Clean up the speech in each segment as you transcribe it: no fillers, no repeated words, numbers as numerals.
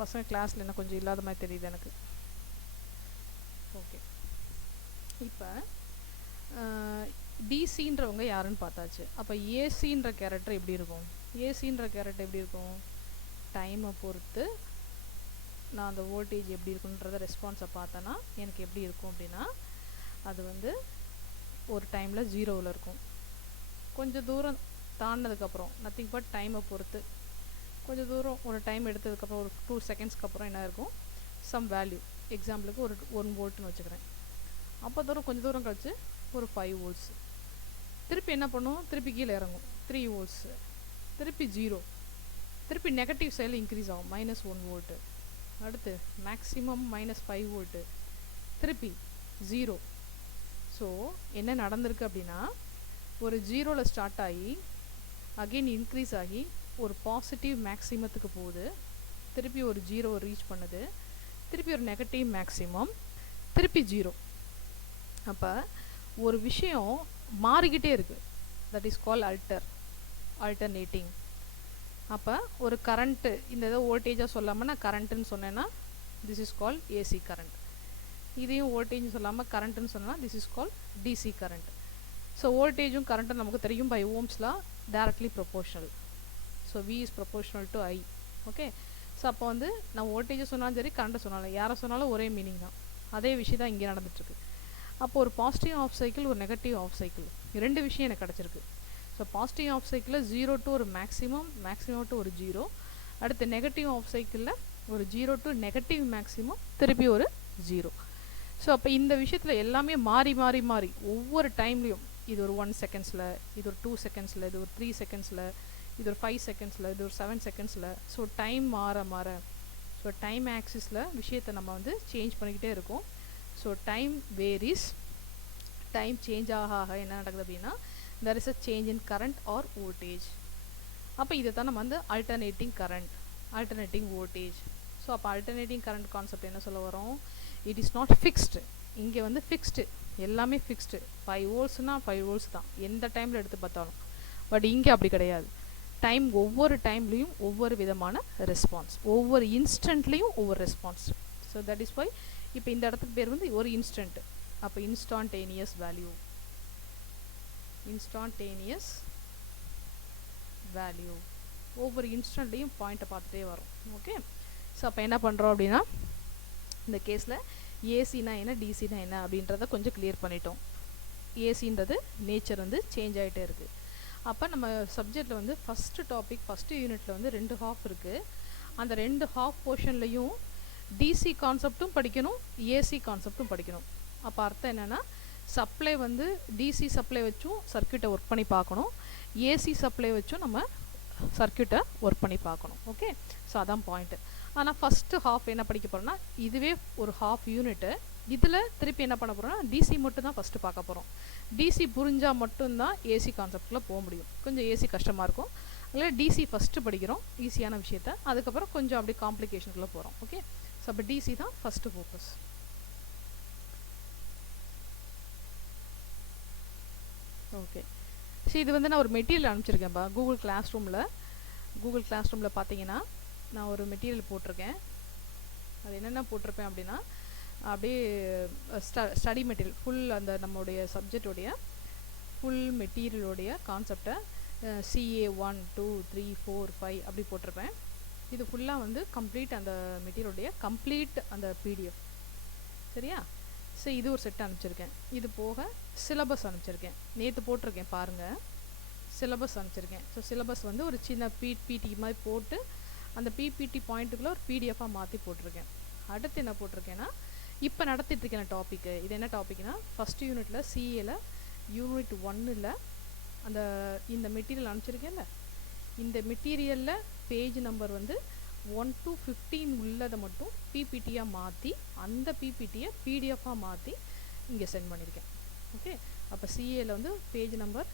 பசங்க கிளாஸில் என்ன கொஞ்சம் இல்லாத மாதிரி தெரியுது எனக்கு. ஓகே, இப்போ டிசின்றவங்க யாருன்னு பார்த்தாச்சு. அப்போ ஏசின்ற கேரக்டர் எப்படி இருக்கும்? ஏசின்ற கேரக்டர் எப்படி இருக்கும்? டைமை பொறுத்து நான் அந்த வோல்டேஜ் எப்படி இருக்குன்றத ரெஸ்பான்ஸை பார்த்தேன்னா எனக்கு எப்படி இருக்கும் அப்படின்னா, அது வந்து ஒரு டைமில் 0வில் இருக்கும். கொஞ்சம் தூரம் தாண்டினதுக்கப்புறம் நத்திங் பட் டைமை பொறுத்து கொஞ்சம் தூரம் ஒரு டைம் எடுத்ததுக்கப்புறம் ஒரு 2 செகண்ட்ஸ்க்கு அப்புறம் என்ன இருக்கும், சம் வேல்யூ. எக்ஸாம்பிளுக்கு ஒரு 1 வோல்ட்னு வச்சுக்கிறேன். அப்போ கொஞ்சம் தூரம் கழிச்சு ஒரு 5 வோல்ட்ஸ். திருப்பி என்ன பண்ணும், திருப்பி கீழே இறங்கும் 3 வோல்ட்ஸ், திருப்பி 0, திருப்பி நெகட்டிவ் சைடில் இன்க்ரீஸ் ஆகும் -1 வோல்ட்டு, அடுத்து மேக்ஸிமம் -5 வோல்ட்டு, திருப்பி 0. ஸோ என்ன நடந்திருக்கு அப்படின்னா, ஒரு 0வில் ஸ்டார்ட் ஆகி அகெயின் இன்க்ரீஸ் ஆகி ஒரு பாசிட்டிவ் மேக்ஸிமத்துக்கு போகுது, திருப்பி ஒரு 0 ரீச் பண்ணுது, திருப்பி ஒரு நெகட்டிவ் மேக்ஸிமம், திருப்பி 0. அப்போ ஒரு விஷயம் மாறிக்கிட்டே இருக்குது. That is call alternating. அப்போ ஒரு கரண்ட்டு, இந்த ஏதோ வோல்டேஜாக சொல்லாமல் நான் கரண்ட்டுன்னு சொன்னேன்னா this is call AC current. இதையும் வோல்டேஜ்னு சொல்லாமல் கரண்ட்டுன்னு சொன்னால் this is call DC current. So வோல்டேஜும் கரண்ட்டும் நமக்கு தெரியும், by Ohm's law directly proportional. So V is proportional to I. Okay, so அப்போ வந்து நான் வோல்டேஜை சொன்னாலும் சரி கரண்ட்டை சொன்னாலும் யாரை சொன்னாலும் ஒரே மீனிங் தான். அதே விஷயம் தான் இங்கே நடந்துட்டுருக்கு. அப்போ ஒரு பாசிட்டிவ் ஆஃப் சைக்கிள், ஒரு நெகட்டிவ் ஆஃப் சைக்கிள், 2 விஷயம் எனக்கு கிடச்சிருக்கு. ஸோ பாசிட்டிவ் ஆஃப் சைக்கிளில் 0 டு ஒரு மேக்ஸிமம், மேக்ஸிமம் டு ஒரு 0, அடுத்து நெகட்டிவ் ஆஃப் சைக்கிளில் ஒரு 0 டு நெகட்டிவ் மேக்ஸிமம், திருப்பி ஒரு 0. ஸோ அப்போ இந்த விஷயத்தில் எல்லாமே மாறி மாறி மாறி ஒவ்வொரு டைம்லேயும் இது ஒரு 1 செகண்ட்ஸில், இது ஒரு 2 செகண்ட்ஸில், இது ஒரு 3 செகண்ட்ஸில், இது ஒரு 5 செகண்ட்ஸில், இது ஒரு 7 செகண்ட்ஸில். ஸோ டைம் மாற மாற ஸோ டைம் ஆக்சிஸில் விஷயத்தை நம்ம வந்து சேஞ்ச் பண்ணிக்கிட்டே இருக்கோம். So time varies, time change ஆக ஆக என்ன நடக்குது அப்படின்னா there is a change in current or voltage. அப்போ இதை தான் நம்ம வந்து alternating current, alternating voltage. So அப்போ alternating current கான்செப்ட் என்ன சொல்ல வரோம், it is not fixed. இங்கே வந்து ஃபிக்ஸ்டு, எல்லாமே ஃபிக்ஸ்டு. 5 வோல்ட்ஸ்னால் 5 வோல்ட்ஸ் தான் எந்த டைமில் எடுத்து பார்த்தாலும். பட் இங்கே அப்படி கிடையாது. டைம் ஒவ்வொரு டைம்லேயும் ஒவ்வொரு விதமான ரெஸ்பான்ஸ், ஒவ்வொரு இன்ஸ்டன்ட்லேயும் ஒவ்வொரு response. So that is why இப்போ இந்த இடத்துக்கு பேர் வந்து ஒரு இன்ஸ்டன்ட். அப்போ இன்ஸ்டான்டேனியஸ் வேல்யூ, இன்ஸ்டான்டேனியஸ் வேல்யூ ஒவ்வொரு இன்ஸ்டன்ட்லேயும் பாயிண்ட்டை பார்த்துட்டே வரும். ஓகே, ஸோ அப்போ என்ன பண்ணுறோம் அப்படின்னா இந்த கேஸில் ஏசினா என்ன, டிசினா என்ன அப்படின்றத கொஞ்சம் கிளியர் பண்ணிட்டோம். ஏசின்றது நேச்சர் வந்து சேஞ்ச் ஆகிட்டே இருக்குது. அப்போ நம்ம சப்ஜெக்டில் வந்து ஃபஸ்ட்டு டாபிக், ஃபஸ்ட்டு யூனிட்டில் வந்து 2 ஹாஃப் இருக்குது. அந்த 2 ஹாஃப் போர்ஷன்லையும் டிசி கான்செப்டும் படிக்கணும், ஏசி கான்செப்டும் படிக்கணும். அப்போ அர்த்தம் என்னென்னா, சப்ளை வந்து டிசி சப்ளை வச்சும் சர்க்யூட்டை ஒர்க் பண்ணி பார்க்கணும், ஏசி சப்ளை வச்சும் நம்ம சர்க்யூட்டை ஒர்க் பண்ணி பார்க்கணும். ஓகே, ஸோ அதான் பாயிண்ட்டு. ஆனால் ஃபஸ்ட்டு ஹாஃப் என்ன படிக்க போகிறோன்னா, இதுவே ஒரு ஹாஃப் யூனிட்டு, இதில் திருப்பி என்ன பண்ண போகிறோம்னா டிசி மட்டும் தான் ஃபஸ்ட்டு பார்க்க போகிறோம். டிசி புரிஞ்சால் மட்டும்தான் ஏசி கான்செப்டில் போக முடியும். கொஞ்சம் ஏசி கஷ்டமாக இருக்கும், அதில் டிசி ஃபஸ்ட்டு படிக்கிறோம் ஈஸியான விஷயத்த, அதுக்கப்புறம் கொஞ்சம் அப்படி காம்ப்ளிகேஷனுக்குள்ளே போகிறோம். ஓகே, ஸோ அப்போ டிசி தான் ஃபஸ்ட்டு ஃபோக்கஸ். ஓகே, ஸோ இது வந்து நான் ஒரு மெட்டீரியல் அனுப்பிச்சிருக்கேன்ப்பா கூகுள் கிளாஸ் ரூமில் பார்த்தீங்கன்னா நான் ஒரு மெட்டீரியல் போட்டிருக்கேன். அது என்னென்ன போட்டிருப்பேன் அப்படின்னா, அப்படியே ஸ்டடி மெட்டீரியல் ஃபுல், அந்த நம்மளுடைய சப்ஜெக்டோடைய ஃபுல் மெட்டீரியலோடைய கான்செப்டை CA 1 2 3 4 5 அப்படி போட்டிருப்பேன். இது ஃபுல்லாக வந்து கம்ப்ளீட் அந்த மெட்டீரியலுடைய கம்ப்ளீட் அந்த PDF. சரியா? ஸோ இது ஒரு செட் அனுப்பிச்சிருக்கேன். இது போக சிலபஸ் அனுப்பிச்சிருக்கேன், நேற்று போட்டிருக்கேன் பாருங்கள், சிலபஸ் அனுப்பிச்சிருக்கேன். ஸோ சிலபஸ் வந்து ஒரு சின்ன PPT மாதிரி போட்டு அந்த PPT பாயிண்ட்டுக்குள்ளே ஒரு PDF-ஆக மாற்றி போட்டிருக்கேன். அடுத்து என்ன போட்டிருக்கேன்னா, இப்போ நடத்திட்டுருக்கேன் டாப்பிக்கு. இது என்ன டாப்பிக்னா, ஃபஸ்ட்டு யூனிட்டில் CAல யூனிட் 1ல் அந்த இந்த மெட்டீரியல் அனுப்பிச்சிருக்கேன்ல, இந்த மெட்டீரியலில் பேஜ் நம்பர் வந்து 1 to 15 உள்ளதை மட்டும் PPT-யாக மாற்றி அந்த PPT-யை PDF-ஆக மாற்றி இங்கே சென்ட் பண்ணியிருக்கேன். ஓகே, அப்போ CAல வந்து பேஜ் நம்பர்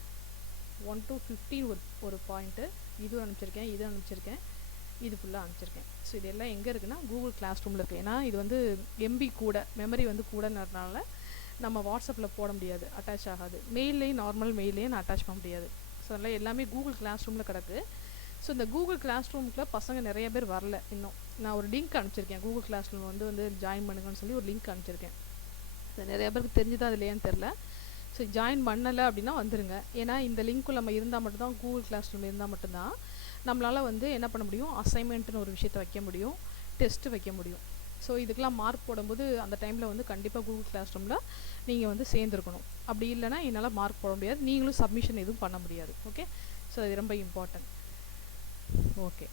1 to 15 ஒரு பாயிண்ட்டு இது அனுப்பிச்சிருக்கேன், இது அனுப்பிச்சிருக்கேன், இது ஃபுல்லாக அனுப்பிச்சிருக்கேன். ஸோ இது எல்லாம் எங்கே இருக்குன்னா கூகுள் கிளாஸ் ரூமில் இருக்குது. ஏன்னா இது வந்து MB கூட, மெமரி வந்து கூடன்றதுனால நம்ம வாட்ஸ்அப்பில் போட முடியாது, அட்டாச் ஆகாது. மெயில்லையும் நார்மல் மெயிலையும் நான் அட்டாச் பண்ண முடியாது. ஸோ அதனால் எல்லாமே கூகுள் கிளாஸ் ரூமில் கிடக்கு. ஸோ இந்த கூகுள் கிளாஸ் ரூமுக்குள்ள பசங்க நிறைய பேர் வரல இன்னும். நான் ஒரு லிங்க் அனுப்பிச்சிருக்கேன், கூகுள் கிளாஸ் ரூம் வந்து ஜாயின் பண்ணுங்கன்னு சொல்லி ஒரு லிங்க் அனுப்பிச்சிருக்கேன். அது நிறைய பேருக்கு தெரிஞ்சுதா அது இல்லையான்னு தெரில. ஸோ ஜாயின் பண்ணலை அப்படின்னா வந்துருங்க. ஏன்னா இந்த லிங்க்குள்ள நம்ம இருந்தால் மட்டும்தான், கூகுள் கிளாஸ் ரூம் இருந்தால் மட்டும்தான் நம்மளால் வந்து என்ன பண்ண முடியும், அசைன்மெண்ட்டுன்னு ஒரு விஷயத்தை வைக்க முடியும், டெஸ்ட்டு வைக்க முடியும். ஸோ இதுக்கெலாம் மார்க் போடும்போது அந்த டைமில் வந்து கண்டிப்பாக கூகுள் கிளாஸ் ரூமில் நீங்கள் வந்து சேர்ந்துருக்கணும். அப்படி இல்லைனா என்னால் மார்க் போட முடியாது, நீங்களும் சப்மிஷன் எதுவும் பண்ண முடியாது. ஓகே, ஸோ இது ரொம்ப இம்பார்ட்டன்ட். ஓகே,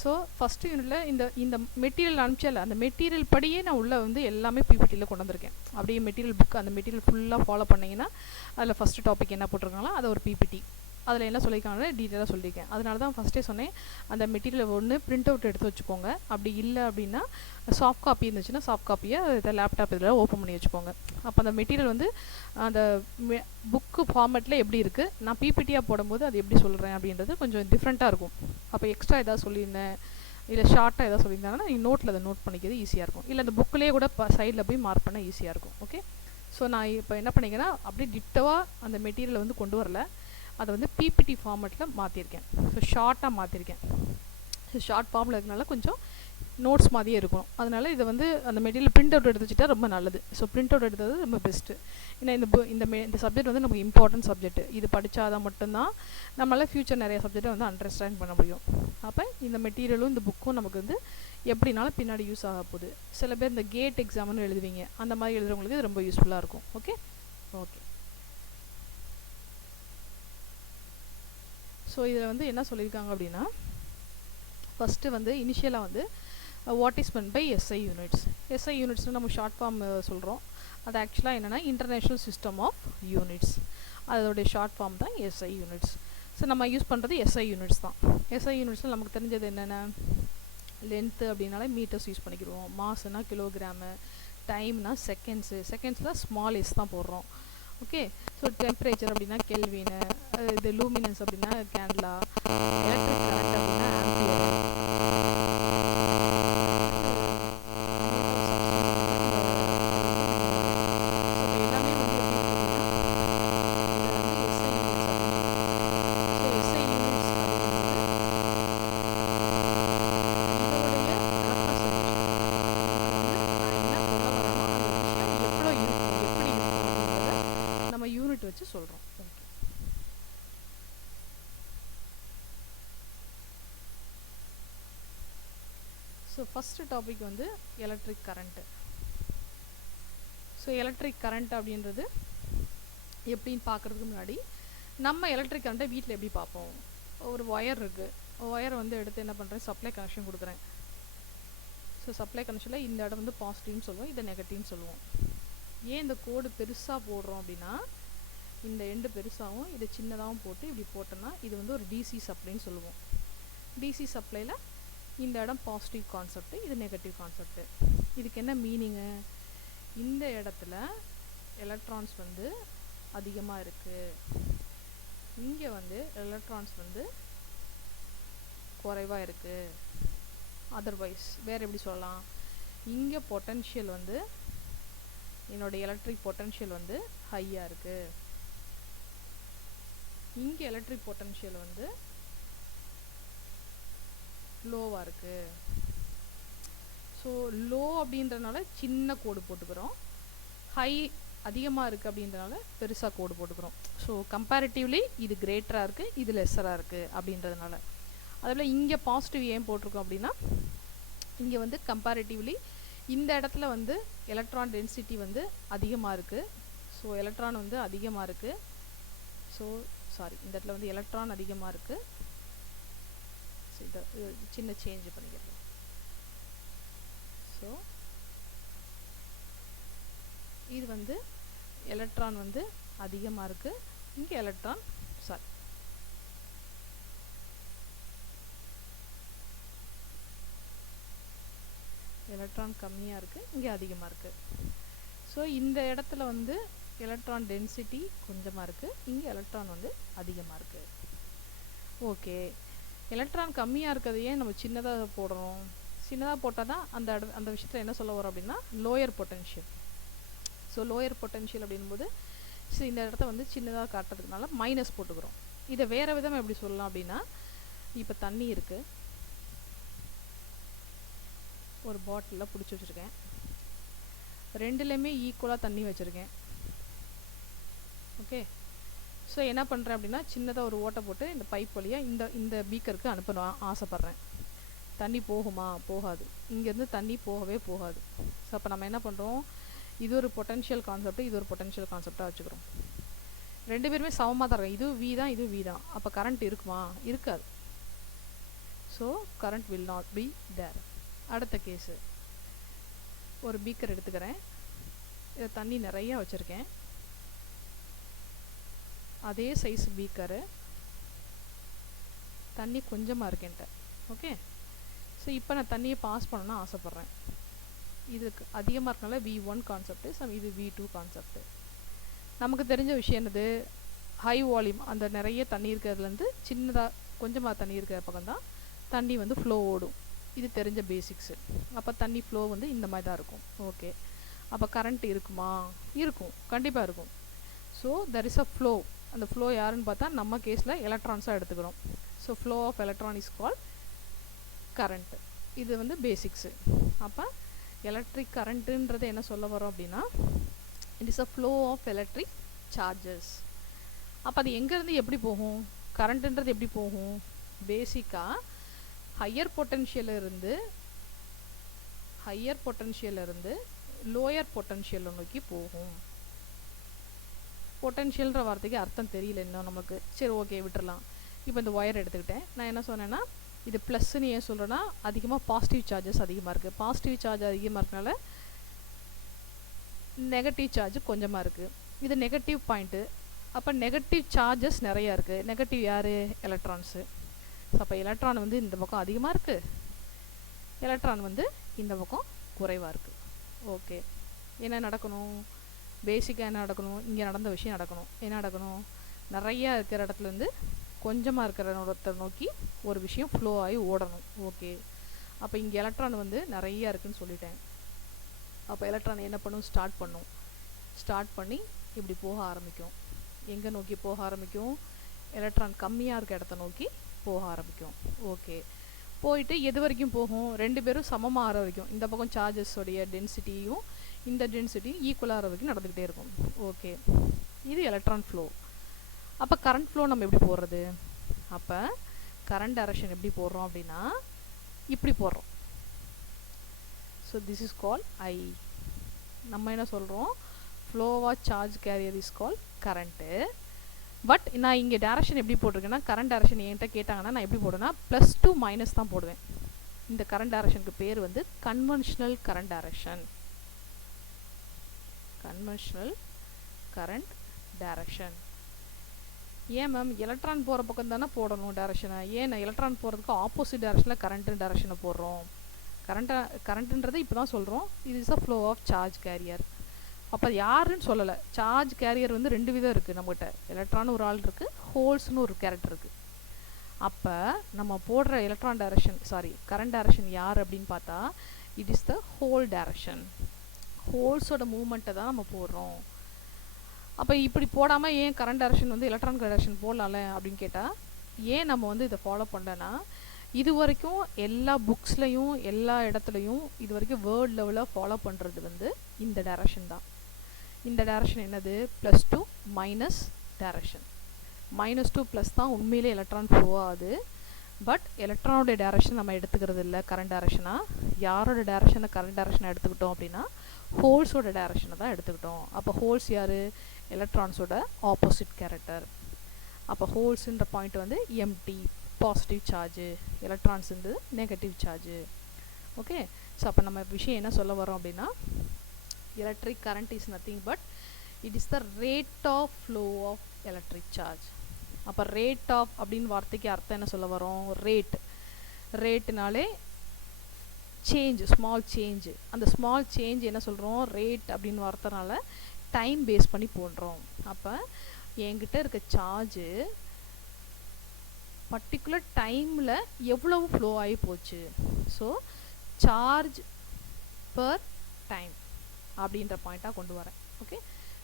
ஸோ ஃபஸ்ட்டு யூனிட்டில் இந்த மெட்டீரியல் அனுப்பிச்சல, அந்த மெட்டீரியல் படியே நான் உள்ளே வந்து எல்லாமே பிபிடியில் கொண்டு வந்திருக்கேன். அப்படியே மெட்டீரியல் புக் அந்த மெட்டீரியல் ஃபுல்லாக ஃபாலோ பண்ணிங்கன்னா அதில் ஃபஸ்ட்டு டாபிக் என்ன போட்டிருக்காங்களோ அதை ஒரு பிபிடி அதில் என்ன சொல்லியிருக்காங்களோ டீட்டெயிலாக சொல்லியிருக்கேன். அதனால தான் ஃபஸ்ட்டே சொன்னேன், அந்த மெட்டீரியல் ஒன்று பிரிண்ட் அவுட் எடுத்து வச்சுக்கோங்க. அப்படி இல்லை அப்படின்னா சாஃப்ட் காப்பி இருந்துச்சுன்னா சாஃப்ட் காப்பியை இதை லேப்டாப் இதில் ஓப்பன் பண்ணி வச்சுக்கோங்க. அப்போ அந்த மெட்டீரியல் வந்து அந்த புக்கு ஃபார்மேட்டில் எப்படி இருக்குது, நான் பிபிடியாக போடும்போது அது எப்படி சொல்கிறேன் அப்படின்றது கொஞ்சம் டிஃப்ரெண்ட்டாக இருக்கும். அப்போ எக்ஸ்ட்ரா எதாவது சொல்லியிருந்தேன் இல்லை ஷார்ட்டாக எதாவது சொல்லியிருந்தாங்கன்னா நீங்கள் நோட்டில் அதை நோட் பண்ணிக்கிறது ஈஸியாக இருக்கும். இல்லை அந்த புக்கிலே கூட சைடில் போய் மார்க் பண்ண ஈஸியாக இருக்கும். ஓகே, ஸோ நான் இப்போ என்ன பண்ணிக்கிறேன்னா அப்படியே டிட்டோவாக அந்த மெட்டீரியலை வந்து கொண்டு வரல, அதை வந்து பிபிடி ஃபார்மேட்டில் மாற்றிருக்கேன். ஸோ ஷார்ட்டாக மாற்றிருக்கேன். ஸோ ஷார்ட் ஃபார்மில் இருக்கனால கொஞ்சம் நோட்ஸ் மாதிரியே இருக்கும். அதனால் இதை வந்து அந்த மெட்டீரியல் பிரிண்ட் அவுட் எடுத்து வச்சுட்டா ரொம்ப நல்லது. ஸோ பிரிண்ட் அவுட் எடுத்தது ரொம்ப பெஸ்ட்டு. ஏன்னா இந்த சப்ஜெக்ட் வந்து நமக்கு இம்பார்ட்டன்ட் சப்ஜெக்ட். இது படித்தாதான் மட்டும்தான் நம்மளால் ஃப்யூச்சர் நிறைய சப்ஜெக்டை வந்து அண்டர்ஸ்டாண்ட் பண்ண முடியும். அப்போ இந்த மெட்டீரியலும் இந்த புக்கும் நமக்கு வந்து எப்படினாலும் பின்னாடி யூஸ் ஆக போகுது. சில பேர் இந்த கேட் எக்ஸாம்னு எழுதுவீங்க, அந்த மாதிரி எழுதுறவங்களுக்கு இது ரொம்ப யூஸ்ஃபுல்லாக இருக்கும். ஓகே ஓகே, ஸோ இதில் வந்து என்ன சொல்லியிருக்காங்க அப்படின்னா, ஃபஸ்ட்டு வந்து இனிஷியலாக வந்து what is meant by SI units. SI யூனிட்ஸ்னு நம்ம ஷார்ட் ஃபார்ம் சொல்கிறோம். அது ஆக்சுவலாக என்னென்னா இன்டர்நேஷ்னல் சிஸ்டம் ஆஃப் யூனிட்ஸ், அதோடைய ஷார்ட் ஃபார்ம் தான் எஸ்ஐ யூனிட்ஸ். ஸோ நம்ம யூஸ் பண்ணுறது எஸ்ஐ யூனிட்ஸ் தான். எஸ்ஐ யூனிட்ஸில் நமக்கு தெரிஞ்சது என்னென்ன, லென்த்து அப்படின்னாலே மீட்டர்ஸ் யூஸ் பண்ணிக்கிடுவோம், மாஸ்னா கிலோகிராமு, டைம்னா செகண்ட்ஸில் ஸ்மால் எஸ் தான் போடுறோம். ஓகே, ஸோ டெம்பரேச்சர் அப்படின்னா கெல்வினு, இது லூமினன்ஸ் அப்படின்னா கேண்டலா, எலக்ட்ரிக் கரண்ட் அப்படின்னா ஆம்பியர், வச்சு சொல்கிறோம். ஸோ ஃபஸ்ட்டு டாபிக் வந்து electric current. So electric current அப்படின்றது எப்படின்னு பார்க்குறதுக்கு முன்னாடி நம்ம எலக்ட்ரிக் கரண்ட்டை வீட்டில் எப்படி பார்ப்போம். ஒரு ஒயர் இருக்குது, ஒயரை வந்து எடுத்து என்ன பண்ணுறேன், சப்ளை கனெக்ஷன் கொடுக்குறேன். ஸோ சப்ளை கனெக்ஷனில் இந்த இடம் வந்து பாசிட்டிவ்னு சொல்லுவோம், இதை நெகட்டிவ்னு சொல்லுவோம். ஏன் இந்த கோடு பெருசாக போடுறோம் அப்படின்னா, இந்த எண்டு பெருசாகவும் இதை சின்னதாகவும் போட்டு இப்படி போட்டோன்னா இது வந்து ஒரு டிசி சப்ளைன்னு சொல்லுவோம். டிசி சப்ளையில் இந்த இடம் பாசிட்டிவ் கான்செப்ட்டு, இது நெகட்டிவ் கான்செப்ட்டு. இதுக்கு என்ன மீனிங்கு, இந்த இடத்துல எலக்ட்ரான்ஸ் வந்து அதிகமாக இருக்குது, இங்கே வந்து எலக்ட்ரான்ஸ் வந்து குறைவாக இருக்குது. அதர்வைஸ் வேறு எப்படி சொல்லலாம், இங்கே பொட்டன்ஷியல் வந்து என்னோடய எலக்ட்ரிக் பொட்டன்ஷியல் வந்து ஹையாக இருக்குது, இங்கே எலக்ட்ரிக் பொட்டன்ஷியல் வந்து லோவாக இருக்குது. ஸோ லோ அப்படின்றனால சின்ன கோடு போட்டுக்கிறோம், ஹை அதிகமாக இருக்குது அப்படின்றனால பெருசாக கோடு போட்டுக்கிறோம். ஸோ கம்பேரிட்டிவ்லி இது கிரேட்டராக இருக்குது, இது லெஸ்ஸராக இருக்குது அப்படின்றதுனால. அதில் இங்கே பாசிட்டிவ் ஏன் போட்டிருக்கோம் அப்படின்னா, இங்கே வந்து கம்பேரிட்டிவ்லி இந்த இடத்துல வந்து எலக்ட்ரான் டென்சிட்டி வந்து அதிகமாக இருக்குது. ஸோ எலக்ட்ரான் வந்து அதிகமாக இருக்குது. ஸோ இந்த இடத்துல வந்து எலக்ட்ரான் அதிகமாக இருக்குது. ஸோ இதை சின்ன சேஞ்ச் பண்ணிக்கிறேன். ஸோ இது வந்து எலக்ட்ரான் வந்து அதிகமாக இருக்குது, இங்கே எலக்ட்ரான் கம்மியாக இருக்குது, இங்கே அதிகமாக இருக்குது. ஸோ இந்த இடத்துல வந்து எலக்ட்ரான் டென்சிட்டி கொஞ்சமாக இருக்குது, இங்கே எலக்ட்ரான் வந்து அதிகமாக இருக்குது. ஓகே, எலக்ட்ரான் கம்மியாக இருக்கிறதையே நம்ம சின்னதாக போடுறோம். சின்னதாக போட்டால் தான் அந்த விஷயத்தில் என்ன சொல்ல வரோம் அப்படின்னா lower potential. So lower potential அப்படின்போது இந்த இடத்த வந்து சின்னதாக காட்டுறதுனால மைனஸ் போட்டுக்கிறோம். இதை வேறு விதமாக எப்படி சொல்லலாம் அப்படின்னா, இப்போ தண்ணி இருக்குது, ஒரு பாட்டிலில் பிடிச்சி வச்சுருக்கேன். ரெண்டுலேயுமே ஈக்குவலாக தண்ணி வச்சுருக்கேன். ஓகே, ஸோ என்ன பண்ணுறேன் அப்படின்னா சின்னதாக ஒரு ஓட்டை போட்டு இந்த பைப் வழியாக இந்த பீக்கருக்கு அனுப்பணும் ஆசைப்பட்றேன். தண்ணி போகுமா? போகாது. இங்கேருந்து தண்ணி போகவே போகாது. ஸோ அப்போ நம்ம என்ன பண்ணுறோம், இது ஒரு பொட்டன்ஷியல் கான்செப்ட், இது ஒரு பொட்டன்ஷியல் கான்செப்டாக வச்சுக்கிறோம். ரெண்டு பேருமே சமமாக தான் இருக்கும். இது வி தான், இது வி தான். அப்போ கரண்ட் இருக்குமா? இருக்காது. So current will not be there. அடுத்த கேஸு, ஒரு பீக்கர் எடுத்துக்கிறேன். இதை தண்ணி நிறையா வச்சுருக்கேன். அதே சைஸ் பீக்கரு, தண்ணி கொஞ்சமாக இருக்கேன்ட்ட. ஓகே, ஸோ இப்போ நான் தண்ணியை பாஸ் பண்ணணும்னு ஆசைப்பட்றேன். இதுக்கு அதிகமாக இருக்கனால V1 கான்செப்ட்டு, இது V2 கான்செப்ட்டு. நமக்கு தெரிஞ்ச விஷயம் என்னது, ஹை வால்யூம், அந்த நிறைய தண்ணி இருக்கிறதுலேருந்து சின்னதாக கொஞ்சமாக தண்ணி இருக்கிற பக்கம் தான் தண்ணி வந்து ஃப்ளோ ஓடும். இது தெரிஞ்ச பேசிக்ஸு. அப்போ தண்ணி ஃப்ளோ வந்து இந்த மாதிரி தான் இருக்கும். ஓகே, அப்போ கரண்ட் இருக்குமா? இருக்கும், கண்டிப்பாக இருக்கும். So there is a flow. அந்த ஃப்ளோ யாருன்னு பார்த்தா நம்ம கேஸில் எலக்ட்ரான்ஸாக எடுத்துக்கிறோம். So flow of electron is call current. இது வந்து பேசிக்ஸு. அப்போ எலக்ட்ரிக் கரண்ட்டுன்றது என்ன சொல்ல வரோம் அப்படின்னா, it is a flow of electric charges. அப்போ அது எங்கேருந்து எப்படி போகும்? கரண்ட்டுன்றது எப்படி போகும்? பேசிக்காக ஹையர் பொட்டன்ஷியலிருந்து லோயர் பொட்டன்ஷியலை நோக்கி போகும். பொட்டன்ஷியல்ன்ற வார்த்தைக்கு அர்த்தம் தெரியல இன்னும் நமக்கு. சரி, ஓகே, விட்டுறலாம். இப்போ இந்த ஒயர் எடுத்துக்கிட்டேன். நான் என்ன சொன்னேன்னா, இது ப்ளஸ்ன்னு ஏன் சொல்கிறேன்னா, அதிகமாக பாசிட்டிவ் சார்ஜஸ் அதிகமாக இருக்குது. பாசிட்டிவ் சார்ஜ் அதிகமாக இருக்கனால நெகட்டிவ் சார்ஜ் கொஞ்சமாக இருக்குது. இது நெகட்டிவ் பாயிண்ட்டு. அப்போ நெகட்டிவ் சார்ஜஸ் நிறையா இருக்குது. நெகட்டிவ் யார்? எலக்ட்ரான்ஸு. ஸோ அப்போ எலக்ட்ரான் வந்து இந்த பக்கம் அதிகமாக இருக்குது, எலக்ட்ரான் வந்து இந்த பக்கம் குறைவாக இருக்குது. ஓகே, என்ன நடக்கணும்? பேசிக்காக என்ன நடக்கணும்? இங்கே நடந்த விஷயம் நடக்கணும். என்ன நடக்கணும்? நிறையா இருக்கிற இடத்துலேருந்து கொஞ்சமாக இருக்கிற இடத்தை நோக்கி ஒரு விஷயம் ஃப்ளோ ஆகி ஓடணும். ஓகே, அப்போ இங்கே எலக்ட்ரான் வந்து நிறையா இருக்குதுன்னு சொல்லிட்டேன். அப்போ எலக்ட்ரான் என்ன பண்ணும்? ஸ்டார்ட் பண்ணி இப்படி போக ஆரம்பிக்கும். எங்கே நோக்கி போக ஆரம்பிக்கும்? எலக்ட்ரான் கம்மியாக இருக்க இடத்த நோக்கி போக ஆரம்பிக்கும். ஓகே, போயிட்டு எது வரைக்கும் போகும்? ரெண்டு பேரும் சமமாக ஆகிற வரைக்கும். இந்த பக்கம் சார்ஜஸோடைய டென்சிட்டியும் இந்த டென்சிட்டியும் ஈக்குவலாக ஆகிற வரைக்கும் நடந்துக்கிட்டே இருக்கும். ஓகே, இது எலக்ட்ரான் ஃப்ளோ. அப்போ கரண்ட் ஃப்ளோ நம்ம எப்படி போடுறது? அப்போ கரண்ட் டைரக்ஷன் எப்படி போடுறோம் அப்படின்னா, இப்படி போடுறோம். So this is call I. நம்ம என்ன சொல்கிறோம்? Flow of charge carrier is call current. But நான் இங்கே டேரக்ஷன் எப்படி போட்டிருக்கேன்னா, கரண்ட் டேரக்ஷன் என்கிட்ட கேட்டாங்கன்னா நான் எப்படி போடுவேன்னா ப்ளஸ் டு மைனஸ் தான் போடுவேன். இந்த கரண்ட் டேரக்ஷனுக்கு பேர் வந்து conventional current direction. Conventional current direction. ஏன் மேம், எலக்ட்ரான் போகிற பக்கம் தானே போடணும் டேரக்ஷனை? ஏன் நான் எலக்ட்ரான் போகிறதுக்கு ஆப்போசிட் டேரக்ஷனில் கரண்ட்டு டேரக்ஷனை போடுறோம்? கரண்ட்டுன்றது இப்போ தான் சொல்கிறோம். இது is a flow of charge carrier. அப்போ யாருன்னு சொல்லலை. சார்ஜ் கேரியர் வந்து ரெண்டு விதம் இருக்குது நம்மகிட்ட. எலக்ட்ரான் ஒரு ஆள் இருக்குது, ஹோல்ஸ்னு ஒரு கேரக்டர் இருக்குது. அப்போ நம்ம போடுற எலக்ட்ரான் டைரக்ஷன் கரண்ட் டைரக்ஷன் யார் அப்படின்னு பார்த்தா, it is the hole direction. ஹோல்ஸோட மூவ்மெண்ட்டை தான் நம்ம போடுறோம். அப்போ இப்படி போடாமல் ஏன் கரண்ட் டைரக்ஷன் வந்து எலக்ட்ரான் டைரக்ஷன் போடலாம்ல அப்படின்னு கேட்டால், ஏன் நம்ம வந்து இதை ஃபாலோ பண்ணலன்னா, இது வரைக்கும் எல்லா புக்ஸ்லையும் எல்லா இடத்துலையும் இது வரைக்கும் வேர்ல்ட் லெவலில் ஃபாலோ பண்ணுறது வந்து இந்த டைரக்ஷன் தான். இந்த டைரக்ஷன் என்னது? Plus to minus direction. -2 + தான் உண்மையிலே எலக்ட்ரான் ஃப்ளோ ஆகுது. பட் எலக்ட்ரானோட டைரக்ஷன் நம்ம எடுத்துக்கிறது இல்லை கரண்ட் டைரக்ஷனாக. யாரோட டைரக்ஷனை கரண்ட் டைரக்ஷனை எடுத்துக்கிட்டோம் அப்படின்னா, ஹோல்ஸோட டைரக்ஷனை தான் எடுத்துக்கிட்டோம். அப்போ ஹோல்ஸ் யார்? எலக்ட்ரான்ஸோட ஆப்போசிட் கேரக்டர். அப்போ ஹோல்ஸுன்ற பாயிண்ட் வந்து எம்டி, பாசிட்டிவ் சார்ஜு, எலக்ட்ரான்ஸ் வந்து நெகட்டிவ் சார்ஜு. ஓகே, ஸோ அப்போ நம்ம விஷயம் என்ன சொல்ல வரோம் அப்படின்னா, electric current is nothing but it is the rate of flow of electric charge. அப்போ rate of அப்படின்னு வார்த்தைக்கு அர்த்தம் என்ன சொல்ல வரோம்? ரேட்னாலே சேஞ்ச், ஸ்மால் சேஞ்ச். அந்த ஸ்மால் சேஞ்ச் என்ன சொல்கிறோம்? ரேட் அப்படின்னு வார்த்தைனால டைம் பேஸ் பண்ணி போடுறோம். அப்போ என்கிட்ட இருக்க சார்ஜு பர்டிகுலர் டைமில் எவ்வளவு ஃப்ளோ ஆகி போச்சு. ஸோ சார்ஜ் பர் டைம் அப்படின்ற பாயிண்ட்டாக கொண்டு வரேன். Okay,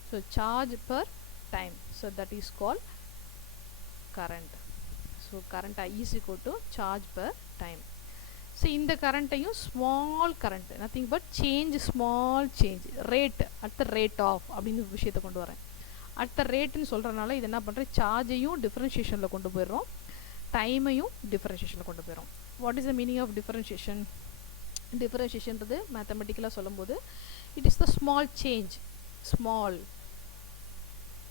so charge per time, so that is call current. So so current I is equal to charge per time. ஸோ இந்த கரண்ட்டையும் small current nothing but change small change rate at the rate of அப்படின்னு ஒரு விஷயத்தை கொண்டு வரேன். At the ரேட்டுன்னு சொல்கிறனால இது என்ன பண்ணுறேன், சார்ஜையும் டிஃப்ரென்ஷியேஷனில் கொண்டு போயிடுறோம், டைமையும் டிஃப்ரென்ஷியேஷனில் கொண்டு போயிடும். What is the meaning of differentiation? டிஃப்ரென்ஷியேஷன்றது மேத்தமெட்டிக்கலாக சொல்லும்போது it is the small change, small,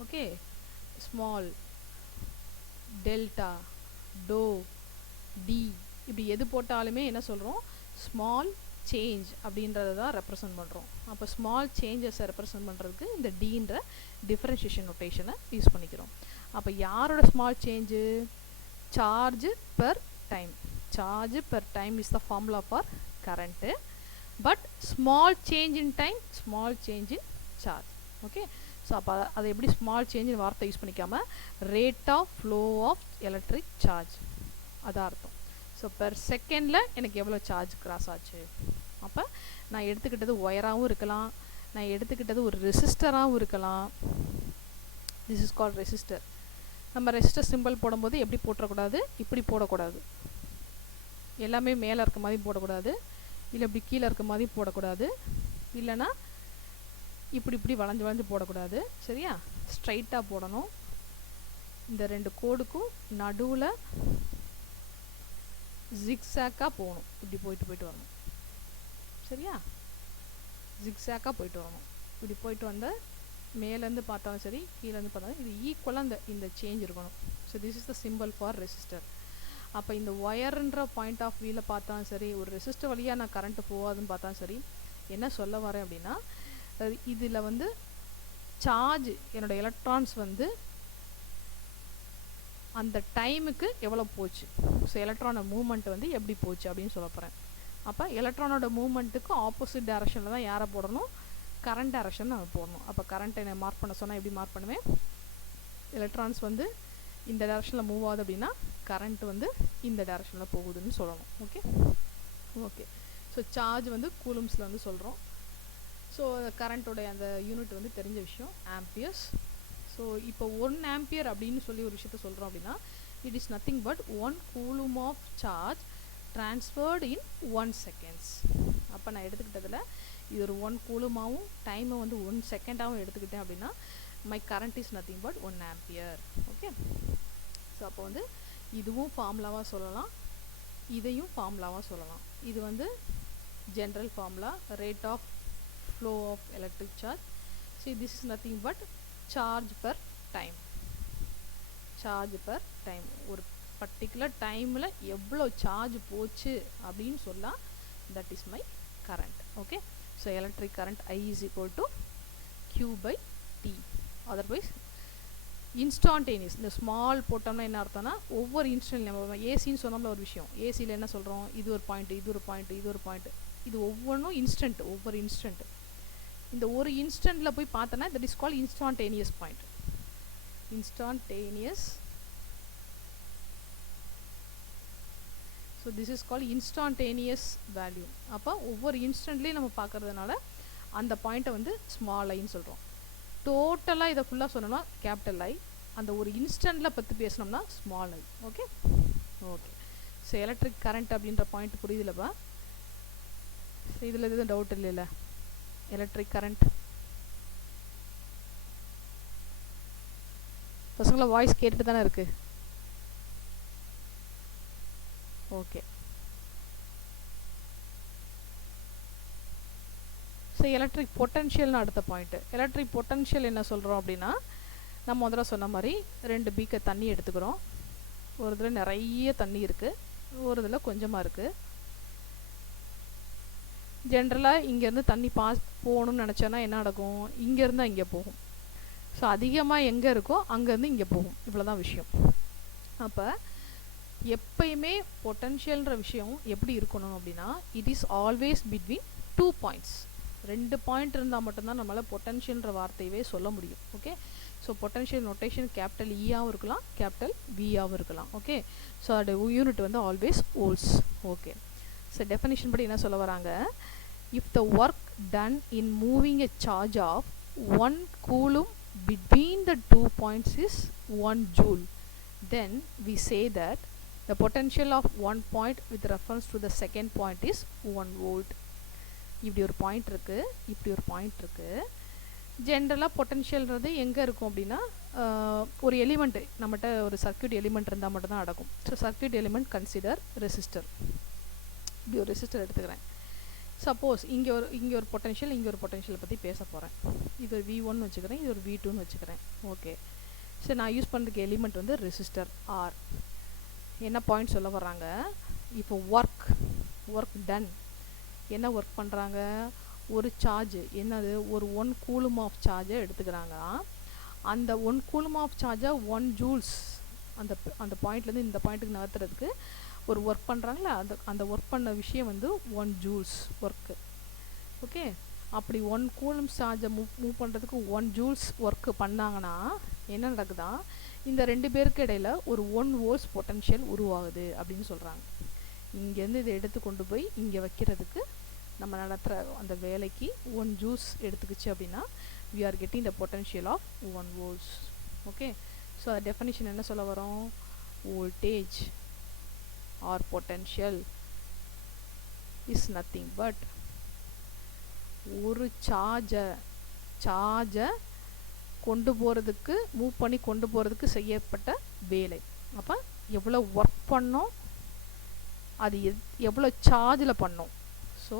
okay, small delta டோ டி இப்படி எது போட்டாலுமே என்ன சொல்கிறோம், ஸ்மால் சேஞ்ச் அப்படின்றத தான் ரெப்ரசன்ட் பண்ணுறோம். அப்போ ஸ்மால் சேஞ்சஸை ரெப்ரசன்ட் பண்ணுறதுக்கு இந்த டீன்ற டிஃப்ரென்ஷியேஷன் நொட்டேஷனை யூஸ் பண்ணிக்கிறோம். அப்போ யாரோட small change? Charge per time. Charge per time is the formula for current, but small change in time, small change in charge. Okay, so அப்போ அதை எப்படி ஸ்மால் சேஞ்சின் வார்த்தை யூஸ் பண்ணிக்காமல் rate of flow of electric charge அதான் அர்த்தம். So per செகண்டில் எனக்கு எவ்வளோ சார்ஜ் கிராஸ் ஆச்சு. அப்போ நான் எடுத்துக்கிட்டது ஒயராகவும் இருக்கலாம், நான் எடுத்துக்கிட்டது ஒரு ரெசிஸ்டராகவும் இருக்கலாம். This is called resistor. நம்ம ரெசிஸ்டர் சிம்பிள் போடும்போது எப்படி போட்டுறக்கூடாது, இப்படி போடக்கூடாது, எல்லாமே மேலே இருக்க மாதிரி போடக்கூடாது, இல்லை இப்படி கீழே இருக்க மாதிரி போடக்கூடாது, இல்லைன்னா இப்படி இப்படி வளைஞ்சு வளைஞ்சு போடக்கூடாது. சரியா, ஸ்ட்ரைட்டாக போடணும். இந்த ரெண்டு கோடுக்கும் நடுவில் ஜிக்ஸாக்காக போகணும், இப்படி போயிட்டு போயிட்டு வரணும். சரியா, ஜிக்ஸாக்காக போயிட்டு வரணும். இப்படி போயிட்டு வந்த மேலேருந்து பார்த்தாலும் சரி, கீழேருந்து பார்த்தாலும் இது ஈக்குவலாக இந்த சேஞ்ச் இருக்கணும். So this is the simple for resistor. அப்போ இந்த ஒயர்ன்ற பாயிண்ட் ஆஃப் வியூவில் பார்த்தாலும் சரி, ஒரு ரெசிஸ்டர் வழியாக நான் கரண்ட்டு போகாதுன்னு பார்த்தாலும் சரி, என்ன சொல்ல வரேன் அப்படின்னா, இதில் வந்து சார்ஜ் என்னோடய எலக்ட்ரான்ஸ் வந்து அந்த டைமுக்கு எவ்வளோ போச்சு, ஸோ எலக்ட்ரானோட மூவ்மெண்ட் வந்து எப்படி போச்சு அப்படின்னு சொல்ல போகிறேன். அப்போ எலக்ட்ரானோட மூவ்மெண்ட்டுக்கு ஆப்போசிட் டைரக்ஷனில் தான் யாரை போடணும், கரண்ட் டைரக்ஷன் நம்ம போடணும். அப்போ கரண்ட்டை நான் மார்க் பண்ண சொன்னால் எப்படி மார்க் பண்ணுவேன், எலக்ட்ரான்ஸ் வந்து இந்த டைரக்ஷனில் மூவ் ஆகுது அப்படின்னா கரண்ட் வந்து இந்த டைரக்ஷனில் போகுதுன்னு சொல்லணும். ஓகே ஓகே ஸோ சார்ஜ் வந்து கூலும்ஸில் வந்து சொல்கிறோம். ஸோ கரண்ட்டோடைய அந்த யூனிட் வந்து தெரிஞ்ச விஷயம் ஆம்பியர்ஸ். ஸோ இப்போ 1 ஆம்பியர் அப்படின்னு சொல்லி ஒரு விஷயத்த சொல்கிறோம் அப்படின்னா it is nothing but 1 coulomb of charge transferred in 1 seconds. அப்போ நான் எடுத்துக்கிட்டதில் இது ஒரு 1 கூலுமாகவும் டைமை வந்து 1 செகண்டாகவும் எடுத்துக்கிட்டேன் அப்படின்னா my current is nothing but 1 ampere. Okay, so அப்போ வந்து இதுவும் ஃபார்முலாவாக சொல்லலாம், இதையும் ஃபார்முலாவாக சொல்லலாம். இது வந்து general formula, rate of flow of electric charge. So this is nothing but charge per time. Charge per time, ஒரு பர்டிகுலர் டைமில் எவ்வளோ சார்ஜ் போச்சு அப்படின்னு சொல்லலாம். That is my current. Okay, so electric current I is equal to Q/T. Otherwise instantaneous, இந்த small போட்டோம்னா என்ன அர்த்தம்னா ஒவ்வொரு இன்ஸ்டன்ட், நம்ம ஏசின்னு சொன்னோம்ல ஒரு விஷயம், ஏசியில் என்ன சொல்கிறோம், இது ஒரு பாயிண்ட், இது ஒரு பாயிண்ட், இது ஒரு பாயிண்ட், இது ஒவ்வொன்றும் இன்ஸ்டன்ட், ஒவ்வொரு இன்ஸ்டன்ட். இந்த ஒரு இன்ஸ்டன்ட்டில் போய் பார்த்தோன்னா that is call instantaneous point. Instantaneous, so this is call instantaneous value. அப்போ ஒவ்வொரு இன்ஸ்டன்ட்லேயும் நம்ம பார்க்கறதுனால அந்த பாயிண்ட்டை வந்து ஸ்மால் ஐன்னு சொல்கிறோம். டோட்டலாக இதை ஃபுல்லாக சொன்னோம்னா கேபிட்டல் ஐ, அந்த ஒரு இன்ஸ்டன்ட்டில் பற்றி பேசினோம்னா small I. Okay okay so electric current அப்படின்ற பாயிண்ட் புரியுதுலப்பா? ஸோ இதில் எதுவும் டவுட் இல்லைல்ல? எலக்ட்ரிக் கரண்ட் பசங்கள வாய்ஸ் கேட்டுட்டு தானே இருக்கு? ஓகே, ஸோ எலக்ட்ரிக் பொட்டன்ஷியல்னு அடுத்த பாயிண்ட்டு. எலக்ட்ரிக் பொட்டன்ஷியல் என்ன சொல்கிறோம் அப்படின்னா, நம்ம முதல்ல சொன்ன மாதிரி 2 பீக்கர் தண்ணி எடுத்துக்கிறோம். ஒரு இதில் நிறைய தண்ணி இருக்குது, ஒரு இதில் கொஞ்சமாக இருக்குது. ஜென்ரலாக இங்கேருந்து தண்ணி போகணும்னு நினச்சோன்னா என்ன நடக்கும், இங்கேருந்து இங்கே போகும். ஸோ அதிகமாக எங்கே இருக்கோ அங்கேருந்து இங்கே போகும், இவ்வளோ தான் விஷயம். அப்போ எப்பயுமே பொட்டன்ஷியல்ன்ற விஷயம் எப்படி இருக்கணும் அப்படின்னா, it is always between 2 points. 2 point இருந்தால் மட்டும்தான் நம்மளால் பொட்டன்ஷியல்ன்ற வார்த்தையவே சொல்ல முடியும். Okay, so potential notation capital ஈயாகவும் இருக்கலாம், கேபிட்டல் வியாகவும் இருக்கலாம். ஓகே, ஸோ அதோட யூனிட் வந்து always volts. Okay, so definition படி என்ன சொல்ல வராங்க, if the work done in moving a charge of 1 coulomb between the 2 points is 1 joule, then we say that the potential of one point with reference to the second point is 1 volt. இப்படி ஒரு point இருக்குது, இப்படி ஒரு point இருக்குது. ஜென்ரலாக பொட்டன்ஷியல்ன்றது எங்கே இருக்கும் அப்படின்னா ஒரு எலிமெண்ட்டு நம்மகிட்ட ஒரு சர்க்யூட் எலிமெண்ட் இருந்தால் மட்டும்தான் நடக்கும். So circuit element consider resistor. இப்படி ஒரு ரெசிஸ்டர் எடுத்துக்கிறேன். சப்போஸ் இங்கே ஒரு பொட்டன்ஷியல், இங்கே ஒரு பொட்டன்ஷியலை பற்றி பேச போகிறேன். இது ஒரு V1 வச்சுக்கிறேன், இது ஒரு V2 வச்சுக்கிறேன். ஓகே, ஸோ நான் யூஸ் பண்ணுறதுக்கு எலிமெண்ட் வந்து ரெசிஸ்டர் R. என்ன பாயிண்ட் சொல்ல வர்றாங்க, இப்போ ஒர்க் டன். என்ன ஒர்க் பண்ணுறாங்க, ஒரு சார்ஜ் என்னது, ஒரு 1 கூலும் ஆஃப் சார்ஜை எடுத்துக்கிறாங்க. அந்த 1 கூலும் ஆஃப் சார்ஜை 1 ஜூல்ஸ் அந்த பாயிண்ட்லேருந்து இந்த பாயிண்ட்டுக்கு நகர்த்துறதுக்கு ஒரு ஒர்க் பண்ணுறாங்களா, அந்த ஒர்க் பண்ண விஷயம் வந்து 1 ஜூல்ஸ் ஒர்க்கு. ஓகே, அப்படி 1 கூலும் சார்ஜை மூவ் பண்ணுறதுக்கு 1 ஜூல்ஸ் ஒர்க்கு பண்ணாங்கன்னா என்ன நடக்குதா, இந்த 2 பேருக்கு இடையில் ஒரு 1 வோல்ட்ஸ் பொட்டன்ஷியல் உருவாகுது அப்படின்னு சொல்கிறாங்க. இங்கேருந்து இதை எடுத்து கொண்டு போய் இங்கே வைக்கிறதுக்கு நம்ம நடத்துகிற அந்த வேலைக்கு 1 ஜூல்ஸ் எடுத்துக்கிச்சு அப்படின்னா we are getting the potential of 1 volts. Okay, so அது டெஃபினிஷன் என்ன சொல்ல வரோம், voltage or potential is nothing but ஒரு சார்ஜை கொண்டு போகிறதுக்கு, மூவ் பண்ணி கொண்டு போகிறதுக்கு செய்யப்பட்ட வேலை. அப்போ எவ்வளோ ஒர்க் பண்ணோம், அது எவ்வளோ சார்ஜில் பண்ணோம். So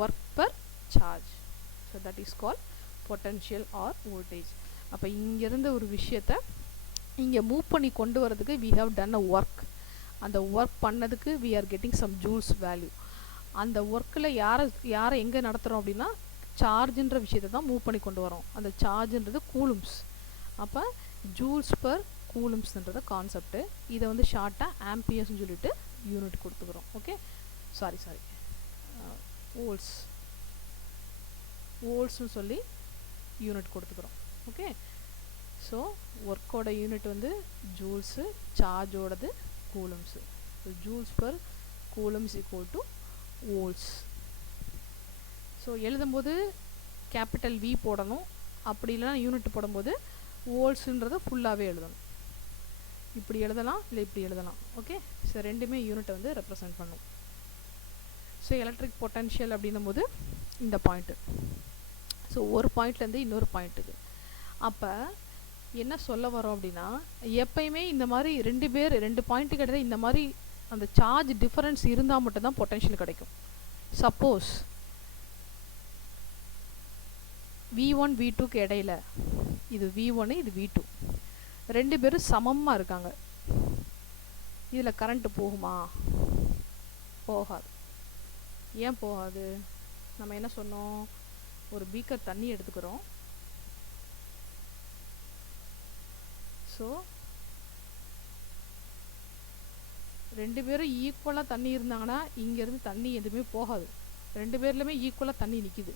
work per charge. So that is called potential or voltage. அப்போ இங்கேருந்து ஒரு விஷயத்தை இங்கே மூவ் பண்ணி கொண்டு வரதுக்கு we have done a work. அந்த ஒர்க் பண்ணதுக்கு we are getting some joules value. அந்த ஒர்க்கில் யாரை எங்கே நடத்துகிறோம் அப்படின்னா சார்ஜுன்ற விஷயத்தை தான் மூவ் பண்ணி கொண்டு வரோம். அந்த சார்ஜுன்றது கூலும்ஸ். அப்போ ஜூல்ஸ் பர் கூலும்ஸ்ன்றத கான்செப்ட்டு. இதை வந்து ஷார்ட்டாக ஆம்பியர்ஸ்னு சொல்லிட்டு யூனிட் கொடுத்துக்கிறோம். ஓகே, சாரி வோல்ட்ஸ்னு சொல்லி யூனிட் கொடுத்துக்கிறோம். ஓகே, ஸோ ஒர்க்கோட யூனிட் வந்து ஜூல்ஸு, சார்ஜோடது coulombs. So joules per coulombs equal to volts. So எழுதும்போது கேபிட்டல் V போடணும், அப்படி இல்லைனா யூனிட் போடும்போது வோல்ட்ஸுன்றதை ஃபுல்லாகவே எழுதணும். இப்படி எழுதலாம், இல்லை இப்படி எழுதலாம். ஓகே, ஸோ ரெண்டுமே யூனிட்டை வந்து ரெப்ரசன்ட் பண்ணும். ஸோ எலக்ட்ரிக் பொட்டன்ஷியல் அப்படின்னும் போது இந்த பாயிண்ட்டு. ஸோ ஒரு பாயிண்ட்லேருந்து இன்னொரு பாயிண்ட்டுக்கு. அப்போ என்ன சொல்ல வரோம் அப்படின்னா, எப்பயுமே இந்த மாதிரி 2 பாயிண்ட்டுக்கு இடையில இந்த மாதிரி அந்த சார்ஜ் டிஃபரன்ஸ் இருந்தால் மட்டும்தான் பொட்டன்ஷியல் கிடைக்கும். சப்போஸ் V1 V2க்கு இடையில, இது V1 இது V2, 2 பேரும் சமமாக இருக்காங்க, இதில் கரண்ட்டு போகுமா? போகாது. ஏன் போகாது? நம்ம என்ன சொன்னோம், ஒரு பீக்கர் தண்ணி எடுத்துக்கிறோம். ஸோ 2 பேரும் ஈக்குவலாக தண்ணி இருந்தாங்கன்னா இங்கேருந்து தண்ணி எதுவுமே போகாது. 2 பேர்லையுமே ஈக்குவலாக தண்ணி நிற்கிது.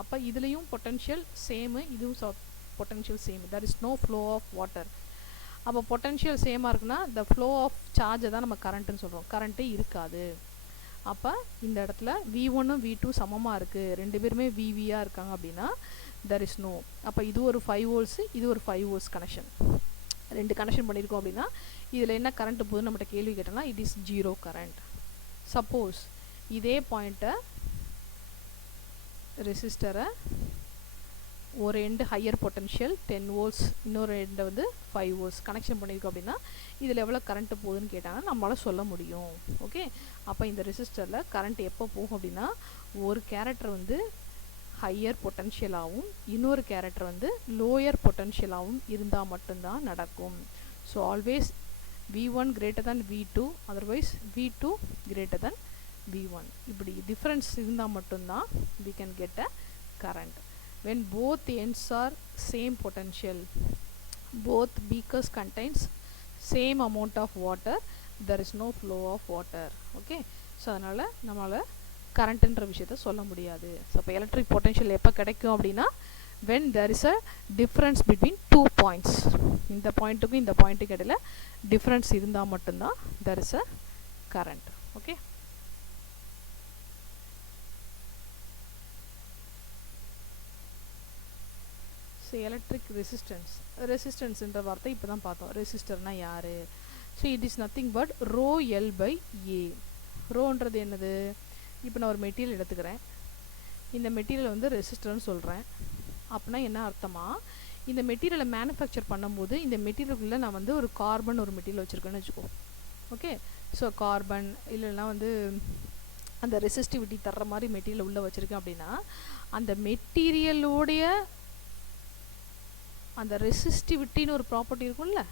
அப்போ இதுலேயும் பொட்டன்ஷியல் சேமு, இதுவும் potential same. That is no flow of water. அப்போ பொட்டன்ஷியல் சேமாக இருக்குன்னா த ஃப்ளோ ஆஃப் சார்ஜை தான் நம்ம கரண்ட்டுன்னு சொல்கிறோம். கரண்ட்டே இருக்காது. அப்போ இந்த இடத்துல V1 V2 சமமாக இருக்குது, 2 பேருமே VVயாக இருக்காங்க அப்படின்னா there is no. அப்போ இது ஒரு 5 வோல்ட்ஸு, இது ஒரு 5 வோல்ட்ஸ் கனெக்ஷன், 2 கனெக்ஷன் பண்ணியிருக்கோம் அப்படின்னா இதில் என்ன கரண்ட் போகுதுன்னு நம்மகிட்ட கேள்வி கேட்டோம்னா இட் இஸ் 0 கரண்ட். சப்போஸ் இதே பாயிண்ட்டை ரெசிஸ்டரை ஒரு எண்டு ஹையர் பொட்டன்ஷியல் 10 வோல்ட்ஸ், இன்னொரு எண்டை வந்து 5 வோல்ட்ஸ் கனெக்ஷன் பண்ணியிருக்கோம் அப்படின்னா இதில் எவ்வளோ கரண்ட்டு போகுதுன்னு கேட்டாங்கன்னா நம்மளால் சொல்ல முடியும். ஓகே, அப்போ இந்த ரெசிஸ்டரில் கரண்ட் எப்போ போகும் அப்படின்னா ஒரு கேரக்டர் வந்து ஹையர் பொட்டன்ஷியலாகவும் இன்னொரு கேரக்டர் வந்து லோயர் பொட்டன்ஷியலாகவும் இருந்தால் மட்டும்தான் நடக்கும். So always V1 greater than V2, otherwise V2 greater than V1. இப்படி டிஃப்ரென்ஸ் இருந்தால் மட்டும்தான் we can get a current. When both ends are same potential, both beakers contains same amount of water, there is no flow of water. Okay, so அதனால் நம்மளால் கரண்ட்டுன்ற விஷயத்த சொல்ல முடியாது. So அப்போ electric potential எப்போ கிடைக்கும் அப்படின்னா when there is a difference between 2 points. இந்த பாயிண்ட்டுக்கும் இந்த பாயிண்ட்டுக்கு இடையில டிஃப்ரென்ஸ் இருந்தால் மட்டும்தான் there is a current. Okay. So electric ரெசிஸ்டன்ஸ்ன்ற வார்த்தை இப்போ தான் பார்த்தோம். ரெசிஸ்டர்னால் யார்? So it is nothing but rho L by A. ரோன்றது என்னது? இப்போ நான் ஒரு மெட்டீரியல் எடுத்துக்கிறேன், இந்த மெட்டீரியல் வந்து ரெசிஸ்டர்னு சொல்கிறேன். அப்படின்னா என்ன அர்த்தமா, இந்த மெட்டீரியலை மேனுஃபேக்சர் பண்ணும்போது இந்த மெட்டீரியலுக்குள்ளே நான் வந்து ஒரு கார்பன் ஒரு மெட்டீரியல் வச்சுருக்கேன்னு வச்சுக்கோ. ஓகே, ஸோ கார்பன் இல்லைன்னா வந்து அந்த ரெசிஸ்டிவிட்டி தர்ற மாதிரி மெட்டீரியல் உள்ளே வச்சுருக்கேன் அப்படின்னா அந்த மெட்டீரியலோடைய அந்த ரெசிஸ்டிவிட்டின்னு ஒரு ப்ராப்பர்ட்டி இருக்கும்ல,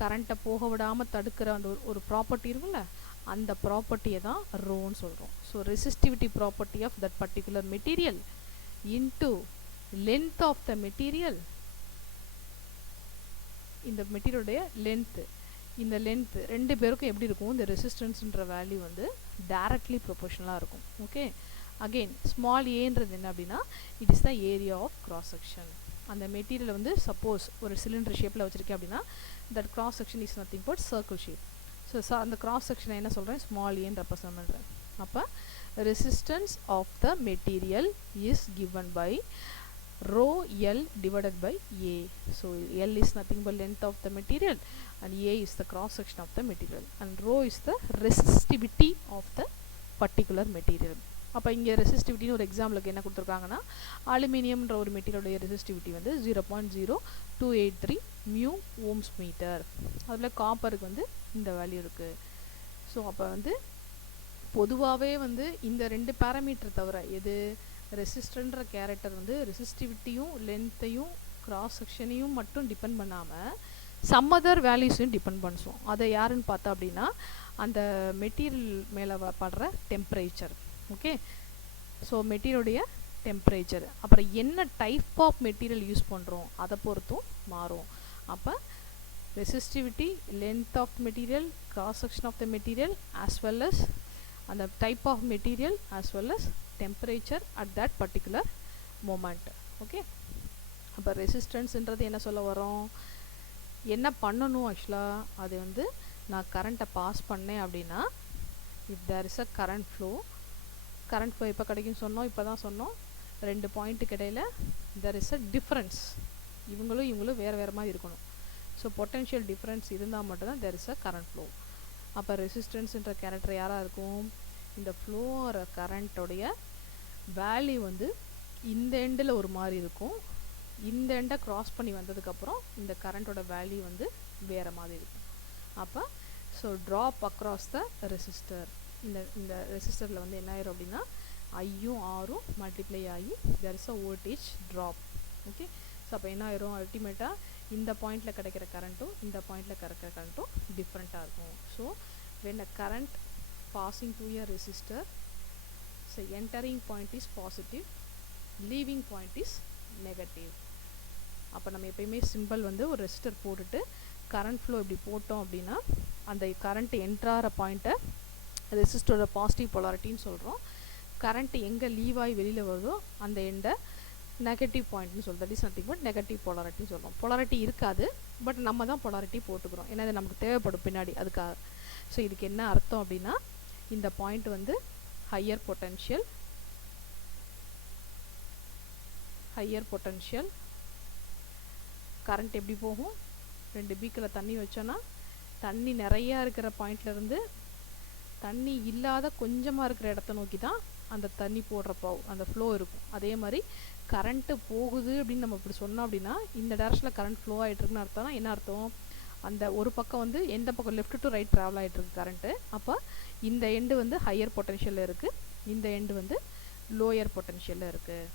கரண்ட்டை போக விடாமல் தடுக்கிற அந்த ஒரு ப்ராப்பர்ட்டி இருக்கும்ல, அந்த ப்ராப்பர்ட்டியை தான் ரோன்னு சொல்கிறோம். So resistivity property of that particular material into length of the material, இந்த மெட்டீரியலுடைய லென்த்து, இந்த லென்த்து ரெண்டு பேருக்கும் எப்படி இருக்கும், இந்த ரெசிஸ்டன்ஸ்ன்ற வேல்யூ வந்து டைரக்ட்லி ப்ரொபோஷனலாக இருக்கும். ஓகே, அகெயின் ஸ்மால் ஏன்றது என்ன அப்படின்னா it is the area of cross section. அந்த மெட்டீரியல் வந்து சப்போஸ் ஒரு சிலிண்டர் ஷேப்பில் வச்சுருக்கேன் அப்படின்னா that cross section is nothing but circle shape. So அந்த கிராஸ் செக்ஷனை என்ன சொல்கிறேன், ஸ்மால் ஏன்னு ரெப்ரசன்ட் பண்ணுறேன். அப்போ resistance of the material is given by rho L divided by A. So L is nothing but length of the material and A is the cross section of the material and rho is the resistivity of the particular material. அப்போ இங்கே ரெசிஸ்டிவிட்டின்னு ஒரு எக்ஸாம்பிளுக்கு என்ன கொடுத்துருக்காங்கன்னா அலுமினியம்ன்ற ஒரு மெட்டீரியலுடைய resistivity வந்து 0.0283 mu ohms metre. அதில் காப்பருக்கு வந்து இந்த வேல்யூ இருக்குது. ஸோ அப்போ வந்து பொதுவாகவே வந்து இந்த ரெண்டு பேராமீட்டர் தவிர எது ரெசிஸ்டன்ற கேரக்டர் வந்து ரெசிஸ்டிவிட்டியும் லென்த்தையும் கிராஸ் செக்ஷனையும் மட்டும் டிபெண்ட் பண்ணாமல் சம் அதர் வேல்யூஸையும் டிபெண்ட் பண்ணுவோம். அதை யாருன்னு பார்த்தா அப்படின்னா அந்த மெட்டீரியல் மேலே படுற டெம்பரேச்சர். ஓகே, ஸோ மெட்டீரியலுடைய டெம்பரேச்சர், அப்புறம் என்ன டைப் ஆஃப் மெட்டீரியல் யூஸ் பண்ணுறோம் அதை பொறுத்தும் மாறும். அப்போ resistivity, length of material, cross section of the material as well as அந்த type of material as well as temperature at that particular moment. Okay, அப்போ ரெசிஸ்டன்ஸ்ன்றது என்ன சொல்ல வரோம், என்ன பண்ணணும் ஆக்சுவலாக, அது வந்து நான் கரண்ட்டை பாஸ் பண்ணேன் அப்படின்னா if there is a current flow எப்போ கிடைக்குன்னு சொன்னோம், இப்போ தான் சொன்னோம், ரெண்டு பாயிண்ட்டுக்கு இடையில் தேர் இஸ் அ டிஃப்ரென்ஸ், இவங்களும் வேறு மாதிரி இருக்கணும். ஸோ பொட்டென்ஷியல் டிஃப்ரென்ஸ் இருந்தால் மட்டும்தான் there is a current flow. அப்போ ரெசிஸ்டன்ஸ்ன்ற கேரக்டர் யாராக இருக்கும், இந்த ஃப்ளோ ஆகிற கரண்ட்டோடைய வேல்யூ வந்து இந்த எண்டில் ஒரு மாதிரி இருக்கும், இந்த எண்டை க்ராஸ் பண்ணி வந்ததுக்கப்புறம் இந்த கரண்ட்டோட வேல்யூ வந்து வேறு மாதிரி இருக்கும். அப்போ so drop across the resistor, இந்த ரெசிஸ்டரில் வந்து என்ன ஆயிரும் அப்படின்னா ஐயும் ஆரும் மல்டிப்ளை ஆகி there is a voltage drop. Okay, so அப்போ என்ன ஆயிரும், அல்டிமேட்டாக இந்த பாயிண்டில் கிடைக்கிற கரண்ட்டும் இந்த பாயிண்டில் கிடைக்கிற கரண்ட்டும் டிஃப்ரெண்ட்டாக இருக்கும். So when a current passing through a resistor, so entering point is positive, leaving point is negative. அப்போ நம்ம எப்பயுமே சிம்பிள் வந்து ஒரு ரெசிஸ்டர் போட்டுட்டு கரண்ட் ஃப்ளோ இப்படி போட்டோம் அப்படின்னா அந்த கரண்ட் என்ட்ராகிற பாயிண்ட்டை ரெசிஸ்டரோட பாசிட்டிவ் பொலாரிட்டின்னு சொல்கிறோம். கரண்ட் எங்கே லீவ் ஆகி வெளியில் வருதோ அந்த எண்டை நெகட்டிவ் பாயிண்ட்னு சொல்கிறது. That is nothing but negative பொலாரிட்டின்னு சொல்கிறோம். பொலாரிட்டி இருக்காது, பட் நம்ம தான் பொலாரிட்டி போட்டுக்கிறோம், ஏன்னா இது நமக்கு தேவைப்படும் பின்னாடி அதுக்காக. ஸோ இதுக்கு என்ன அர்த்தம் அப்படின்னா இந்த பாயிண்ட் வந்து ஹையர் பொட்டன்ஷியல் கரண்ட் எப்படி போகும், ரெண்டு பீக்கில் தண்ணி வச்சோன்னா தண்ணி நிறையா இருக்கிற பாயிண்ட்லேருந்து தண்ணி இல்லாத கொஞ்சமாக இருக்கிற இடத்த நோக்கி தான் அந்த தண்ணி போடுறப்போ அந்த ஃப்ளோ இருக்கும். அதே மாதிரி கரண்ட்டு போகுது அப்படின்னு நம்ம இப்படி சொன்னோம் அப்படின்னா இந்த டேரக்ஷனில் கரண்ட் ஃப்ளோ ஆகிட்டுருக்குன்னு அர்த்தம்னா என்ன அர்த்தம், அந்த ஒரு பக்கம் வந்து எந்த பக்கம் லெஃப்ட் டு ரைட் ட்ராவல் ஆகிட்டுருக்கு கரண்ட்டு. அப்போ இந்த எண்டு வந்து ஹையர் பொட்டன்ஷியலில் இருக்குது, இந்த எண்டு வந்து லோயர் பொட்டன்ஷியலில் இருக்குது.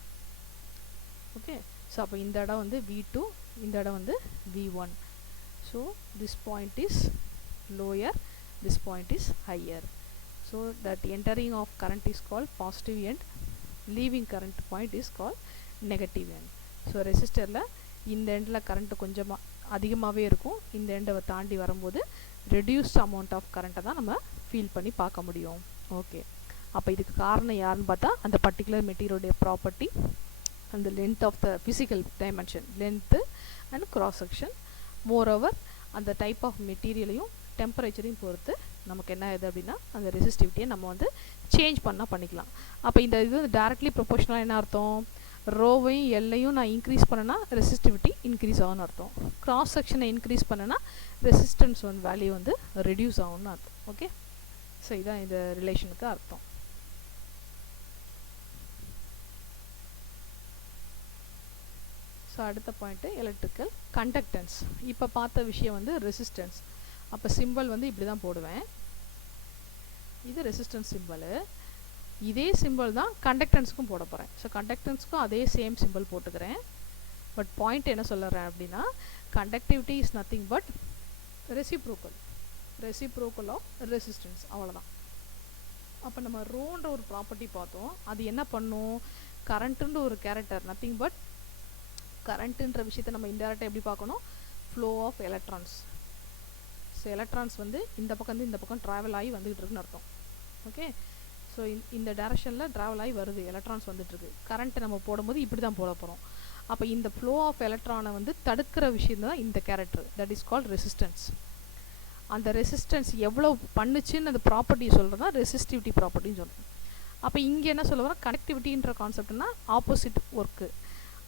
ஓகே, ஸோ அப்போ இந்த இடம் வந்து V2, இந்த இடம் வந்து V1. So this point is lower, this point is higher. So that entering of current is called positive end, leaving current point is called negative end. So ரெசிஸ்டரில் இந்த எண்டில் கரண்ட்டு கொஞ்சமாக அதிகமாகவே இருக்கும், இந்த எண்டை தாண்டி வரும்போது ரெடியூஸ்ட் அமௌண்ட் ஆஃப் கரண்ட்டை தான் நம்ம ஃபீல் பண்ணி பார்க்க முடியும். ஓகே, அப்போ இதுக்கு காரணம் யாருன்னு பார்த்தா அந்த பர்டிகுலர் மெட்டீரியலுடைய ப்ராப்பர்ட்டி, அந்த length of the physical dimension, length and cross section. Moreover அந்த டைப் ஆஃப் மெட்டீரியலையும் டெம்பரேச்சரையும் பொறுத்து நமக்கு என்ன ஆகுது அப்படின்னா அந்த ரெசிஸ்டிவிட்டியை நம்ம வந்து சேஞ்ச் பண்ணிக்கலாம். அப்போ இந்த இது டைரக்ட்லி ப்ரொபோஷனலாக என்ன அர்த்தம், ரோவையும் எல்லையும் நான் இன்க்ரீஸ் பண்ணேன்னா ரெசிஸ்டிவிட்டி இன்க்ரீஸ் ஆகும்னு அர்த்தம். கிராஸ் செக்ஷனை இன்க்ரீஸ் பண்ணேன்னா ரெசிஸ்டன்ஸ் வந்து வேல்யூ வந்து ரெடியூஸ் ஆகும்னு அர்த்தம். ஓகே, ஸோ இதான் இந்த ரிலேஷனுக்கு அர்த்தம். ஸோ அடுத்த பாயிண்ட்டு எலக்ட்ரிக்கல் கண்டக்டன்ஸ். இப்போ பார்த்த விஷயம் வந்து ரெசிஸ்டன்ஸ். அப்போ சிம்பிள் வந்து இப்படி தான் போடுவேன். இது ரெசிஸ்டன்ஸ் சிம்பிளு. இதே சிம்பிள் தான் கண்டக்டன்ஸுக்கும் போட போகிறேன். ஸோ கண்டக்டன்ஸுக்கும் அதே சேம் சிம்பிள் போட்டுக்கிறேன். பட் பாயிண்ட் என்ன சொல்லுறேன் அப்படின்னா, conductivity is nothing but reciprocal of resistance, அவ்வளோதான். அப்போ நம்ம ரோன்ற ஒரு ப்ராப்பர்ட்டி பார்த்தோம். அது என்ன பண்ணும், கரண்ட்டுன்ற ஒரு கேரக்டர், நத்திங் பட் கரண்ட்டுன்ற விஷயத்தை நம்ம இன்டெரக்டாக எப்படி பார்க்கணும், flow of electrons. So electrons வந்து இந்த பக்கம் வந்து இந்த பக்கம் ட்ராவல் ஆகி வந்துகிட்டு இருக்குன்னு அர்த்தம். ஓகே, ஸோ இந்த டைரக்ஷனில் ட்ராவல் ஆகி வருது, எலக்ட்ரான்ஸ் வந்துட்டுருக்கு. கரண்ட்டை நம்ம போடும்போது இப்படி தான் போட போகிறோம். அப்போ இந்த ஃப்ளோ ஆஃப் எலக்ட்ரானை வந்து தடுக்கிற விஷயம் தான் இந்த character, that is called resistance. அந்த ரெசிஸ்டன்ஸ் எவ்வளோ பண்ணுச்சுன்னு அந்த ப்ராப்பர்ட்டி சொல்கிறது தான் ரெசிஸ்டிவிட்டி ப்ராப்பர்ட்டின்னு சொல்கிறோம். அப்போ இங்கே என்ன சொல்ல வரோம், கனெக்டிவிட்டின்ற கான்செப்ட்னா ஆப்போசிட் ஒர்க்கு.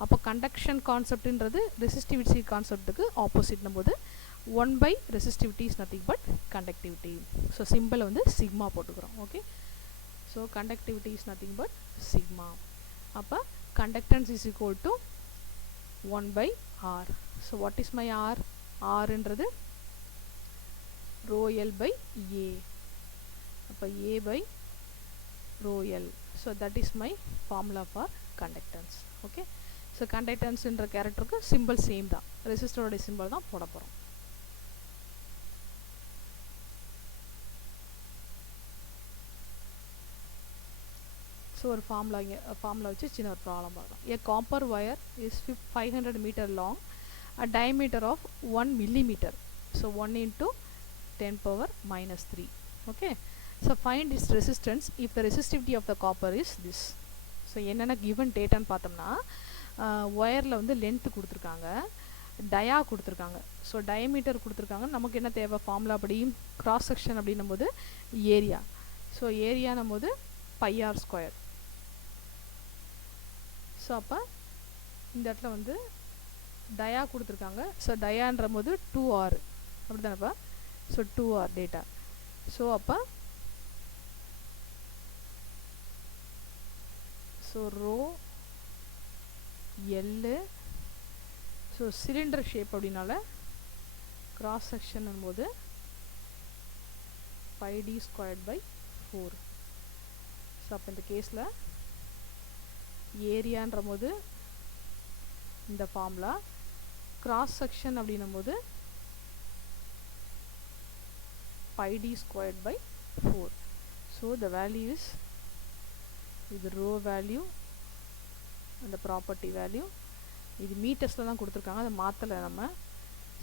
அப்போ கண்டக்ஷன் கான்செப்ட்ன்றது ரெசிஸ்டிவிட்டி கான்செப்ட்டுக்கு ஆப்போசிட்னும் போது 1 / resistivity is nothing but conductivity. So சிம்பிளை வந்து சிக்மா போட்டுக்கிறோம். Okay, so conductivity is nothing but sigma. அப்போ conductance is equal to 1/r. So what is my R? ஆர்ன்றது ρl/a. அப்போ a/ρl. So that is my formula for conductance. Okay, so கண்டக்டன்ஸ்ன்ற கேரக்டருக்கு simple same தான், ரெசிஸ்டரோட simple தான் போட போகிறோம். So ஒரு ஃபார்முலா வச்சு சின்ன ஒரு ப்ராப்ளம் பார்க்கலாம். A copper wire is 500 meter long, a diameter of 1 millimeter. So 1 into 10⁻³ Okay, so find its resistance if the resistivity of the copper is this. So என்னென்ன கிவன் டேட்டான்னு பார்த்தோம்னா, ஒயரில் வந்து லென்த்து கொடுத்துருக்காங்க, டயா கொடுத்துருக்காங்க, ஸோ டயமீட்டர் கொடுத்துருக்காங்க. நமக்கு என்ன தேவை, ஃபார்முலா படி கிராஸ் செக்ஷன் அப்படின்னும் போது ஏரியா. ஸோ ஏரியானும் போது πr². ஸோ அப்போ இந்த இடத்துல வந்து டயா கொடுத்துருக்காங்க. ஸோ டயான்ற போது 2r அப்படி தானேப்பா. So 2r data. ஸோ அப்போ so rho L. So cylinder shape அப்படின்னால கிராஸ் செக்ஷன் போது πd²/4. ஸோ அப்போ இந்த கேஸில் ஏரியான்ற போது இந்த ஃபார்முலா, கிராஸ் செக்ஷன் அப்படின்னும் போது πd²/4. So the value is, இது ரோ வேல்யூ, அந்த ப்ராப்பர்ட்டி வேல்யூ, இது மீட்டர்ஸில் தான் கொடுத்துருக்காங்க, அதை மாற்றலை நம்ம.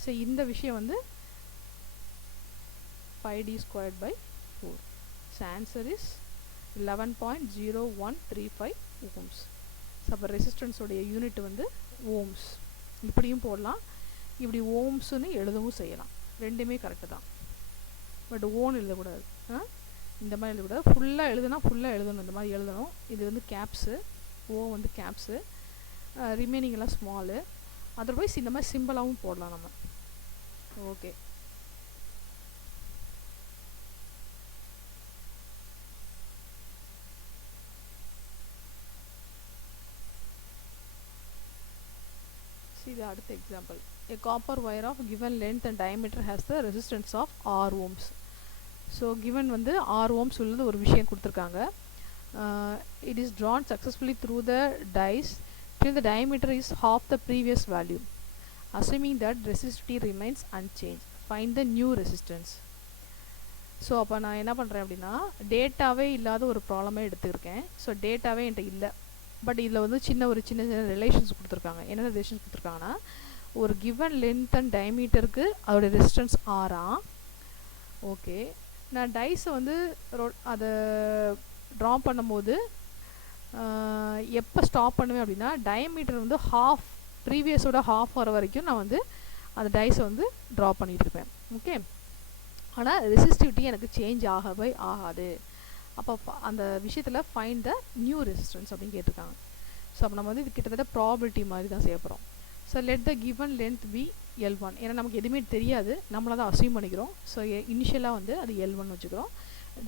ஸோ இந்த விஷயம் வந்து πd²/4. So answer is 11.0135 ohms. So அப்போ ரெசிஸ்டன்ஸோடைய யூனிட் வந்து ஓம்ஸ். இப்படியும் போடலாம், இப்படி ஓம்ஸுன்னு எழுதவும் செய்யலாம், ரெண்டுமே கரெக்டு தான். பட் ஓன் எழுதக்கூடாது, இந்த மாதிரி எழுதக்கூடாது. ஃபுல்லாக எழுதுனா ஃபுல்லாக எழுதணும், இந்த மாதிரி எழுதணும். இது வந்து கேப்ஸு, ஓ வந்து கேப்ஸு, ரிமைனிங் எல்லாம் ஸ்மாலு. அதர்வைஸ் இந்த மாதிரி சிம்பிளாகவும் போடலாம் நம்ம. ஓகே, இது அடுத்த example. A copper wire of given length and diameter has the resistance of R ohms. So given வந்து R ohms உள்ளது ஒரு விஷயம் கொடுத்துருக்காங்க. It is drawn successfully through the dies till the diameter is half the previous value. Assuming that resistivity remains unchanged, find the new resistance. So அப்போ நான் என்ன பண்ணுறேன் அப்படின்னா, டேட்டாவே இல்லாத ஒரு ப்ராப்ளமே எடுத்துருக்கேன். ஸோ டேட்டாவே என்கிட்ட இல்லை, பட் இதில் வந்து சின்ன சின்ன ரிலேஷன்ஸ் கொடுத்துருக்காங்க. என்னென்ன ரிலேஷன்ஸ் கொடுத்துருக்காங்கன்னா, ஒரு கிவன் லென்த் அண்ட் டயமீட்டருக்கு அதோடைய ரெசிஸ்டன்ஸ் ஆரா. ஓகே, நான் டைஸை வந்து அதை ட்ரா பண்ணும்போது எப்போ ஸ்டாப் பண்ணுவேன் அப்படின்னா, டயமீட்டர் வந்து ப்ரீவியஸோட ஹாஃப் வர வரைக்கும் நான் வந்து அந்த டைஸை வந்து ட்ரா பண்ணிகிட்டு இருப்பேன். ஓகே, ஆனால் ரெசிஸ்டிவிட்டி எனக்கு சேஞ்ச் ஆகவே ஆகாது. அப்போ அந்த விஷயத்தில் ஃபைண்ட் த நியூ ரெசிஸ்டன்ஸ் அப்படின்னு கேட்டிருக்காங்க. ஸோ அப்போ நம்ம வந்து இது கிட்டத்தட்ட ப்ராபபிலிட்டி மாதிரி தான் செய்ய போகிறோம். So let the given length be L1. ஏன்னா நமக்கு எதுவுமே தெரியாது, நம்மளை தான் அசியூம் பண்ணிக்கிறோம். ஸோ இனிஷியலாக வந்து அது L1 வச்சுக்கிறோம்,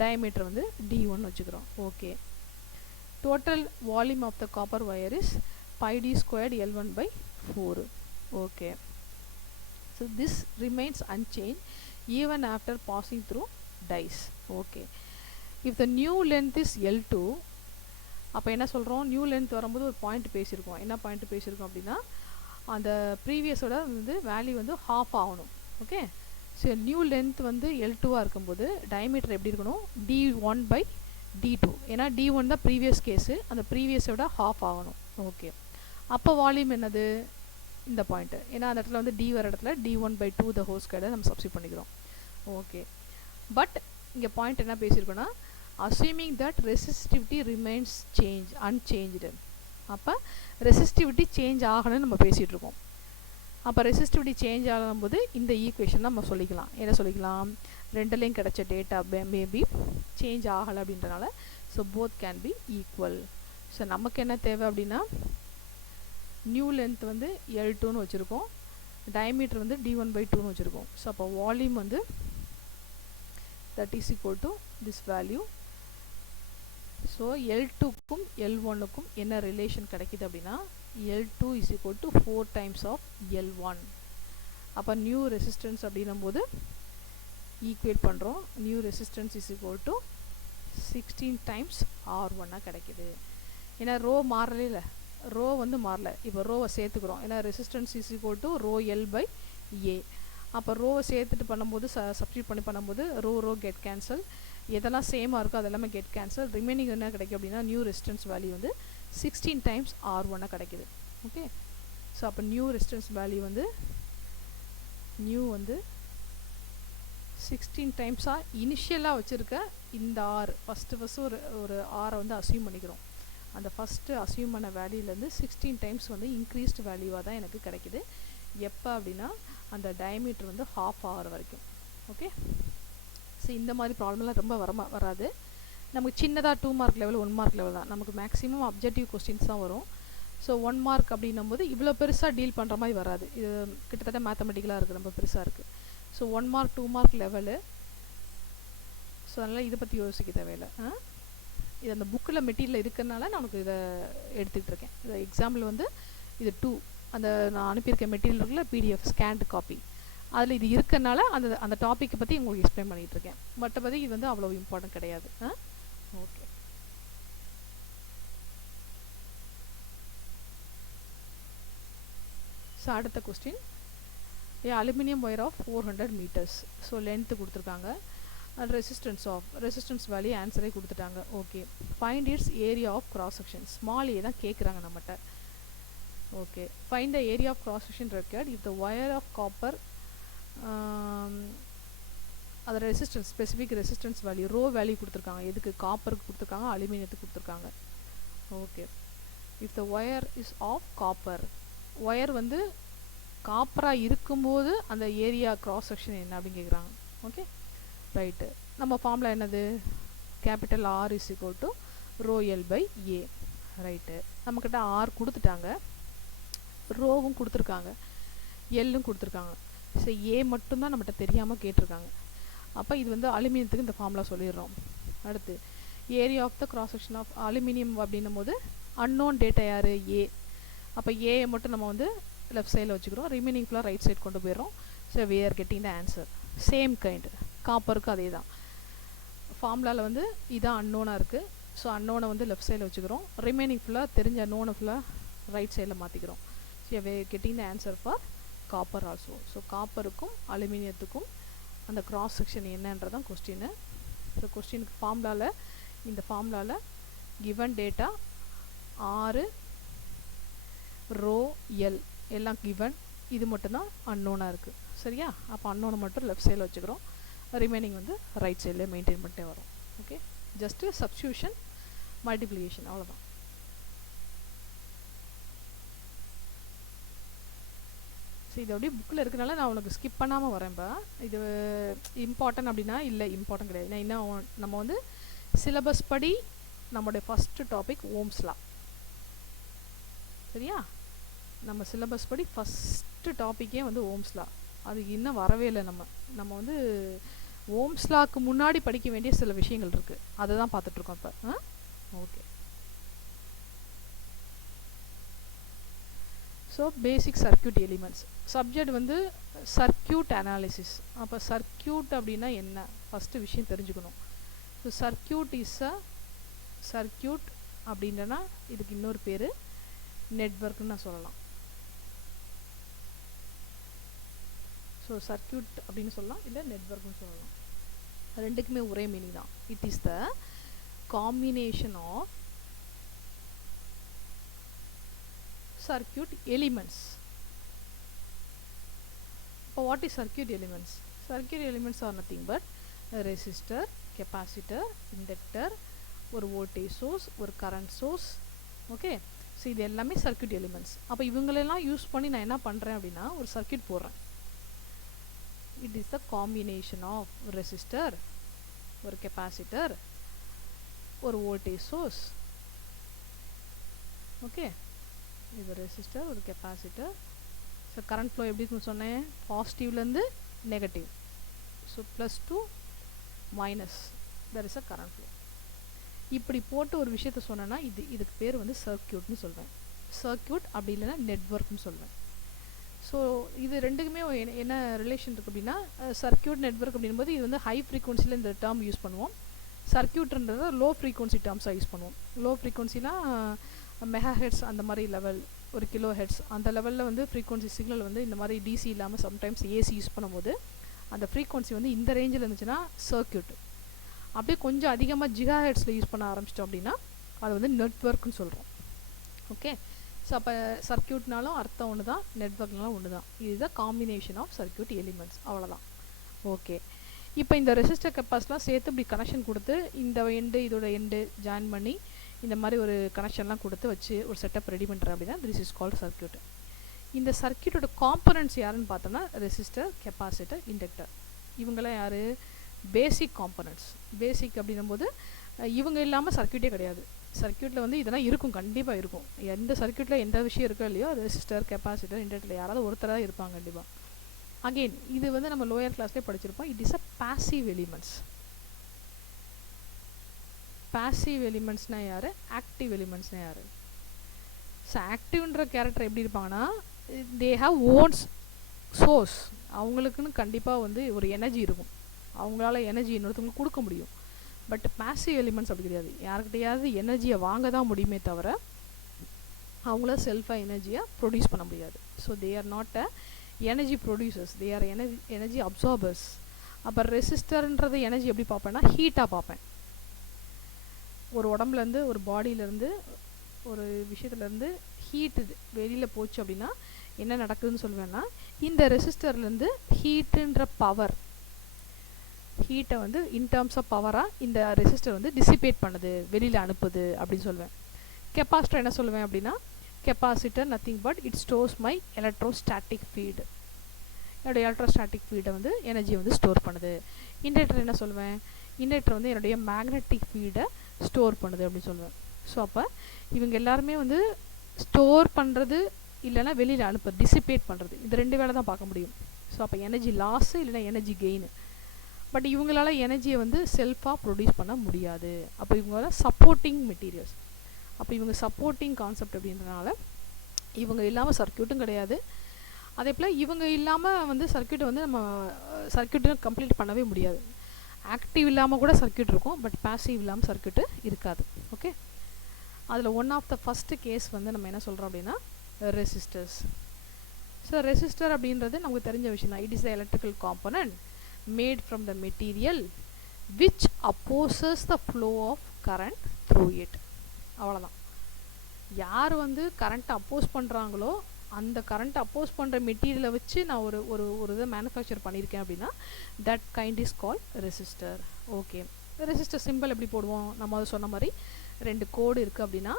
டயமீட்டர் வந்து D1 வச்சுக்கிறோம். Okay, total volume of the copper wire is pi d squared L1 by 4. Okay, so this remains unchanged even after passing through dies. Okay, if the new length is L2, அப்போ என்ன சொல்கிறோம், new length வரும்போது ஒரு point பேசியிருக்கோம். என்ன point பேசியிருக்கோம் அப்படின்னா, அந்த ப்ரீவியஸோட வந்து வேல்யூ வந்து ஹாஃப் ஆகணும். ஓகே, ஸோ நியூ லென்த் வந்து L2ஆக இருக்கும்போது டயமீட்டர் எப்படி இருக்கணும், D1 by D2. ஏன்னா D1 தான் ப்ரீவியஸ் கேஸு, அந்த ப்ரீவியஸோட ஹாஃப் ஆகணும். ஓகே, அப்போ வால்யூம் என்னது, இந்த பாயிண்ட்டு. ஏன்னா அந்த இடத்துல வந்து D வர இடத்துல D1 by 2 the whole square நம்ம சப்ஸ்டிட் பண்ணிக்கிறோம். ஓகே, பட் இங்கே பாயிண்ட் என்ன பேசியிருக்கோன்னா, assuming that resistivity remains unchanged. அப்போ ரெசிஸ்டிவிட்டி சேஞ்ச் ஆகணும்னு நம்ம பேசிகிட்டு இருக்கோம். அப்போ ரெசிஸ்டிவிட்டி சேஞ்ச் ஆகும்போது இந்த ஈக்குவேஷன் நம்ம சொல்லிக்கலாம். என்ன சொல்லிக்கலாம், ரெண்டுலேயும் கிடைச்ச டேட்டா மேபி சேஞ்ச் ஆகலை அப்படின்றனால so both can be equal. So நமக்கு என்ன தேவை அப்படின்னா, நியூ லென்த் வந்து L2ன்னு வச்சுருக்கோம், டயமீட்டர் வந்து D1 by 2ன்னு வச்சுருக்கோம். ஸோ அப்போ வால்யூம் வந்து that is equal to this value. So L2க்கும் L1க்கும் என்ன ரிலேஷன் கிடைக்கிது அப்படின்னா, L2 is equal to 4 times of L1. அப்போ நியூ ரெசிஸ்டன்ஸ் அப்படின்னும் போது ஈக்குவேட் பண்ணுறோம், new resistance is equal to 16 times R1 கிடைக்கிது. ஏன்னா ரோ மாறலே இல்லை, ரோ வந்து மாறல, இப்போ ரோவை சேர்த்துக்கிறோம். ஏன்னா resistance is equal to rho L by A. அப்போ ரோவை சேர்த்துட்டு பண்ணும்போது சப்ஸ்டியூட் பண்ணி பண்ணும்போது ரோ கெட் கேன்சல், எதெல்லாம் சேமாக இருக்கோ அதெல்லாமே கெட் கேன்சல். ரிமைனிங் என்ன கிடைக்கும் அப்படின்னா, நியூ ரெசிஸ்டன்ஸ் வேல்யூ வந்து 16 times R1 கிடைக்குது. ஓகே, ஸோ அப்போ நியூ ரெசிஸ்டன்ஸ் வேல்யூ வந்து நியூ வந்து 16 டைம்ஸாக இனிஷியலாக வச்சுருக்க இந்த ஆர் ஃபஸ்ட்டு ஒரு ஆரை வந்து அசியூம் பண்ணிக்கிறோம். அந்த ஃபஸ்ட்டு அசியூம் பண்ண வேல்யூலேருந்து 16 டைம்ஸ் வந்து இன்க்ரீஸ்டு வேல்யூவாக தான் எனக்கு கிடைக்குது. எப்போ அப்படின்னா, அந்த டயமீட்டர் வந்து ஹாஃப் ஆகிற வரைக்கும். ஓகே, ஸோ இந்த மாதிரி ப்ராப்ளம்லாம் ரொம்ப வராது. நமக்கு சின்னதாக 2 மார்க் லெவல் 1 மார்க் லெவல் தான், நமக்கு மேக்ஸிமம் அப்ஜெக்டிவ் கொஸ்டின்ஸ் தான் வரும். ஸோ 1 மார்க் அப்படின்னும் போது இவ்வளோ பெருசாக டீல் பண்ணுற மாதிரி வராது, இது கிட்டத்தட்ட மேத்தமெட்டிக்கலாக இருக்குது, ரொம்ப பெருசாக இருக்குது. So 1 mark 2 mark level. So அதனால் இதை பற்றி யோசிக்க தேவையில்லை. இது அந்த புக்கில் மெட்டீரியல் இருக்கிறனால நான் உனக்கு இதை எடுத்துக்கிட்டு இருக்கேன். இது எக்ஸாம்பிள் வந்து இது 2, அந்த நான் அனுப்பியிருக்க மெட்டீரியல் இருக்குல்ல PDF ஸ்கேன்டு காப்பி, அதில் இது இருக்கனால அந்த டாப்பிக்கை பற்றி உங்களுக்கு எக்ஸ்பிளைன் பண்ணிகிட்ருக்கேன். மற்றபடி இது வந்து அவ்வளோ இம்பார்ட்டன்ட் கிடையாது. ஓகே, ஸோ அடுத்த question, aluminium wire of 400 meters. So length கொடுத்துருக்காங்க, அண்ட் ரெசிஸ்டன்ஸ் வேல்யூ ஆன்சரே கொடுத்துட்டாங்க. Okay, find its area of cross section. Small A தான் கேட்குறாங்க நம்மகிட்ட. Okay, find the area of cross section required if the wire of copper, அது resistance specific resistance value rho value கொடுத்துருக்காங்க. எதுக்கு, காப்பருக்கு கொடுத்துருக்காங்க, அலுமினியத்துக்கு கொடுத்துருக்காங்க. Okay, if the wire is of copper, wire வந்து காப்பராக இருக்கும்போது அந்த ஏரியா கிராஸ் செக்ஷன் என்ன அப்படின்னு கேட்குறாங்க. ஓகே, ரைட்டு, நம்ம ஃபார்முலா என்னது, capital R is equal to rho L by A. Right, நம்மக்கிட்ட R கொடுத்துட்டாங்க, ரோவும் கொடுத்துருக்காங்க, எல்லும் கொடுத்துருக்காங்க. ஸோ ஏ மட்டும்தான் நம்மகிட்ட தெரியாமல் கேட்டிருக்காங்க. அப்போ இது வந்து அலுமினியத்துக்கு இந்த ஃபார்முலா சொல்லிடுறோம். அடுத்து area of the cross section of aluminium அப்படின்னும் போது அன்னோன் டேட்டா யார், ஏ. அப்போ ஏயை மட்டும் நம்ம வந்து லெஃப்ட் சைடில் வச்சுக்கிறோம், ரிமைனிங் ஃபுல்லாக ரைட் சைட் கொண்டு போயிடுறோம். So we are getting the answer. Same kind, காப்பருக்கு அதே தான். ஃபார்முலாவில் வந்து இதான் அன்னோனாக இருக்குது. ஸோ அன்னோனை வந்து லெஃப்ட் சைடில் வச்சுக்கிறோம், ரிமைனிங் ஃபுல்லாக தெரிஞ்ச அன்னோனை ஃபுல்லாக ரைட் சைடில் மாற்றிக்கிறோம். So we are getting the answer for copper also. So காப்பருக்கும் அலுமினியத்துக்கும் அந்த கிராஸ் செக்ஷன் என்னன்றதான் கொஸ்டின். ஸோ கொஸ்டினுக்கு ஃபார்முலாவில், இந்த ஃபார்முலாவில் given data R rho L எல்லாம் கிவன், இது மட்டும்தான் அன்னோனாக இருக்குது. சரியா, அப்போ அன்னோனை மட்டும் லெஃப்ட் சைடில் வச்சுக்கிறோம், ரிமைனிங் வந்து ரைட் சைடில் மெயின்டைன் பண்ணிட்டே வரும். ஓகே, ஜஸ்ட்டு சப்ஸ்டியூஷன் மல்டிப்ளிகேஷன், அவ்வளோதான். ஸோ இது அப்படியே புக்கில் இருக்கனால நான் உனக்கு ஸ்கிப் பண்ணாமல் வரேன்ப்பா. இது இம்பார்ட்டன்ட் அப்படின்னா இல்லை, இம்பார்ட்டன்ட் கிடையாது. ஏன்னா இன்னும் நம்ம வந்து சிலபஸ் படி நம்மளுடைய ஃபஸ்ட்டு டாபிக் ஓம்ஸ் லா. சரியா? நம்ம சிலபஸ் படி ஃபஸ்ட்டு டாப்பிக்கே வந்து ஓம்ஸ் லா. அதுக்கு இன்னும் வரவே இல்லை. நம்ம வந்து ஓம்ஸ் லாக்கு முன்னாடி படிக்க வேண்டிய சில விஷயங்கள் இருக்குது, அதை தான் பார்த்துட்ருக்கோம் இப்போ. Okay. So basic circuit elements. Subject வந்து சர்க்யூட் அனாலிசிஸ். அப்போ சர்க்யூட் அப்படின்னா என்ன ஃபஸ்ட்டு விஷயம் தெரிஞ்சுக்கணும். So circuit is a circuit அப்படின்னா இதுக்கு இன்னொரு பேர் நெட்வொர்க்னு நான் சொல்லலாம். ஸோ சர்க்யூட் அப்படின்னு சொல்லலாம், இல்லை நெட்வொர்க்னு சொல்லலாம். ரெண்டுக்குமே ஒரே மீனிங் தான். It is the combination of circuit elements. So what is circuit elements? Circuit elements are nothing but a resistor, capacitor, inductor, or voltage source, or current source. Okay, so இது எல்லாமே circuit elements. அப்போ இவங்களெல்லாம் use பண்ணி நான் என்ன பண்ணுறேன் அப்படின்னா ஒரு சர்க்யூட் போடுறேன். It is the combination of resistor, ஒரு capacitor, ஒரு voltage source. Okay, இது ரெசிஸ்டர், ஒரு கெப்பாசிட்டர். ஸோ கரண்ட் ஃப்ளோ எப்படி இருக்குன்னு சொன்னேன், பாசிட்டிவ்லேருந்து negative. So plus to minus, that is a current flow. இப்படி போட்டு ஒரு விஷயத்த சொன்னேன்னா இதுக்கு பேர் வந்து சர்க்யூட்னு சொல்வேன். சர்க்யூட் அப்படி இல்லைன்னா நெட்வொர்க்னு சொல்வேன். ஸோ இது ரெண்டுக்குமே என்ன ரிலேஷன் இருக்குது அப்படின்னா, சர்க்யூட் நெட்வொர்க் அப்படின்போது இது வந்து ஹை ஃப்ரீக்வன்சியில் இந்த டேர்ம் யூஸ் பண்ணுவோம். சர்க்யூட்ன்றதை லோ ஃப்ரீக்வன்சி டேர்ம்ஸாக யூஸ் பண்ணுவோம். லோ ஃப்ரீக்வன்சினா மெகா ஹெட்ஸ் அந்த மாதிரி லெவல், ஒரு கிலோ ஹெட்ஸ் அந்த லெவலில் வந்து ஃப்ரீக்வன்சி சிக்னல் வந்து இந்த மாதிரி டிசி இல்லாமல் சம்டைம்ஸ் ஏசி யூஸ் பண்ணும்போது அந்த ஃப்ரீக்வன்சி வந்து இந்த ரேஞ்சில் இருந்துச்சுன்னா சர்க்யூட். அப்படியே கொஞ்சம் அதிகமாக ஜிகா ஹெட்ஸில் யூஸ் பண்ண ஆரம்பிச்சிட்டோம் அப்படின்னா அது வந்து நெட்வொர்க்னு சொல்கிறோம். ஓகே, ஸோ அப்போ சர்க்யூட்னாலும் அர்த்தம் ஒன்று தான், நெட்வொர்க்னாலும் ஒன்று தான். இதுதான் காம்பினேஷன் ஆஃப் சர்க்யூட் எலிமெண்ட்ஸ், அவ்வளோதான். ஓகே, இப்போ இந்த ரெசிஸ்டர் கெப்பாசிட்டர்லாம் சேர்த்து இப்படி கனெக்ஷன் கொடுத்து இந்த எண்டு இதோட எண்டு ஜாயின் பண்ணி இந்த மாதிரி ஒரு கனெக்ஷன்லாம் கொடுத்து வச்சு ஒரு செட்டப் ரெடி பண்ணுறேன் அப்படின்னா திஸ் இஸ் கால்ட் சர்க்யூட். இந்த சர்க்யூட்டோட காம்பனன்ட்ஸ் யாருன்னு பார்த்தோம்னா ரெசிஸ்டர், கெப்பாசிட்டர், இண்டக்டர். இவங்களாம் யார்? பேசிக் காம்பனன்ட்ஸ். பேசிக் அப்படின்னும்போது இவங்க இல்லாமல் சர்க்யூட்டே கிடையாது. சர்க்யூட்டில் வந்து இதெல்லாம் இருக்கும், கண்டிப்பாக இருக்கும். எந்த சர்க்யூட்டில் எந்த விஷயம் இருக்கோ இல்லையோ ரெசிஸ்டர், கெப்பாசிட்டர், இண்டக்டர் யாராவது ஒருத்தராக இருப்பாங்க கண்டிப்பாக. அகெயின் இது வந்து நம்ம லோயர் கிளாஸ்லேயே படிச்சிருப்போம். It is a passive elements. Passive எலிமெண்ட்ஸ்னால் யார்? ஆக்டிவ் எலிமெண்ட்ஸ்னால் யார்? ஸோ ஆக்டிவ்ன்ற கேரக்டர் எப்படி இருப்பாங்கன்னா தே ஹாவ் ஓன்ஸ் சோர்ஸ். அவங்களுக்குன்னு கண்டிப்பாக வந்து ஒரு எனர்ஜி இருக்கும், அவங்களால எனர்ஜி இன்னொருத்தவங்களுக்கு கொடுக்க முடியும். பட் பாசிவ் எலிமெண்ட்ஸ் அப்படி கிடையாது. யாருக்கிட்டையாவது எனர்ஜியை வாங்க தான் முடியுமே தவிர அவங்கள செல்ஃபாக எனர்ஜியை ப்ரொடியூஸ் பண்ண முடியாது. So they are not a energy producers, they are energy absorbers. அப்போ ரெசிஸ்டர்ன்றது எனர்ஜி எப்படி பார்ப்பேன்னா ஹீட்டாக பார்ப்பேன். ஒரு உடம்புலேருந்து, ஒரு பாடியிலேருந்து, ஒரு விஷயத்துலேருந்து ஹீட்டு வெளியில் போச்சு அப்படின்னா என்ன நடக்குதுன்னு சொல்லுவேன்னா, இந்த ரெசிஸ்டர்லேருந்து ஹீட்டுன்ற பவர், ஹீட்டை வந்து இன் டேர்ம்ஸ் ஆஃப் பவராக இந்த ரெசிஸ்டர் வந்து டிசிபேட் பண்ணுது, வெளியில் அனுப்புது அப்படின்னு சொல்லுவேன். கெப்பாசிட்டர் என்ன சொல்லுவேன் அப்படின்னா, capacitor nothing but it stores my electrostatic field. என்னுடைய எலக்ட்ரோஸ்டாட்டிக் ஃபீல்டை வந்து எனர்ஜியை வந்து ஸ்டோர் பண்ணுது. இண்டக்டர் என்ன சொல்லுவேன், இண்டக்டர் வந்து என்னுடைய மேக்னெட்டிக் ஃபீல்டை ஸ்டோர் பண்ணுது அப்படின்னு சொல்லுவேன். ஸோ அப்போ இவங்க எல்லாருமே வந்து ஸ்டோர் பண்ணுறது இல்லைன்னா வெளியில் அனுப்புறது, டிசிபேட் பண்ணுறது, இந்த ரெண்டு வேலை தான் பார்க்க முடியும். ஸோ அப்போ எனர்ஜி லாஸு இல்லைன்னா எனர்ஜி கெயின். பட் இவங்களால எனர்ஜியை வந்து செல்ஃபாக ப்ரொடியூஸ் பண்ண முடியாது. அப்போ இவங்களால சப்போர்ட்டிங் மெட்டீரியல்ஸ். அப்போ இவங்க சப்போர்ட்டிங் கான்செப்ட் அப்படின்றனால இவங்க இல்லாமல் சர்க்யூட்டும் கிடையாது. அதே போல் இவங்க இல்லாமல் வந்து சர்க்யூட்டை வந்து நம்ம சர்க்யூட்டை கம்ப்ளீட் பண்ணவே முடியாது. ஆக்டிவ் இல்லாமல் கூட சர்க்யூட் இருக்கும், பட் பாசிவ் இல்லாமல் சர்க்யூட்டு இருக்காது. ஓகே, அதில் one of the first case வந்து நம்ம என்ன சொல்கிறோம் அப்படின்னா ரெசிஸ்டர்ஸ். ஸோ ரெசிஸ்டர் அப்படின்றது நமக்கு தெரிஞ்ச விஷயம் தான். It is the electrical component made from the material which opposes the flow of current through it. அவ்வளோதான். யார் வந்து கரண்ட்டை அப்போஸ் பண்ணுறாங்களோ அந்த கரண்ட்டை அப்போஸ் பண்ணுற மெட்டீரியலை வச்சு நான் ஒரு இதை மேனுஃபேக்சர் பண்ணியிருக்கேன் அப்படின்னா that kind is call resistor. Okay, resistor simple எப்படி போடுவோம்? நம்ம அதை சொன்ன மாதிரி ரெண்டு கோடு இருக்குது அப்படின்னா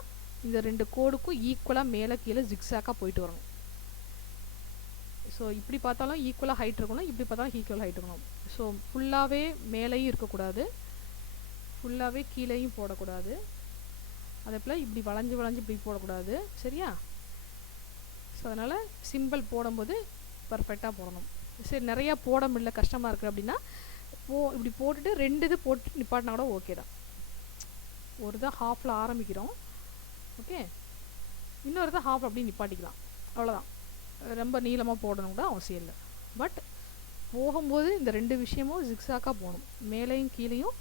இந்த ரெண்டு கோடுக்கும் ஈக்குவலாக மேலே கீழே ஜிக்ஸாக்காக போயிட்டு வரணும். ஸோ இப்படி பார்த்தாலும் ஈக்குவலாக ஹைட் இருக்கணும், இப்படி பார்த்தாலும் ஈக்குவல் ஹைட் இருக்கணும். ஸோ ஃபுல்லாகவே மேலேயும் இருக்கக்கூடாது, ஃபுல்லாகவே கீழேயும் போடக்கூடாது, அதே போல் இப்படி வளைஞ்சு வளைஞ்சு இப்படி போடக்கூடாது. சரியா? ஸோ அதனால் சிம்பிள் போடும்போது பர்ஃபெக்டாக போடணும். சரி நிறையா போட முடியல கஷ்டமாக இருக்குது அப்படின்னா இப்படி போட்டுட்டு 2 இது போட்டு நிப்பாட்டினா கூட ஓகே தான். ஒரு தான் ஹாஃபில் ஆரம்பிக்கிறோம், ஓகே, இன்னொரு தான் ஹாஃப் அப்படி நிப்பாட்டிக்கலாம், அவ்வளோதான். ரொம்ப நீளமாக போடணும் கூட அவசியம் இல்லை. பட் போகும்போது இந்த 2 விஷயமும் ஜிக்ஸாக்காக போகணும். மேலேயும் கீழேயும்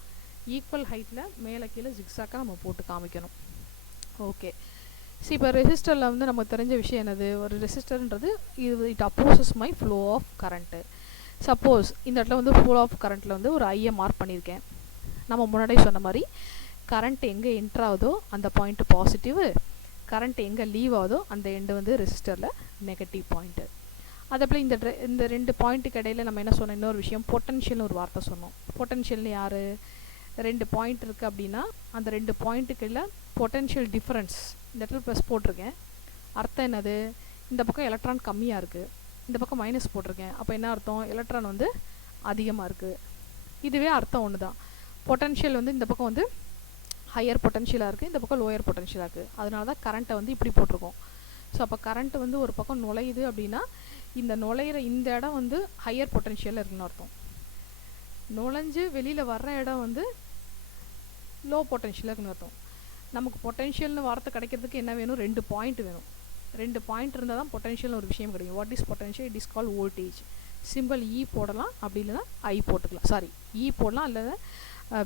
ஈக்குவல் ஹைட்டில் மேலே கீழே ஜிக்ஸாக்காக நம்ம போட்டு காமிக்கணும். ஓகே, சரி இப்போ ரெசிஸ்டரில் வந்து நமக்கு தெரிஞ்ச விஷயம் என்னது, ஒரு ரெசிஸ்டர்ன்றது it opposes my flow of current. Suppose இந்த இடத்துல வந்து ஃப்ளோ ஆஃப் கரண்ட்டில் வந்து ஒரு ஐயை மார்க் பண்ணியிருக்கேன். நம்ம முன்னாடியே சொன்ன மாதிரி கரண்ட் எங்கே என்ட்ரு ஆகுதோ அந்த பாயிண்ட்டு பாசிட்டிவ், கரண்ட் எங்கே லீவ் ஆகுதோ அந்த எண்டு வந்து ரெசிஸ்டரில் நெகட்டிவ் பாயிண்ட்டு. அதே போல் இந்த 2 பாயிண்ட்டுக்கு இடையில் நம்ம என்ன சொன்னோம், இன்னொரு விஷயம் பொட்டன்ஷியல்னு ஒரு வார்த்தை சொன்னோம். பொட்டன்ஷியல்னு யார், 2 பாயிண்ட் இருக்குது அப்படின்னா அந்த 2 பாயிண்ட்டுக்குள்ள பொட்டன்ஷியல் டிஃப்ரென்ஸ், இந்த இடத்துல ப்ளஸ் போட்டிருக்கேன், அர்த்தம் என்னது, இந்த பக்கம் எலக்ட்ரான் கம்மியாக இருக்குது, இந்த பக்கம் மைனஸ் போட்டிருக்கேன், அப்போ என்ன அர்த்தம், எலக்ட்ரான் வந்து அதிகமாக இருக்குது. இதுவே அர்த்தம் ஒன்று தான். பொட்டன்ஷியல் வந்து இந்த பக்கம் வந்து ஹையர் பொட்டன்ஷியலாக இருக்குது, இந்த பக்கம் லோயர் பொட்டன்ஷியலாக இருக்குது. அதனால தான் கரண்ட்டை வந்து இப்படி போட்டிருக்கோம். ஸோ அப்போ கரண்ட்டு வந்து ஒரு பக்கம் நுழையுது அப்படின்னா இந்த நுழையிற இந்த இடம் வந்து ஹையர் பொட்டன்ஷியலில் இருக்குன்னு அர்த்தம். நுழைஞ்சு வெளியில் வர்ற இடம் வந்து லோ பொட்டன்ஷியலாக இருக்குன்னு அர்த்தம். நமக்கு பொட்டன்ஷியல்னு வார்த்தை கிடைக்கிறதுக்கு என்ன வேணும், 2 பாயிண்ட் வேணும். 2 பாயிண்ட் இருந்தால் தான் பொட்டன்ஷியல்னு ஒரு விஷயம் கிடைக்கும். What is potential, it is call voltage. Simple E போடலாம், அப்படி இல்லைன்னா ஐ போட்டுக்கலாம், சாரி இ போடலாம் இல்லை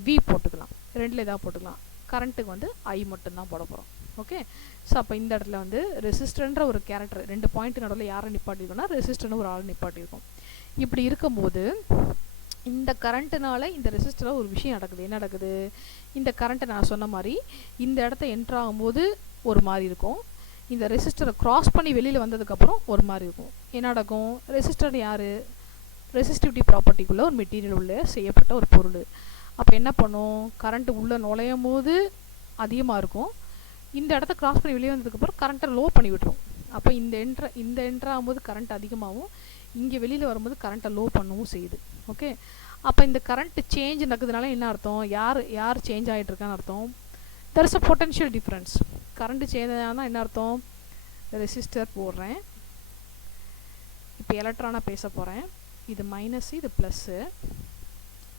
வி போட்டுக்கலாம், 2ல் ஏதாவது போட்டுக்கலாம். கரண்ட்டுக்கு வந்து ஐ மட்டும்தான் போட போகிறோம். ஓகே, ஸோ அப்போ இந்த இடத்துல வந்து ரெசிஸ்டர்ன்ற ஒரு கேரக்டர் 2 பாயிண்ட் நடுவில் யாரை நிப்பாட்டியிருக்கோம்னா ரெசிஸ்டர்னு ஒரு ஆள் நிப்பாட்டியிருக்கோம். இப்படி இருக்கும்போது இந்த கரண்ட்டுனால இந்த ரெசிஸ்டரில் ஒரு விஷயம் நடக்குது. என்ன நடக்குது, இந்த கரண்ட்டை நான் சொன்ன மாதிரி இந்த இடத்த என்ட்ரு ஆகும்போது ஒரு மாதிரி இருக்கும், இந்த ரெசிஸ்டரை க்ராஸ் பண்ணி வெளியில் வந்ததுக்கப்புறம் ஒரு மாதிரி இருக்கும். என்ன நடக்கும், ரெசிஸ்டர் யார், ரெசிஸ்டிவிட்டி ப்ராப்பர்ட்டிக்குள்ளே ஒரு மெட்டீரியல் உள்ளே செய்யப்பட்ட ஒரு பொருள். அப்போ என்ன பண்ணும், கரண்ட்டு உள்ளே நுழையும் போது அதிகமாக இருக்கும், இந்த இடத்த கிராஸ் பண்ணி வெளியே வந்ததுக்கப்புறம் கரண்ட்டை லோ பண்ணி விட்டுரும். அப்போ இந்த என்ட்ரு ஆகும்போது கரண்ட் அதிகமாகவும் இங்கே வெளியில் வரும்போது கரண்ட்டை லோ பண்ணவும் செய்யுது. ஓகே, அப்போ இந்த கரண்ட் சேஞ்ச் நடக்குதுனால என்ன அர்த்தம், யார் சேஞ்ச் ஆகிட்டு இருக்கான்னு அர்த்தம், there is a potential difference. Current change ஆனால் என்ன அர்த்தம், ரெசிஸ்டர் போடுறேன், இப்போ எலக்ட்ரானாக பேச போகிறேன், இது மைனஸ் இது ப்ளஸ்ஸு.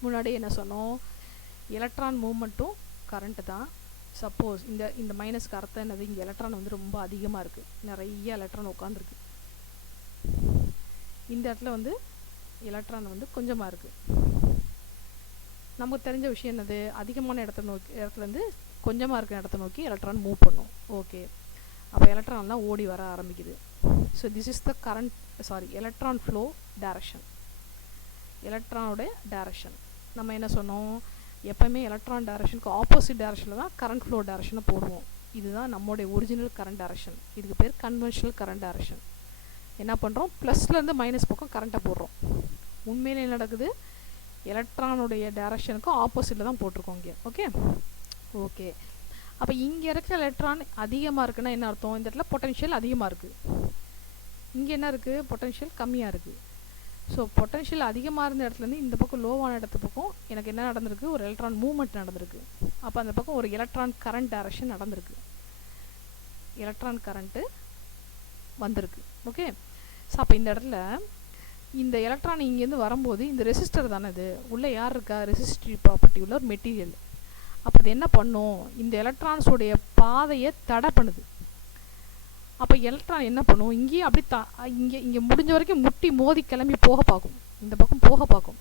முன்னாடி என்ன சொன்னோம், எலக்ட்ரான் மூவ்மெண்ட்டும் கரண்ட்டு தான். சப்போஸ் இந்த மைனஸ்க்கு அர்த்தம் என்னது, இங்கே எலக்ட்ரான் வந்து ரொம்ப அதிகமாக இருக்குது, நிறைய எலக்ட்ரான் உட்காந்துருக்கு, இந்த இடத்துல வந்து எலக்ட்ரான் வந்து கொஞ்சமாக இருக்குது. நமக்கு தெரிஞ்ச விஷயம் என்னது, அதிகமான இடத்துலேருந்து கொஞ்சமாக இருக்கிற இடத்த நோக்கி எலக்ட்ரான் மூவ் பண்ணும். ஓகே, அப்போ எலக்ட்ரான்லாம் ஓடி வர ஆரம்பிக்குது. So this is the electron flow direction, எலக்ட்ரானோட டைரக்ஷன். நம்ம என்ன சொன்னோம், எப்போவுமே எலக்ட்ரான் டைரக்ஷனுக்கு ஆப்போசிட் டைரக்ஷனில் தான் கரண்ட் ஃப்ளோ டைரக்ஷனை போடுவோம். இதுதான் நம்மளுடைய ஒரிஜினல் கரண்ட் டைரக்ஷன், இதுக்கு பேர் கன்வென்ஷனல் கரண்ட் டைரக்ஷன். என்ன பண்ணுறோம், ப்ளஸ்லேருந்து மைனஸ் பக்கம் கரண்ட்டை போடுறோம். உண்மையில் என்ன நடக்குது, எலக்ட்ரானுடைய டைரக்ஷனுக்கு ஆப்போசிட்டில் தான் போட்டிருக்கோம் இங்கே. ஓகே, அப்போ இங்கே இருக்கிற எலக்ட்ரான் அதிகமாக இருக்குன்னா என்ன அர்த்தம், இந்த இடத்துல பொட்டன்ஷியல் அதிகமாக இருக்குது, இங்கே என்ன இருக்குது, பொட்டன்ஷியல் கம்மியாக இருக்குது. ஸோ பொட்டன்ஷியல் அதிகமாக இருந்த இடத்துலேருந்து இந்த பக்கம் லோவான இடத்து பக்கம் எனக்கு என்ன நடந்திருக்கு, ஒரு எலக்ட்ரான் மூவ்மெண்ட் நடந்திருக்கு. அப்போ அந்த பக்கம் ஒரு எலக்ட்ரான் கரண்ட் டைரக்ஷன் நடந்திருக்கு, எலக்ட்ரான் கரண்ட்டு வந்திருக்கு. ஓகே, ஸோ அப்போ இந்த இடத்துல இந்த எலக்ட்ரான் இங்கேருந்து வரும்போது இந்த ரெசிஸ்டர் தானே, இது உள்ளே யார் இருக்கா, ரெசிஸ்டிவ் ப்ராப்பர்ட்டி உள்ள ஒரு மெட்டீரியல். அப்போ அது என்ன பண்ணும், இந்த எலக்ட்ரான்ஸோடைய பாதையை தடை பண்ணுது. அப்போ எலக்ட்ரான் என்ன பண்ணும், இங்கேயும் அப்படி இங்கே முடிஞ்ச வரைக்கும் முட்டி மோதி கிளம்பி போக பார்க்கும், இந்த பக்கம் போக பார்க்கும்.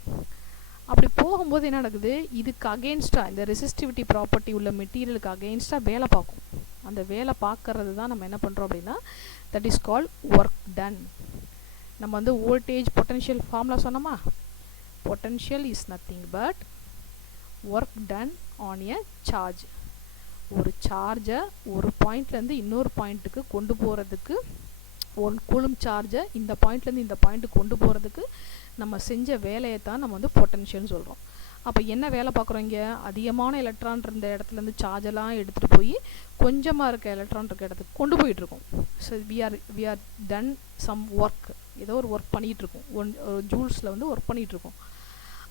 அப்படி போகும்போது என்ன நடக்குது, இதுக்கு அகெயின்ஸ்டாக இந்த ரெசிஸ்டிவிட்டி ப்ராப்பர்ட்டி உள்ள மெட்டீரியலுக்கு அகெயின்ஸ்டாக வேலை பார்க்கும். அந்த வேலை பார்க்கறது தான் நம்ம என்ன பண்ணுறோம் அப்படின்னா that is call work done. நம்ம வந்து வோல்டேஜ் பொட்டன்ஷியல் ஃபார்முலா சொன்னோமா, potential is nothing but work done on a charge. ஒரு சார்ஜை ஒரு பாயிண்ட்லேருந்து இன்னொரு பாயிண்ட்டுக்கு கொண்டு போகிறதுக்கு, 1 கூலும் சார்ஜை இந்த பாயிண்ட்லேருந்து இந்த பாயிண்ட்டுக்கு கொண்டு போகிறதுக்கு நம்ம செஞ்ச வேலையை தான் நம்ம வந்து பொட்டன்ஷியல்னு சொல்கிறோம். அப்போ என்ன வேலை பார்க்குறோம், இங்கே அதிகமான எலக்ட்ரான் இருந்த இடத்துலேருந்து சார்ஜெல்லாம் எடுத்துகிட்டு போய் கொஞ்சமாக இருக்க எலக்ட்ரான் இருக்க இடத்துக்கு கொண்டு போயிட்டுருக்கோம். So we are done some work, ஏதோ ஒரு ஒர்க் பண்ணிகிட்ருக்கோம், ஒரு ஜூல்ஸில் வந்து ஒர்க் பண்ணிகிட்ருக்கோம்.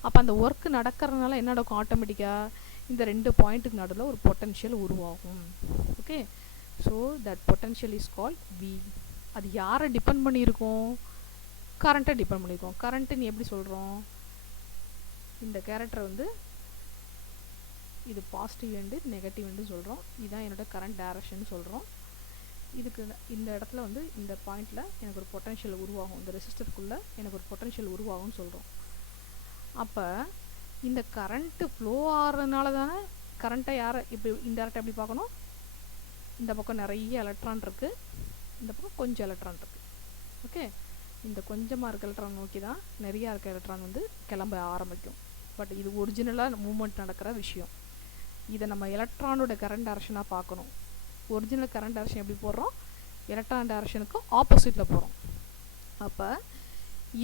அப்போ அந்த ஒர்க் நடக்கிறதுனால என்ன நடக்கும், ஆட்டோமேட்டிக்காக இந்த 2 பாயிண்ட்டுக்கு நடுவில் ஒரு பொட்டன்ஷியல் உருவாகும். Okay, so that potential is called V. அது யாரை டிபெண்ட் பண்ணியிருக்கோம்? கரண்ட்டை டிபெண்ட் பண்ணியிருக்கோம். கரண்ட்டுன்னு எப்படி சொல்கிறோம்? இந்த கேரக்டரை வந்து இது பாசிட்டிவ் எண்டு நெகட்டிவ் எண்டு சொல்கிறோம். இதுதான் என்னோட கரண்ட் டைரக்ஷன் சொல்கிறோம். இதுக்கு இந்த இடத்துல வந்து இந்த பாயிண்டில் எனக்கு ஒரு பொட்டன்ஷியல் உருவாகும், இந்த ரெசிஸ்டருக்குள்ளே எனக்கு ஒரு பொட்டன்ஷியல் உருவாகும்னு சொல்கிறோம். அப்போ இந்த கரண்ட்டு ஃப்ளோ ஆகிறதுனால தானே கரண்ட்டை யாரை இப்படி இன்டெரக்டாக எப்படி பார்க்கணும்? இந்த பக்கம் நிறைய எலக்ட்ரான் இருக்குது, இந்த பக்கம் கொஞ்சம் எலக்ட்ரான் இருக்குது. ஓகே, இந்த கொஞ்சமாக இருக்க எலக்ட்ரான் நோக்கி தான் நிறையா இருக்க எலக்ட்ரான் வந்து கிளம்ப ஆரம்பிக்கும். பட் இது ஒரிஜினலாக மூமெண்ட் நடக்கிற விஷயம். இதை நம்ம எலக்ட்ரானோட கரண்ட் டைரக்ஷனாக பார்க்கணும். ஒரிஜினல் கரண்ட் டைரக்ஷன் எப்படி போடுறோம்? எலக்ட்ரான் டைரக்ஷனுக்கு ஆப்போசிட்டில் போகிறோம். அப்போ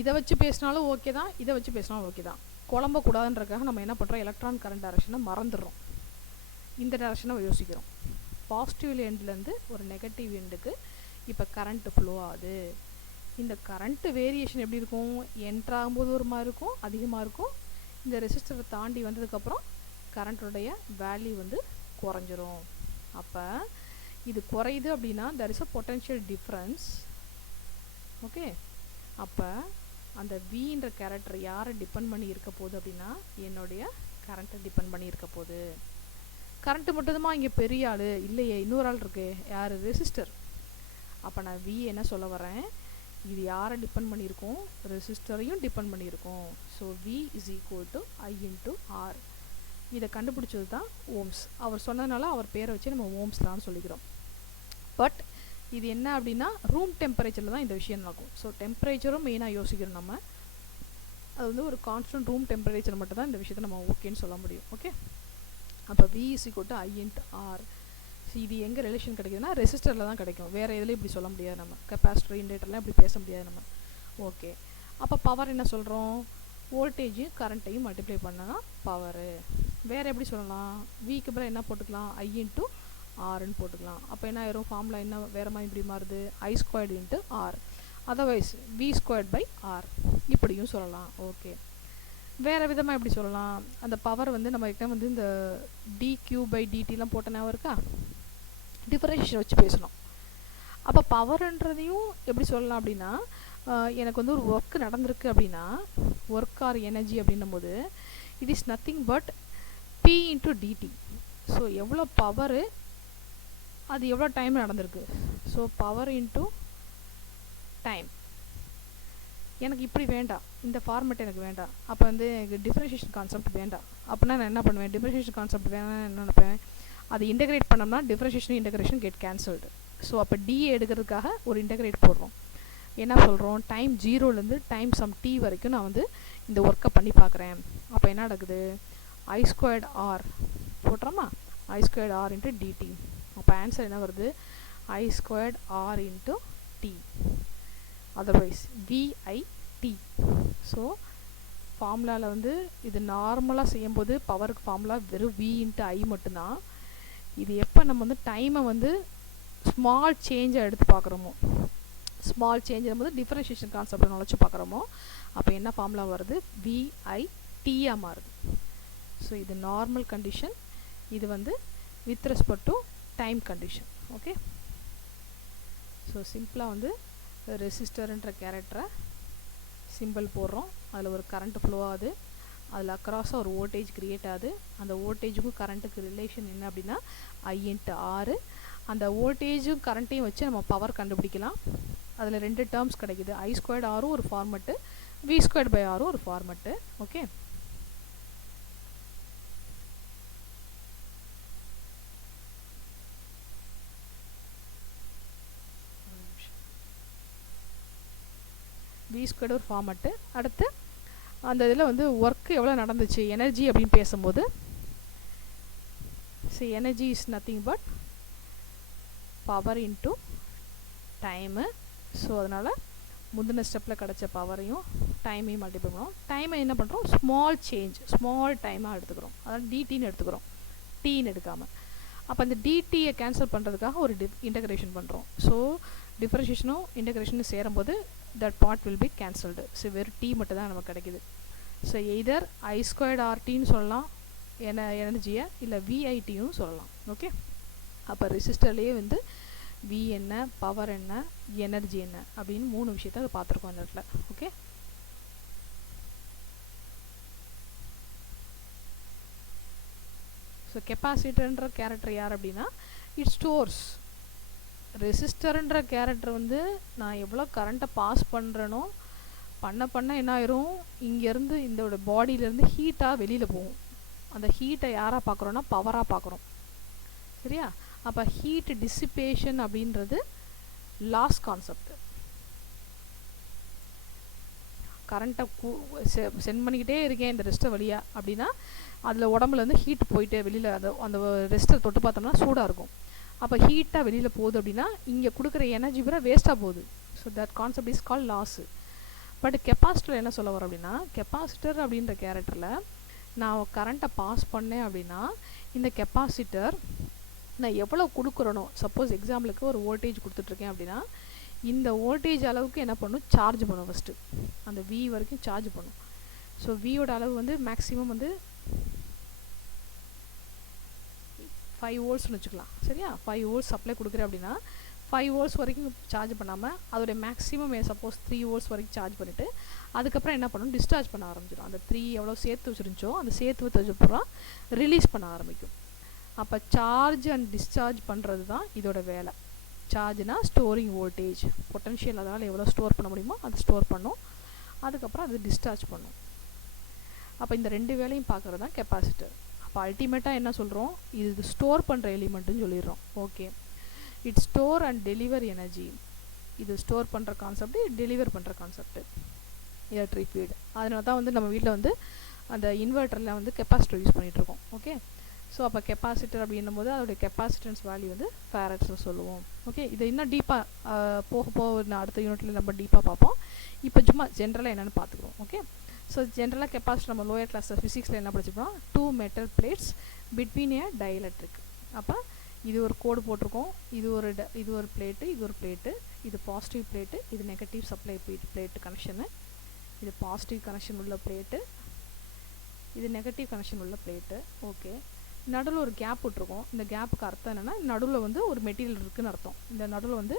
இதை வச்சு பேசினாலும் ஓகே தான், இதை வச்சு பேசினாலும் ஓகே தான். குழம்பக்கூடாதுன்றதுக்காக நம்ம என்ன பண்ணுறோம்? எலக்ட்ரான் கரண்ட் டைரக்ஷனை மறந்துடுறோம், இந்த டைரக்ஷனை யோசிக்கிறோம். பாசிட்டிவ் எண்ட்லேருந்து ஒரு நெகட்டிவ் எண்டுக்கு இப்போ கரண்ட்டு ஃப்ளோ ஆகுது. இந்த கரண்ட்டு வேரியேஷன் எப்படி இருக்கும்? என்ட்ராகும்போது ஒரு மாதிரி இருக்கும், அதிகமாக இருக்கும். இந்த ரெசிஸ்டரை தாண்டி வந்ததுக்கப்புறம் கரண்ட்டுடைய வேல்யூ வந்து குறைஞ்சிரும். அப்போ இது குறையுது அப்படின்னா there is a potential difference. Okay, அப்போ அந்த வின்ற கேரக்டர் யாரை டிபெண்ட் பண்ணி இருக்க போகுது அப்படின்னா என்னுடைய கரண்ட்டை டிபெண்ட் பண்ணி இருக்க போகுது. கரண்ட்டு மட்டும்தான் இங்கே பெரிய ஆள் இல்லையே, இன்னொரு ஆள் இருக்கு, யார்? ரெசிஸ்டர். அப்போ நான் வி என்ன சொல்ல வரேன்? இது யாரை டிபெண்ட் பண்ணியிருக்கோம்? ரெசிஸ்டரையும் டிபெண்ட் பண்ணியிருக்கோம். So V is equal to I into R. இதை கண்டுபிடிச்சது தான் ஓம்ஸ். அவர் சொன்னதுனால அவர் பேரை வச்சு நம்ம ஓம்ஸ்லான்னு சொல்லிக்கிறோம். பட் இது என்ன அப்படின்னா ரூம் டெம்பரேச்சரில் தான் இந்த விஷயம் நடக்கும். ஸோ டெம்பரேச்சரும் மெயினாக யோசிக்கிறோம் நம்ம. அது வந்து ஒரு கான்ஸ்டன்ட் ரூம் டெம்பரேச்சர் மட்டும் தான் இந்த விஷயத்தை நம்ம ஓகேன்னு சொல்ல முடியும். ஓகே, அப்போ V is equal to I into R. இது எங்கே ரிலேஷன் கிடைக்குதுன்னா ரெசிஸ்டரில் தான் கிடைக்கும், வேறு எதுலேயும் இப்படி சொல்ல முடியாது நம்ம. கெப்பாசிட்டர் இண்டக்டர்லாம் இப்படி பேச முடியாது நம்ம. ஓகே, அப்போ பவர் என்ன சொல்கிறோம்? வோல்டேஜையும் கரண்ட்டையும் மல்டிப்ளை பண்ணால் பவரு. வேறு எப்படி சொல்லலாம்? விக்கு அப்புறம் என்ன போட்டுக்கலாம்? ஐ இன்ட்டு ஆர்ன்னு போட்டுக்கலாம். அப்போ என்ன ஆயிரும்? ஃபார்முலா என்ன வேறு மாதிரி இப்படி மாறுது? I squared into R, otherwise V squared by R இப்படியும் சொல்லலாம். ஓகே, வேறு விதமாக எப்படி சொல்லலாம்? அந்த பவர் வந்து நம்ம கிட்ட வந்து இந்த டிக்யூ பை டிடிலாம் போட்ட ஞாபகம் இருக்கா? டிஃபரன்ஷியேஷன் வச்சு பேசணும். அப்போ பவர்ன்றதையும் எப்படி சொல்லலாம் அப்படின்னா, எனக்கு வந்து ஒரு ஒர்க் நடந்திருக்கு அப்படின்னா, ஒர்க் ஆர் எனர்ஜி அப்படின்னும் போது it is nothing but P into dt. So எவ்வளோ பவரு, அது எவ்வளோ டைம் நடந்திருக்கு. So power into time. எனக்கு இப்படி வேண்டாம், இந்த ஃபார்மெட் எனக்கு வேண்டாம். அப்போ வந்து எனக்கு டிஃபரன்ஷியேஷன் கான்செப்ட் வேண்டாம். அப்படின்னா நான் என்ன பண்ணுவேன்? டிஃபரன்ஷியேஷன் கான்செப்ட் வேணாம் என்ன நினைப்பேன்? அதை இன்டெகிரேட் பண்ணோம்னா differentiation integration get cancelled. So அப்போ டிஏ எடுக்கிறதுக்காக ஒரு இன்டெகிரேட் போடுறோம். என்ன சொல்கிறோம்? டைம் 0லேருந்து டைம் சம் டி வரைக்கும் நான் வந்து இந்த ஒர்க்கை பண்ணி பார்க்குறேன். அப்போ என்ன நடக்குது? ஐ ஸ்கொயர்டு ஆர் போட்டுறோமா? I squared R into dt. அப்போ ஆன்சர் என்ன வருது? I squared R into T, otherwise VIT. So ஃபார்முலாவில் வந்து இது நார்மலாக செய்யும்போது பவருக்கு ஃபார்முலா வெறும் வி இன்ட்டு ஐ மட்டும்தான். இது எப்போ நம்ம வந்து டைமை வந்து ஸ்மால் சேஞ்சை எடுத்து பார்க்குறோமோ, ஸ்மால் சேஞ்ச் போது டிஃபரன்ஷியேஷன் கான்செப்டை நுழைச்சி பார்க்குறோமோ, அப்போ என்ன ஃபார்முலா வருது? விஐடியாக மாறுது. ஸோ இது நார்மல் கண்டிஷன், இது வந்து with respect to time condition. Okay, so சிம்பிளாக வந்து ரெசிஸ்டர்ன்ற கேரக்டரை சிம்பிள் போடுறோம். அதில் ஒரு கரண்ட் ஃப்ளோ ஆகுது, அதில் அக்ராஸாக ஒரு வோல்டேஜ் க்ரியேட் ஆகுது. அந்த வோல்டேஜுக்கும் கரண்ட்டுக்கு ரிலேஷன் என்ன அப்படின்னா ஐ இன்ட்டு ஆர். அந்த வோல்டேஜும் கரண்ட்டையும் வச்சு நம்ம பவர் கண்டுபிடிக்கலாம். அதில் 2 டேர்ம்ஸ் கிடைக்குது. ஐ ஸ்கொயர்டு ஆரும் ஒரு ஃபார்மெட்டு, வி ஸ்கொயர்டு பை ஆரும் ஒரு ஃபார்மெட்டு. ஓகே, வி ஸ்கொயர்டு ஒரு ஃபார்மெட்டு. அடுத்து அந்த இதில் வந்து ஒர்க்கு எவ்வளோ நடந்துச்சு, எனர்ஜி அப்படின்னு பேசும்போது see energy is nothing but power into time. So அதனால் முந்தின ஸ்டெப்பில் கிடச்ச பவரையும் டைமையும் மல்டிப்ளை பண்ணுறோம். டைமை என்ன பண்ணுறோம்? ஸ்மால் சேஞ்ச், ஸ்மால் டைமாக எடுத்துக்கிறோம். அதாவது டிடின்னு எடுத்துக்கிறோம், டீன்னு எடுக்காமல். அப்போ அந்த டிடியை கேன்சல் பண்ணுறதுக்காக ஒரு இன்டகிரேஷன் பண்ணுறோம். ஸோ டிஃபரன்ஷியேஷனும் இன்டகிரேஷனும் சேரும்போது that part will be cancelled. So வெறும் டி மட்டும் தான் நமக்கு கிடைக்குது. ஸோ எய்தர் ஐ ஸ்கொயர்டு ஆர்டின்னு சொல்லலாம் எனர்ஜியை, இல்லை விஐடியும் சொல்லலாம். ஓகே, அப்போ ரெசிஸ்டர்லேயே வந்து வி என்ன, பவர் என்ன, எனர்ஜி என்ன அப்படின்னு 3 விஷயத்தை அதை பார்த்துருக்கோம் இந்த இடத்துல. ஓகே, ஸோ கெப்பாசிட்டர்ன்ற கேரக்டர் யார் அப்படின்னா இட் ஸ்டோர்ஸ். ரெசிஸ்டர்ன்ற கேரக்டர் வந்து நான் எவ்வளோ கரண்ட்டை பாஸ் பண்ணுறேனோ பண்ண என்ன ஆயிரும், இங்கேருந்து இந்த பாடியிலேருந்து ஹீட்டாக வெளியில் போகும். அந்த ஹீட்டை யாராக பார்க்குறோன்னா பவராக பார்க்குறோம். சரியா? அப்போ ஹீட் டிசிபேஷன் அப்படின்றது லாஸ் கான்செப்ட். கரண்ட்டை சென்ட் பண்ணிக்கிட்டே இருக்கேன் இந்த ரெஸ்ட்டை வழியாக அப்படின்னா அதில் உடம்புலேருந்து ஹீட் போயிட்டு வெளியில் அந்த ரெஸ்ட்டை தொட்டு பார்த்தோம்னா சூடாக இருக்கும். அப்போ ஹீட்டாக வெளியில் போகுது அப்படின்னா இங்கே கொடுக்குற எனர்ஜி பூரா வேஸ்ட்டாக போகுது. So that concept is call loss. But capacitor என்ன சொல்ல வரோம் அப்படின்னா, கெப்பாசிட்டர் அப்படின்ற கேரக்டரில் நான் கரண்ட்டை பாஸ் பண்ணேன் அப்படின்னா இந்த கெப்பாசிட்டர் நான் எவ்வளோ கொடுக்குறனோ, சப்போஸ் எக்ஸாம்பிளுக்கு ஒரு வோல்டேஜ் கொடுத்துட்ருக்கேன் அப்படின்னா இந்த வோல்டேஜ் அளவுக்கு என்ன பண்ணும், சார்ஜ் பண்ணும். ஃபஸ்ட்டு அந்த வி வரைக்கும் சார்ஜ் பண்ணும். ஸோ வியோட அளவு வந்து மேக்ஸிமம் வந்து 5 வோல்ட்ஸ்னு வச்சுக்கலாம். சரியா? 5 வோல்ட்ஸ் சப்ளை கொடுக்குறேன் அப்படின்னா 5 வோல்ட்ஸ் வரைக்கும் சார்ஜ் பண்ணாமல் அதோடைய மேக்ஸிமம் சப்போஸ் 3 வோல்ட்ஸ் வரைக்கும் சார்ஜ் பண்ணிவிட்டு அதுக்கப்புறம் என்ன பண்ணணும், டிஸ்சார்ஜ் பண்ண ஆரம்பிச்சிடும். அந்த 3 எவ்வளோ சேர்த்து வச்சுருந்துச்சோ அந்த சேர்த்து வச்சப்பறம் ரிலீஸ் பண்ண ஆரம்பிக்கும். அப்போ சார்ஜ் அண்ட் டிஸ்சார்ஜ் பண்ணுறது தான் இதோட வேலை. சார்ஜ்னா ஸ்டோரிங் வோல்டேஜ், பொட்டன்ஷியல் அதனால் எவ்வளோ ஸ்டோர் பண்ண முடியுமோ அது ஸ்டோர் பண்ணும். அதுக்கப்புறம் அது டிஸ்சார்ஜ் பண்ணும். அப்போ இந்த 2 வேலையும் பார்க்குறது தான் கெப்பாசிட்டர். அப்போ அல்டிமேட்டாக என்ன சொல்கிறோம், இது ஸ்டோர் பண்ணுற எலிமெண்ட்டுன்னு சொல்லிடுறோம். Okay, it store and deliver energy. இது ஸ்டோர் பண்ணுற கான்செப்ட், டெலிவர் பண்ணுற கான்செப்ட் எலக்ட்ரிக் ஃபீல்டு. அதனால தான் வந்து நம்ம வீட்டில் வந்து அந்த இன்வெர்ட்டரில் வந்து கெப்பாசிட்டர் யூஸ் பண்ணிகிட்ருக்கோம். ஓகே, ஸோ அப்போ கெப்பாசிட்டர் அப்படின்னும் போது அதோடைய கெப்பாசிட்டன்ஸ் வேல்யூ வந்து ஃபேரட்ஸில் சொல்லுவோம். ஓகே, இதை இன்னும் டீப்பாக போக அடுத்த யூனிட்டில் நம்ம டீப்பாக பார்ப்போம். இப்போ சும்மா ஜென்ரலாக என்னென்னு பார்த்துக்குறோம். ஓகே, ஸோ ஜென்ரலாக கெப்பாசிட்டர் நம்ம லோயர் கிளாஸ் ஃபிசிக்ஸில் என்ன படிச்சிருக்கோம், 2 மெட்டல் பிளேட்ஸ் பிட்வீன் ஏ டைஎலக்ட்ரிக். அப்போ இது ஒரு கோடு போட்டிருக்கோம், இது ஒரு பிளேட்டு, இது ஒரு பிளேட்டு, இது பாசிட்டிவ் பிளேட்டு, இது நெகட்டிவ் சப்ளை பிளேட்டு கனெக்ஷனு, இது பாசிட்டிவ் கனெக்ஷன் உள்ள பிளேட்டு, இது நெகட்டிவ் கனெக்ஷன் உள்ள பிளேட்டு. ஓகே, நடுவில் ஒரு கேப் விட்ருக்கோம். இந்த கேப்புக்கு அர்த்தம் என்னென்னா நடுவில் வந்து ஒரு மெட்டீரியல் இருக்குதுன்னு அர்த்தம். இந்த நடுவில் வந்து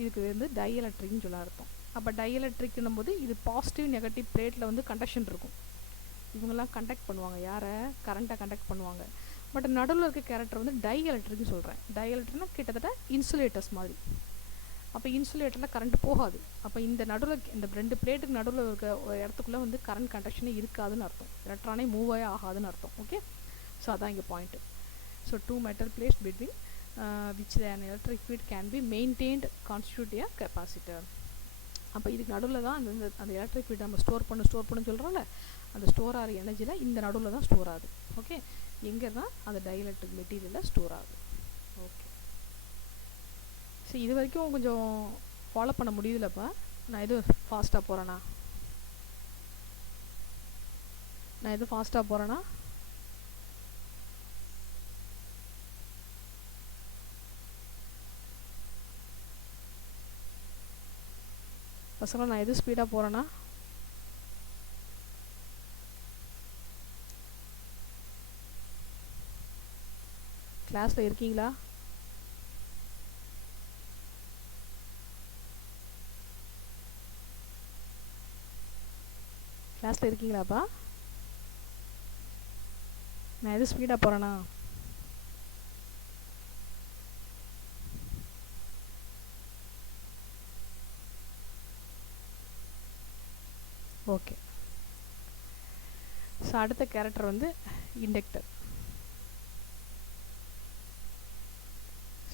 இதுக்கு வந்து டைஎலக்ட்ரிக்னு சொல்ல அர்த்தம். அப்போ டைஎலக்ட்ரிக்னும் போது இது பாசிட்டிவ் நெகட்டிவ் பிளேட்டில் வந்து கண்டக்ஷன் இருக்கும். இவங்கெல்லாம் கண்டக்ட் பண்ணுவாங்க, யாரை, கரண்ட்டை கண்டக்ட் பண்ணுவாங்க. பட் நடுவில் இருக்க கேரக்டர் வந்து டைஎலக்ட்ரிக்னு சொல்கிறேன். டைஎலக்ட்ரிக்னா கிட்டத்தட்ட இன்சுலேட்டர்ஸ் மாதிரி. அப்போ இன்சுலேட்டரில் கரண்ட் போகாது. அப்போ இந்த நடுவில் இந்த 2 பிளேட்டுக்கு நடுவில் இருக்க ஒரு இடத்துக்குள்ளே வந்து கரண்ட் கண்டக்ஷனே இருக்காதுன்னு அர்த்தம். எலக்ட்ரானே மூவாயே ஆகாதுன்னு அர்த்தம். ஓகே, ஸோ அதான் இங்கே point. So 2 metal plates between which an electric field can be maintained constitute a capacitor. அப்போ இதுக்கு நடுவில் தான் அந்த எலக்ட்ரிக் ஃபீல்டு நம்ம ஸ்டோர் பண்ணு சொல்கிறோம்ல, அந்த ஸ்டோர் ஆகிற எனர்ஜியில் இந்த நடுவில் தான் ஸ்டோர் ஆகுது. ஓகே, எங்கே தான் அந்த டைஎலக்ட்ரிக் மெட்டீரியலில் ஸ்டோர் ஆகுது. ஓகே, ஸோ இது வரைக்கும் கொஞ்சம் ஃபாலோ பண்ண முடியுதுலப்பா. நான் எதுவும் ஃபாஸ்ட்டாக போகிறேன்னா பசங்க நான் எது ஸ்பீடாக போகிறேன்னா, கிளாஸில் இருக்கீங்களா? கிளாஸில் இருக்கீங்களாப்பா? நான் எது ஸ்பீடாக போகிறேன்னா, ஓகே. ஸோ அடுத்த கேரக்டர் வந்து இண்டக்டர்.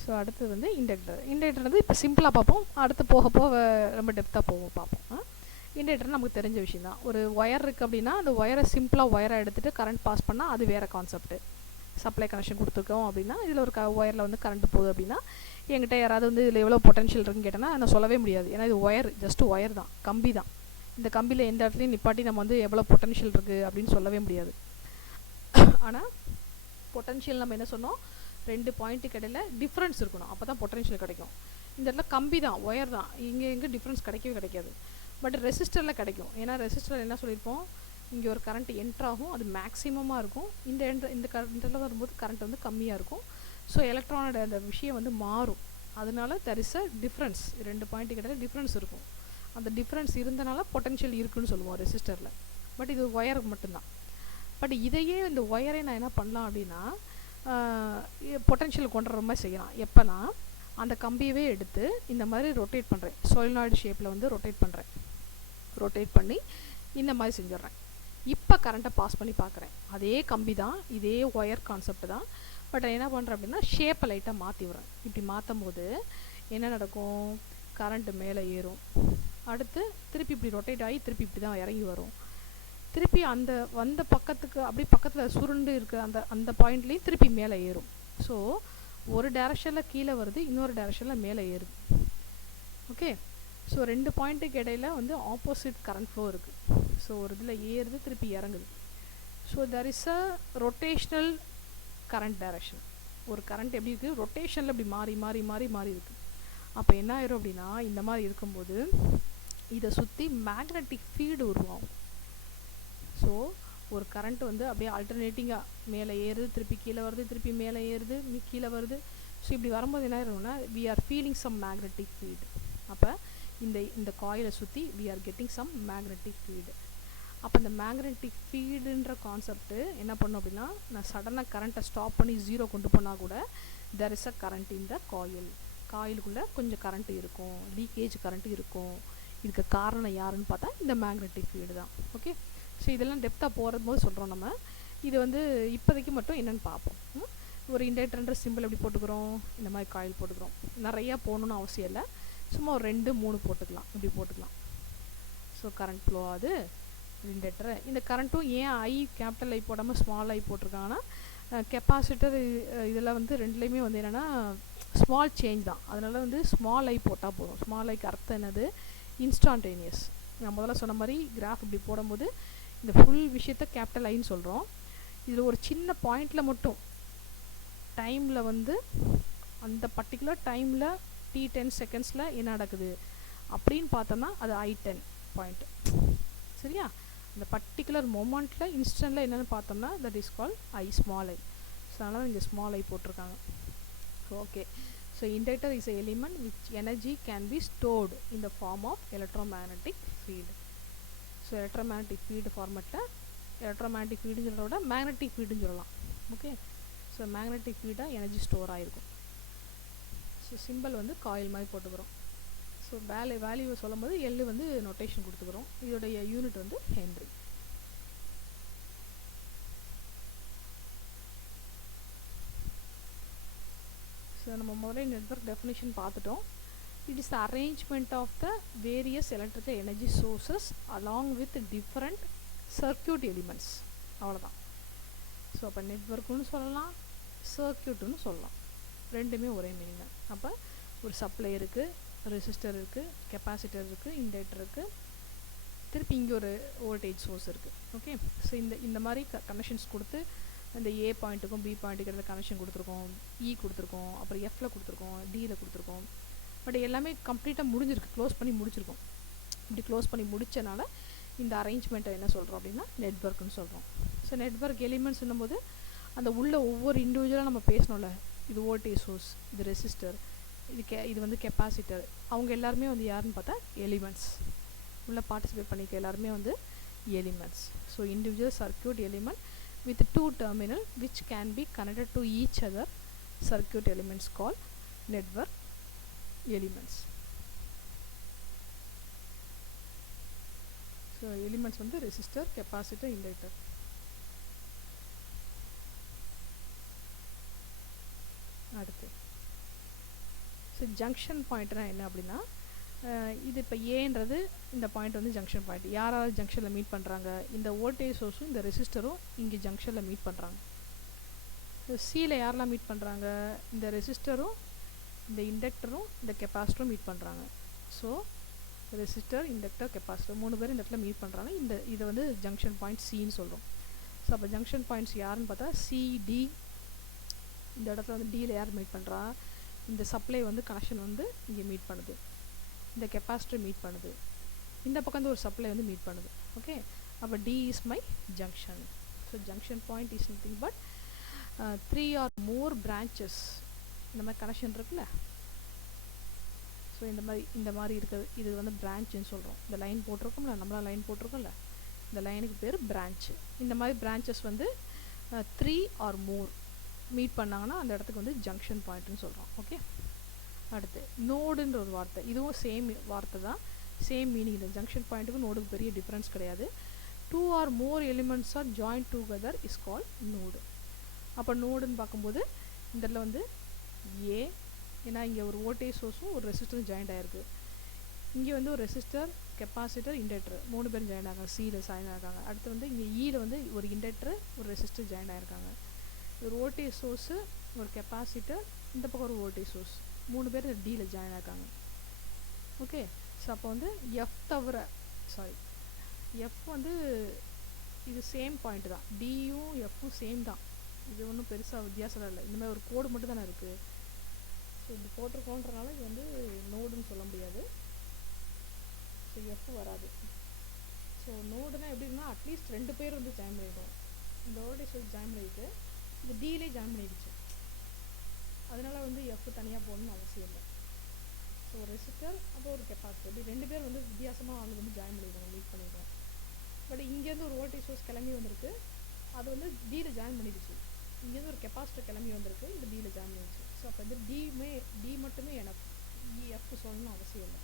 ஸோ அடுத்தது வந்து இண்டக்டர். இண்டக்டர் வந்து இப்போ சிம்பிளாக பார்ப்போம், அடுத்து போக போக ரொம்ப டெப்த்தாக பார்ப்போம். இண்டக்டர் நமக்கு தெரிஞ்ச விஷயம் தான். ஒரு ஒயர் இருக்குது அப்படின்னா அந்த ஒயரை சிம்பிளாக ஒயரை எடுத்துகிட்டு கரண்ட் பாஸ் பண்ணால் அது வேறு கான்செப்ட்டு. சப்ளை கனெக்ஷன் கொடுத்துருக்கோம் அப்படின்னா இதில் ஒரு ஒயரில் வந்து கரண்ட் போகுது அப்படின்னா என்கிட்ட யாராவது வந்து இதில் எவ்வளோ பொட்டன்ஷியல் இருக்குன்னு கேட்டேன்னா நான் சொல்லவே முடியாது. ஏன்னா இது ஒயர், ஜஸ்ட் ஒயர் தான், கம்பி தான். இந்த கம்பியில் எந்த இடத்துலையும் நிப்பாட்டி நம்ம வந்து எவ்வளோ பொட்டன்ஷியல் இருக்குது அப்படின்னு சொல்லவே முடியாது. ஆனால் பொட்டன்ஷியல் நம்ம என்ன சொன்னோம், 2 பாயிண்ட்டுக்கு இடையில டிஃப்ரென்ஸ் இருக்கணும், அப்போ தான் பொட்டன்ஷியல் கிடைக்கும். இந்த இடத்துல கம்பி தான், ஒயர் தான், எங்கே டிஃப்ரென்ஸ் கிடைக்காது. பட் ரெசிஸ்டரில் கிடைக்கும். ஏன்னா ரெசிஸ்டரில் என்ன சொல்லியிருப்போம், இங்கே ஒரு கரண்ட் என்ட்ராகும், அது மேக்ஸிமமாக இருக்கும். இந்த கரண்ட்டில் வரும்போது கரண்ட் வந்து கம்மியாக இருக்கும். ஸோ எலக்ட்ரானோட அந்த விஷயம் வந்து மாறும். அதனால தெர் இஸ் அ டிஃப்ரென்ஸ். ரெண்டு பாயிண்ட் கிட்ட டிஃப்ரென்ஸ் இருக்கும். அந்த டிஃப்ரென்ஸ் இருந்தனால பொட்டன்ஷியல் இருக்குன்னு சொல்லுவோம் ரெசிஸ்டரில். பட் இது ஒயருக்கு மட்டும்தான். பட் இதையே இந்த ஒயரை நான் என்ன பண்ணலாம் அப்படின்னா பொட்டன்ஷியல் கொண்டு வர மாதிரி செய்யலாம். எப்போனா அந்த கம்பியவே எடுத்து இந்த மாதிரி ரொட்டேட் பண்ணுறேன், சோலினாய்டு ஷேப்பில் வந்து ரொட்டேட் பண்ணுறேன். ரொட்டேட் பண்ணி இந்த மாதிரி செஞ்சிட்றேன். இப்போ கரண்ட்டை பாஸ் பண்ணி பார்க்குறேன். அதே கம்பி தான், இதே ஒயர் கான்செப்ட் தான். பட் என்ன பண்ணுறேன் அப்படின்னா ஷேப்பை லைட்டாக மாற்றி விட்றேன். இப்படி மாற்றும் போது என்ன நடக்கும், கரண்ட்டு மேலே ஏறும். அடுத்து திருப்பி இப்படி ரொட்டேட் ஆகி திருப்பி இப்படி தான் இறங்கி வரும். திருப்பி அந்த வந்த பக்கத்துக்கு அப்படி பக்கத்தில் சுருண்டு இருக்க அந்த பாயிண்ட்லேயும் திருப்பி மேலே ஏறும். ஸோ ஒரு டைரக்ஷனில் கீழே வருது, இன்னொரு டைரக்ஷனில் மேலே ஏறுது. ஓகே. ஸோ ரெண்டு பாயிண்ட்டுக்கு இடையில வந்து ஆப்போசிட் கரண்ட் ஃப்ளோ இருக்குது. ஸோ ஒரு இதில் ஏறுது, திருப்பி இறங்குது. So there is a rotational current direction. ஒரு கரண்ட் எப்படி இருக்குது, ரொட்டேஷனில் இப்படி மாறி மாறி மாறி மாறி இருக்குது. அப்போ என்ன ஆயிரும் அப்படின்னா இந்த மாதிரி இருக்கும்போது இதை சுற்றி மேக்னெட்டிக் ஃபீல்டு உருவாகும். ஸோ ஒரு கரண்ட் வந்து அப்படியே ஆல்டர்னேட்டிங்காக மேலே ஏறுது, திருப்பி கீழே வருது, திருப்பி மேலே ஏறுது, கீழே வருது. ஸோ இப்படி வரும்போது என்ன ஆயிரும்னா we are feeling some magnetic field. அப்போ இந்த காயிலை சுற்றி we are getting some magnetic field. அப்போ இந்த மேக்னெட்டிக் ஃபீல்டுன்ற கான்செப்ட்டு என்ன பண்ணும் அப்படின்னா, நான் சடனாக கரண்ட்டை ஸ்டாப் பண்ணி ஜீரோ கொண்டு போனால் கூட தெர் இஸ் அ கரண்ட் இந்த காயிலுக்குள்ளே கொஞ்சம் கரண்ட் இருக்கும், லீக்கேஜ் கரண்ட் இருக்கும். இதுக்கு காரணம் யாருன்னு பார்த்தா இந்த மேக்னெட்டிக் ஃபீல்டு தான். ஓகே. ஸோ இதெல்லாம் டெப்த்தாக போகும்போது சொல்கிறோம் நம்ம. இது வந்து இப்போதைக்கு மட்டும் என்னென்னு பார்ப்போம். ஒரு இண்டக்டர்ன்ற சிம்பிள் எப்படி போட்டுக்கிறோம், இந்த மாதிரி காயில் போட்டுக்கிறோம். நிறையா போகணுன்னு அவசியம் இல்லை, சும்மா ஒரு 2-3 போட்டுக்கலாம், இப்படி போட்டுக்கலாம். ஸோ கரண்ட் ஃப்ளோ ஆகுது இண்டக்டரை. இந்த கரண்ட்டும் ஏன் கேபிட்டல் ஐ போடாமல் ஸ்மால் ஐ போட்டிருக்காங்கன்னா, கெப்பாசிட்டர் இதில் வந்து ரெண்டுலேயுமே வந்து என்னென்னா ஸ்மால் சேஞ்ச் தான். அதனால் வந்து ஸ்மால் ஐ போட்டால் போதும். ஸ்மால் ஐக்கு அர்த்தம் என்னது, இன்ஸ்டான்டேனியஸ். நான் முதல்ல சொன்ன மாதிரி கிராஃப் இப்படி போடும்போது இந்த ஃபுல் விஷயத்த கேபிட்டல் ஐன்னு சொல்கிறோம். இதில் ஒரு சின்ன பாயிண்டில் மட்டும் டைமில் வந்து அந்த பர்டிகுலர் டைமில் t10 செகண்ட்ஸில் என்ன நடக்குது அப்படின்னு பார்த்தோம்னா அது I10 பாயிண்ட். சரியா? இந்த பர்டிகுலர் மொமெண்ட்டில் இன்ஸ்டன்ட்டில் என்னென்னு பார்த்தோம்னா that is call I, small I. So அதனால் இங்கே ஸ்மால் ஐ போட்டிருக்காங்க. Okay. So inductor is a element which energy can be stored in the form of electromagnetic field. So electromagnetic field ஃபார்மெட்டில் electromagnetic ஃபீல்டுன்னு சொல்கிறத விட மேக்னெட்டிக் ஃபீல்டுன்னு சொல்லலாம். ஓகே. ஸோ மேக்னெட்டிக் ஃபீல்டாக எனர்ஜி ஸ்டோர் ஆகிருக்கும். ஸோ சிம்பிள் வந்து காயில் மாதிரி போட்டுக்கிறோம். ஸோ வேல்யூவை சொல்லும் போது எல்லு வந்து நொட்டேஷன் கொடுத்துக்கிறோம். இதோடைய யூனிட் வந்து ஹென்ரி. ஸோ நம்ம முதல்ல நெட்வொர்க் டெஃபினிஷன் பார்த்துட்டோம். It is the arrangement of the various electrical energy sources along with different circuit elements. அவ்வளோதான். ஸோ அப்போ நெட்வொர்க்குன்னு சொல்லலாம், சர்க்கியூட்டுன்னு சொல்லலாம். ரெண்டுமே ஒரே மீனிங் தான். அப்போ ஒரு சப்ளை இருக்குது, ரெசிஸ்டர் இருக்குது, கெப்பாசிட்டர் இருக்குது, இண்டக்டர் இருக்குது, திருப்பி இங்கே ஒரு வோல்டேஜ் சோர்ஸ் இருக்குது. ஓகே. ஸோ இந்த மாதிரி கனெக்ஷன்ஸ் கொடுத்து இந்த ஏ பாயிண்ட்டுக்கும் பி பாயிண்ட்டுக்கு கனெக்ஷன் கொடுத்துருக்கோம், இ கொடுத்துருக்கோம், அப்புறம் எஃப்பில் கொடுத்துருக்கோம், டியில் கொடுத்துருக்கோம். பட் எல்லாமே கம்ப்ளீட்டாக முடிஞ்சிருக்கு, க்ளோஸ் பண்ணி முடிச்சிருக்கோம். இப்படி க்ளோஸ் பண்ணி முடித்தனால இந்த அரேஞ்ச்மெண்ட்டை என்ன சொல்கிறோம் அப்படின்னா நெட்வொர்க்குன்னு சொல்கிறோம். ஸோ நெட்வொர்க் எலிமெண்ட்ஸ்ன்னும் போது அந்த உள்ள ஒவ்வொரு இண்டிவிஜுவலாக நம்ம பேசணும்ல, இது வோல்டேஜ் சோர்ஸ், இது ரெசிஸ்டர், இது வந்து கெப்பாசிட்டர், அவங்க எல்லாருமே வந்து யாருன்னு பார்த்தா எலிமெண்ட்ஸ். உள்ள பார்ட்டிசிபேட் பண்ணிக்க எல்லாருமே வந்து elements. So individual circuit element with 2 terminal which can be connected to each other, circuit elements called network elements. So elements வந்து resistor, capacitor, inductor. அடுத்து ஸோ ஜங்ஷன் பாயிண்ட்னா என்ன அப்படின்னா, இது இப்போ ஏன்றது இந்த பாயிண்ட் வந்து ஜங்ஷன் பாயிண்ட். யாராவது ஜங்ஷனில் மீட் பண்ணுறாங்க, இந்த வோல்டேஜ் சோர்ஸும் இந்த ரெசிஸ்டரும் இங்கே ஜங்ஷனில் மீட் பண்ணுறாங்க. சியில் யாரெல்லாம் மீட் பண்ணுறாங்க, இந்த ரெசிஸ்டரும் இந்த இண்டக்டரும் இந்த கெப்பாசிட்டரும் மீட் பண்ணுறாங்க. ஸோ ரெசிஸ்டர், இண்டக்டர், கெப்பாசிட்டர் 3 பேர் இந்த இடத்துல மீட் பண்ணுறாங்க. இதை வந்து ஜங்ஷன் பாயிண்ட் சின்னு சொல்கிறோம். ஸோ அப்போ ஜங்ஷன் பாயிண்ட்ஸ் யாருன்னு பார்த்தா சிடி. இந்த இடத்துல வந்து டியில் யார் மீட் பண்ணுறா, இந்த சப்ளை வந்து கனெக்ஷன் வந்து இங்கே மீட் பண்ணுது, இந்த கெப்பாசிட்டர் மீட் பண்ணுது, இந்த பக்கம் வந்து ஒரு சப்ளை வந்து மீட் பண்ணுது. ஓகே. அப்போ D is my junction. So junction point is nothing but 3 or more branches. இந்த மாதிரி கனெக்ஷன் இருக்குல்ல, ஸோ இந்த மாதிரி இருக்கிறது இது வந்து பிரான்ச்சுன்னு சொல்கிறோம். இந்த லைன் போட்டிருக்கோம்ல, நம்மளாம் லைன் போட்டிருக்கோம்ல, இந்த லைனுக்கு பேர் பிரான்ச்சு. இந்த மாதிரி பிரான்ச்சஸ் வந்து 3 or more மீட் பண்ணாங்கன்னா அந்த இடத்துக்கு வந்து ஜங்ஷன் பாயிண்ட்னு சொல்கிறோம். ஓகே, அடுத்து நோடுன்ற ஒரு வார்த்தை, இதுவும் சேம் வார்த்தை தான், சேம் மீனிங். இந்த ஜங்ஷன் பாயிண்ட்டுக்கும் நோடுக்கு பெரிய டிஃப்ரென்ஸ் கிடையாது. 2 or more elements are joined together is called node. அப்போ நோடுன்னு பார்க்கும்போது இந்த இடத்துல வந்து ஏ, ஏன்னா இங்கே ஒரு வோல்டேஜ் சோர்ஸும் ஒரு ரெசிஸ்டரும் ஜாயிண்ட் ஆகிருக்கு. இங்கே வந்து ஒரு ரெசிஸ்டர், கெப்பாசிட்டர், இண்டக்டர் 3 பேரும் ஜாயின் ஆகாங்க, சியில் ஜாயின் ஆகாங்க. அடுத்து வந்து இங்கே ஈயில் வந்து ஒரு இண்டக்டர், ஒரு ரெசிஸ்டர் ஜாயின் ஆகிருக்காங்க. ஒரு வோல்டேஜ் சோர்ஸு, ஒரு கெப்பாசிட்டர், இந்த பக்கம் ஒரு வோல்டேஜ் சோர்ஸ், 3 பேர் இந்த டியில் ஜாயின் ஆகாங்க. ஓகே, ஸோ அப்போ வந்து எஃப் தவிர, சாரி எஃப் வந்து இது சேம் பாயிண்ட் தான், டியும் எஃப்பும் சேம் தான், இது ஒன்றும் பெருசாக வித்தியாசம் இல்லை. இந்த மாதிரி ஒரு கோடு மட்டும் தானே இருக்குது. ஸோ இப்படி போட்டிருக்கோன்றனால இது வந்து நோடுன்னு சொல்ல முடியாது. ஸோ எஃப் வராது. ஸோ நோடுனா எப்படின்னா அட்லீஸ்ட் 2 பேர் வந்து ஜாயின் பண்ணிடுவோம். இந்த வோல்டேஜ் சோர்ஸ் ஜாயின் பண்ணிட்டு இது டிலே ஜாயின் பண்ணிடுச்சு, அதனால வந்து எஃப் தனியாக போடணும்னு அவசியம் இல்லை. ஸோ ஒரு ரெசிஸ்டர் அப்புறம் ஒரு கெப்பாசிட்டர், இப்படி 2 பேர் வந்து வித்தியாசமாக அவங்க வந்து ஜாயின் பண்ணிடுவாங்க, மீட் பண்ணிடுவோம். பட் இங்கேருந்து ஒரு வோல்டேஜ் சோர்ஸ் கிளம்பி வந்திருக்கு, அது வந்து டியில் ஜாயின் பண்ணிடுச்சு. இங்கேருந்து ஒரு கெப்பாசிட்டர் கிளம்பி வந்திருக்கு, இது டியில் ஜாயின் பண்ணிடுச்சு. ஸோ அப்போ வந்து டி மட்டுமே எனக்கு எஃப் சொல்லணும்னு அவசியம் இல்லை.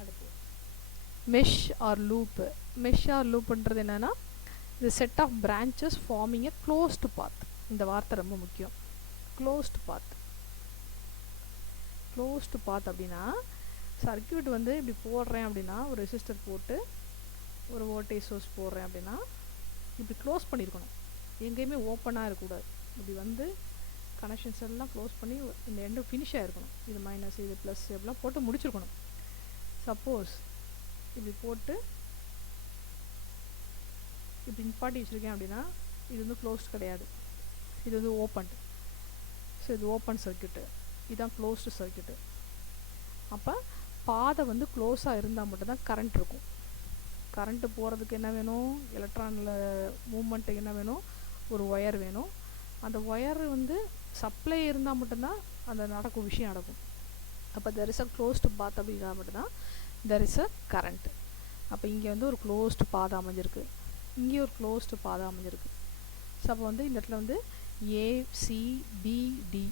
அடுத்து mesh or loop. Mesh or லூப்புன்றது என்னென்னா the set of branches forming a closed path. இந்த வார்த்தை ரொம்ப முக்கியம். closed path. closed path அப்படின்னா சர்க்யூட் வந்து இப்படி போடுறேன் அப்படின்னா, ஒரு ரெசிஸ்டர் போட்டு ஒரு வோல்டேஜ் சோர்ஸ் போடுறேன் அப்படின்னா இப்படி க்ளோஸ் பண்ணியிருக்கணும், எங்கேயுமே ஓப்பனாக இருக்கக்கூடாது. இப்படி வந்து கனெக்ஷன்ஸ் எல்லாம் க்ளோஸ் பண்ணி இந்த எண்டு ஃபினிஷ் ஆகிருக்கணும். இது மைனஸ், இது ப்ளஸ் எப்படிலாம் போட்டு முடிச்சிருக்கணும். சப்போஸ் இப்படி போட்டு இப்படி நிப்பாட்டி வச்சுருக்கேன் அப்படின்னா இது வந்து க்ளோஸ்ட் கிடையாது, இது வந்து ஓப்பன். ஸோ இது ஓப்பன் சர்க்யூட்டு, இதுதான் க்ளோஸ்டு சர்க்யூட்டு. அப்போ பாதை வந்து க்ளோஸாக இருந்தால் மட்டும்தான் கரண்ட் இருக்கும். கரண்ட்டு போகிறதுக்கு என்ன வேணும், எலக்ட்ரானில் மூமெண்ட்டுக்கு என்ன வேணும், ஒரு ஒயர் வேணும். அந்த ஒயர் வந்து சப்ளை இருந்தால் மட்டும்தான் அந்த நடக்கும், விஷயம் நடக்கும். அப்போ there is a closed path அப்படின்னா மட்டும்தான் தெர் இஸ் அ கரண்ட். அப்போ இங்கே வந்து ஒரு க்ளோஸ்டு பாதை அமைஞ்சிருக்கு, இங்கே ஒரு க்ளோஸ்டு பாதை அமைஞ்சிருக்கு. ஸோ அப்போ வந்து இந்த இடத்துல வந்து ஏசிபிடி,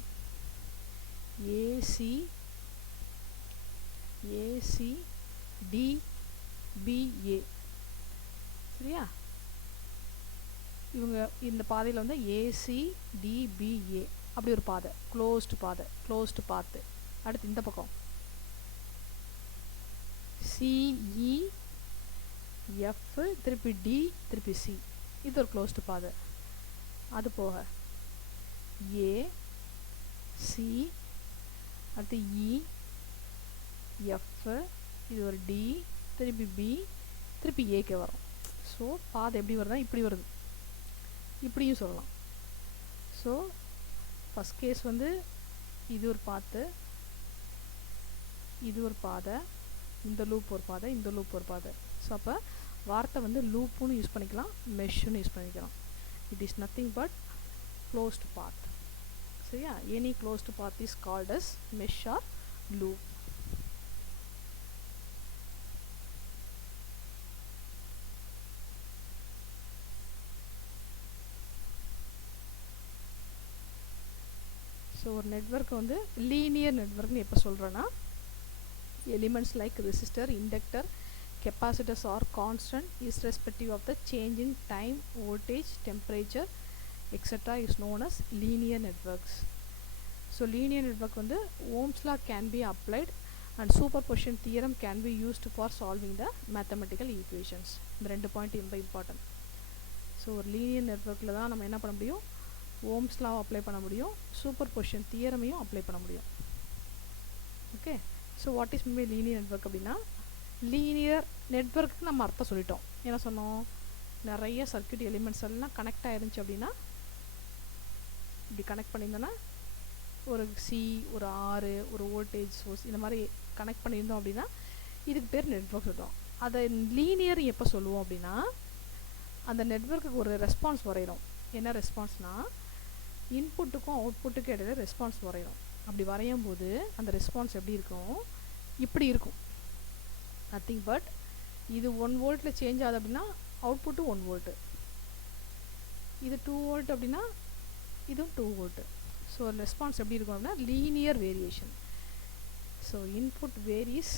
ஏசிடிபிஏ, சரியா? இவங்க இந்த பாதையில் வந்து ஏசிடிபிஏ அப்படி ஒரு பாதை, க்ளோஸ்டு பாதை, க்ளோஸ்டு பாத்து. அடுத்து இந்த பக்கம் சிஇஎஃப், திருப்பி டி, திருப்பி சி, இது ஒரு க்ளோஸ்டு பாதை. அது போக ஏ, சி, அடுத்து இ, எஃப், இது ஒரு டி, திருப்பி பி, திருப்பி ஏக்கு வரும். ஸோ பாதை எப்படி வருதுன்னா இப்படி வருது, இப்படியும் சொல்லலாம். ஸோ ஃபஸ்ட் கேஸ் வந்து இது ஒரு பாத்து, இது ஒரு பாதை, இந்த லூப் ஒரு பாதை, இந்த லூப் ஒரு பாதை. ஸோ அப்போ வார்த்தை வந்து லூப்புன்னு யூஸ் பண்ணிக்கலாம், மெஷ்ஷுன்னு யூஸ் பண்ணிக்கலாம். It is nothing but closed path. சரியா? Any closed path is called as mesh or loop. So ஒரு நெட்வொர்க்கை வந்து லீனியர் நெட்வொர்க்னு எப்போ சொல்கிறேன்னா, elements like resistor, inductor, capacitors are constant irrespective of the change in time, voltage, temperature, etc. is known as linear networks. So linear network வந்து Ohm's law can be applied and superposition theorem can be used for solving the mathematical equations. இந்த 2 point ரொம்ப important. So ஒரு linear நெட்வொர்க்கில் தான் நம்ம என்ன பண்ண முடியும், ஓம்ஸ் லா அப்ளை பண்ண முடியும், சூப்பர்பொசிஷன் தியரமையும் அப்ளை பண்ண முடியும். Okay, so what is mean by linear network அப்படின்னா, லீனியர் நெட்வொர்க்கு நம்ம அர்த்தம் சொல்லிட்டோம். என்ன சொன்னோம், நிறைய சர்க்யூட் எலிமெண்ட்ஸ் எல்லாம் கனெக்ட் ஆயிருந்துச்சு அப்படின்னா, இப்படி கனெக்ட் பண்ணியிருந்தோன்னா ஒரு சி, ஒரு ஆறு, ஒரு வோல்டேஜ் சோர்ஸ், இந்த மாதிரி கனெக்ட் பண்ணியிருந்தோம் அப்படின்னா இதுக்கு பேர் நெட்வொர்க் சொல்லுவோம். அதை லீனியர் எப்போ சொல்லுவோம் அப்படின்னா, அந்த நெட்வொர்க்குக்கு ஒரு ரெஸ்பான்ஸ் வரைகிறோம். என்ன ரெஸ்பான்ஸ்னால், இன்புட்டுக்கும் அவுட்புட்டுக்கும் இடையில ரெஸ்பான்ஸ் வரைகிறோம். அப்படி வரையும் போது அந்த ரெஸ்பான்ஸ் எப்படி இருக்கும், இப்படி இருக்கும், நத்திங் பட் இது 1 வோல்ட்டில் சேஞ்ச் ஆகுது அப்படின்னா அவுட்புட்டு 1 வோல்ட்டு, இது 2 வோல்ட் அப்படின்னா இதுவும் 2 வோல்ட்டு. ஸோ ரெஸ்பான்ஸ் எப்படி இருக்கும் அப்படின்னா linear variation. So input varies,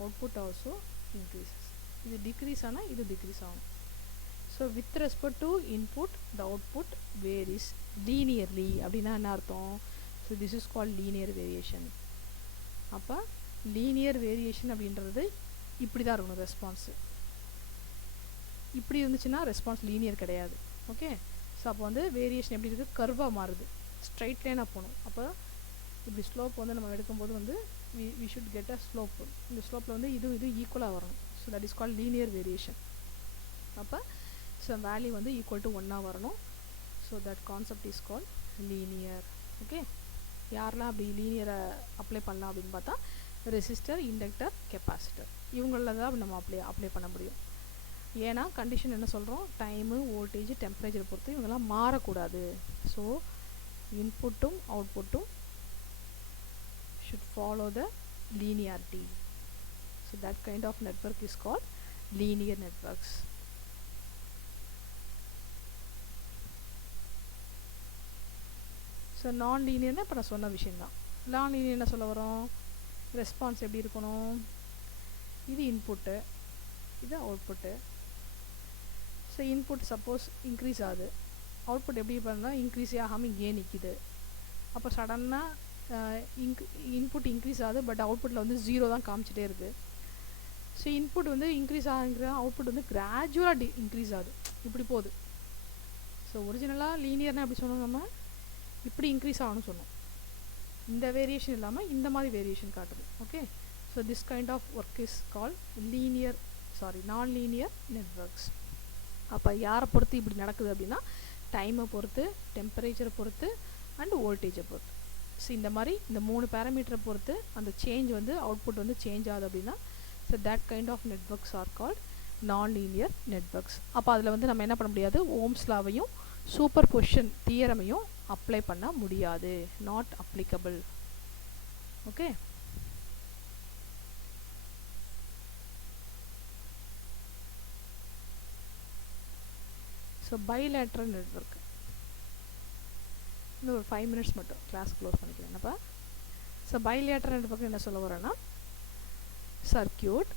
output also increases. இது டிக்ரீஸ் ஆனால் இது டிக்ரீஸ் ஆகும். So with respect to input the output varies linearly அப்படின்னா என்ன அர்த்தம்? So this is called linear variation. அப்போ லீனியர் வேரியேஷன் அப்படின்றது இப்படி தான் இருக்கணும் ரெஸ்பான்ஸு. இப்படி இருந்துச்சுன்னா ரெஸ்பான்ஸ் லீனியர் கிடையாது. ஓகே, ஸோ அப்போ வந்து வேரியேஷன் எப்படி இருக்குது? கர்வாக மாறுது, ஸ்ட்ரைட் லைனாக போகணும். அப்போ இப்படி ஸ்லோப் வந்து நம்ம எடுக்கும்போது வந்து we should get a slope. இந்த ஸ்லோப்பில் வந்து இது ஈக்குவலாக வரணும். So that is called linear variation. அப்போ ஸோ வேல்யூ வந்து ஈக்குவல் டு 1 வரணும். So that concept is called linear. Okay, யாரெல்லாம் அப்படி லீனியரை அப்ளை பண்ணலாம் அப்படின்னு பார்த்தா ரெசிஸ்டர், இண்டக்டர், கெப்பாசிட்டர், இவங்களில் தான் நம்ம அப்ளை பண்ண முடியும். ஏன்னா கண்டிஷன் என்ன சொல்கிறோம்? டைமு, வோல்டேஜ், டெம்பரேச்சரை பொறுத்து இவங்கெல்லாம் மாறக்கூடாது. ஸோ இன்புட்டும் அவுட்புட்டும் should follow the linearity. So that kind of network is called linear networks. So நான் லீனியர்னா இப்போ நான் சொன்ன விஷயந்தான். நான் லீனியர் என்ன சொல்ல வரோம்? ரெஸ்பான்ஸ் எப்படி இருக்கணும்? இது இன்புட்டு, இது output. So input suppose increase ஆகுது, அவுட்புட் எப்படி பண்ணால் இன்க்ரீஸே ஆகாமல் இங்கேயே நிற்கிது. அப்போ சடனாக இன்புட் இன்க்ரீஸ் ஆகுது, பட் அவுட்புட்டில் வந்து 0 தான் காமிச்சிட்டே இருக்குது. ஸோ இன்புட் வந்து இன்க்ரீஸ் ஆகுங்கிற, அவுட்புட் வந்து கிராஜுவலாக இன்க்ரீஸ் ஆகுது, இப்படி போகுது. ஸோ ஒரிஜினலாக லீனியர்னால் எப்படி சொன்னோம்? நம்ம இப்படி இன்க்ரீஸ் ஆகணும்னு சொன்னோம். இந்த வேரியேஷன் இல்லாமல் இந்த மாதிரி வேரியேஷன் காட்டுது. Okay, so this kind of work is call non linear networks. அப்போ யாரை பொறுத்து இப்படி நடக்குது அப்படின்னா டைமை பொறுத்து, டெம்பரேச்சரை பொறுத்து அண்ட் வோல்டேஜை பொறுத்து. ஸோ இந்த மாதிரி இந்த 3 பேராமீட்டரை பொறுத்து அந்த சேஞ்ச் வந்து அவுட்புட் வந்து சேஞ்ச் ஆகுது அப்படின்னா so that kind of networks are called non linear networks. அப்போ அதில் வந்து நம்ம என்ன பண்ண முடியாது? ஓம்ஸ் லாவையும் சூப்பர் பொசிஷன் தியரமையும் அப்ளை பண்ண முடியாது, not applicable. Okay, so bilateral network. இன்னும் ஒரு 5 மினிட்ஸ் மட்டும் கிளாஸ் க்ளோஸ் பண்ணிக்கலாம். என்னப்பா? ஸோ பைலேட்ரல் நெட்வொர்க் என்ன சொல்ல வரோன்னா circuit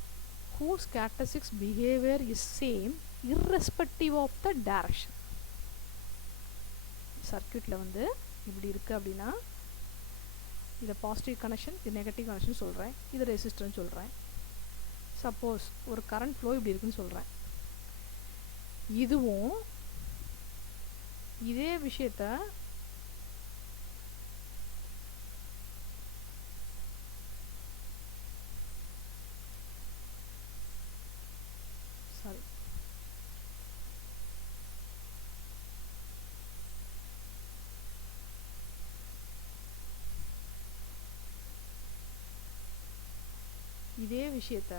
whose characteristics behavior is same irrespective of the direction. சர்க்யூட்டில் வந்து இப்படி இருக்குது அப்படின்னா இதை பாசிட்டிவ் கனெக்ஷன், இது நெகட்டிவ் கனெக்ஷன் சொல்கிறேன், இது ரெசிஸ்டர்னு சொல்கிறேன். சப்போஸ் ஒரு கரண்ட் ஃப்ளோ இப்படி இருக்குன்னு சொல்கிறேன். இதுவும் இதே விஷயத்த இதே விஷயத்த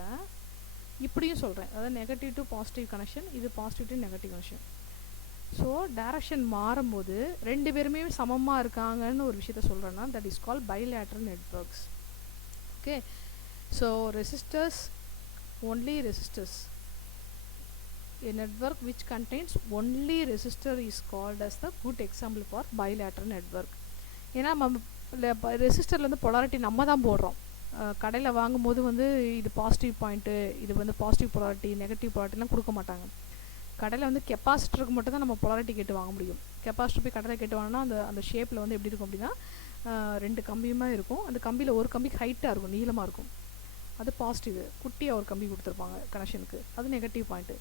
இப்படியும் சொல்கிறேன், அதாவது நெகட்டிவ் டு பாசிட்டிவ் கனெக்ஷன், இது positive to negative connection. So direction மாறும்போது 2 பேருமே சமமாக இருக்காங்கன்னு ஒரு விஷயத்த சொல்கிறேன்னா that is call bilateral networks. Okay, so resistors, only resistors, a network which contains only resistor is called as the good example for bilateral network. ஏன்னா நம்ம ரெசிஸ்டரில் வந்து பொலாரிட்டி நம்ம தான் போடுறோம். கடையில் வாங்கும்போது வந்து இது பாசிட்டிவ் பாயிண்ட்டு, இது வந்து பாசிட்டிவ் பொலாரிட்டி, நெகட்டிவ் பொலாரிட்டிலாம் கொடுக்க மாட்டாங்க. கடையில் வந்து கெப்பாசிட்டருக்கு மட்டும் தான் நம்ம பொலாரிட்டி கேட்டு வாங்க முடியும். கெப்பாசிட்டர் போய் கடையில் கேட்டு வாங்கினா அந்த ஷேப்பில் வந்து எப்படி இருக்கும் அப்படின்னா 2 கம்பியுமே இருக்கும். அந்த கம்பியில் ஒரு கம்பி ஹைட்டாக இருக்கும், நீளமாக இருக்கும், அது பாசிட்டிவ். குட்டியாக ஒரு கம்பி கொடுத்துருப்பாங்க கனெக்ஷனுக்கு, அது நெகட்டிவ் பாயிண்ட்டு.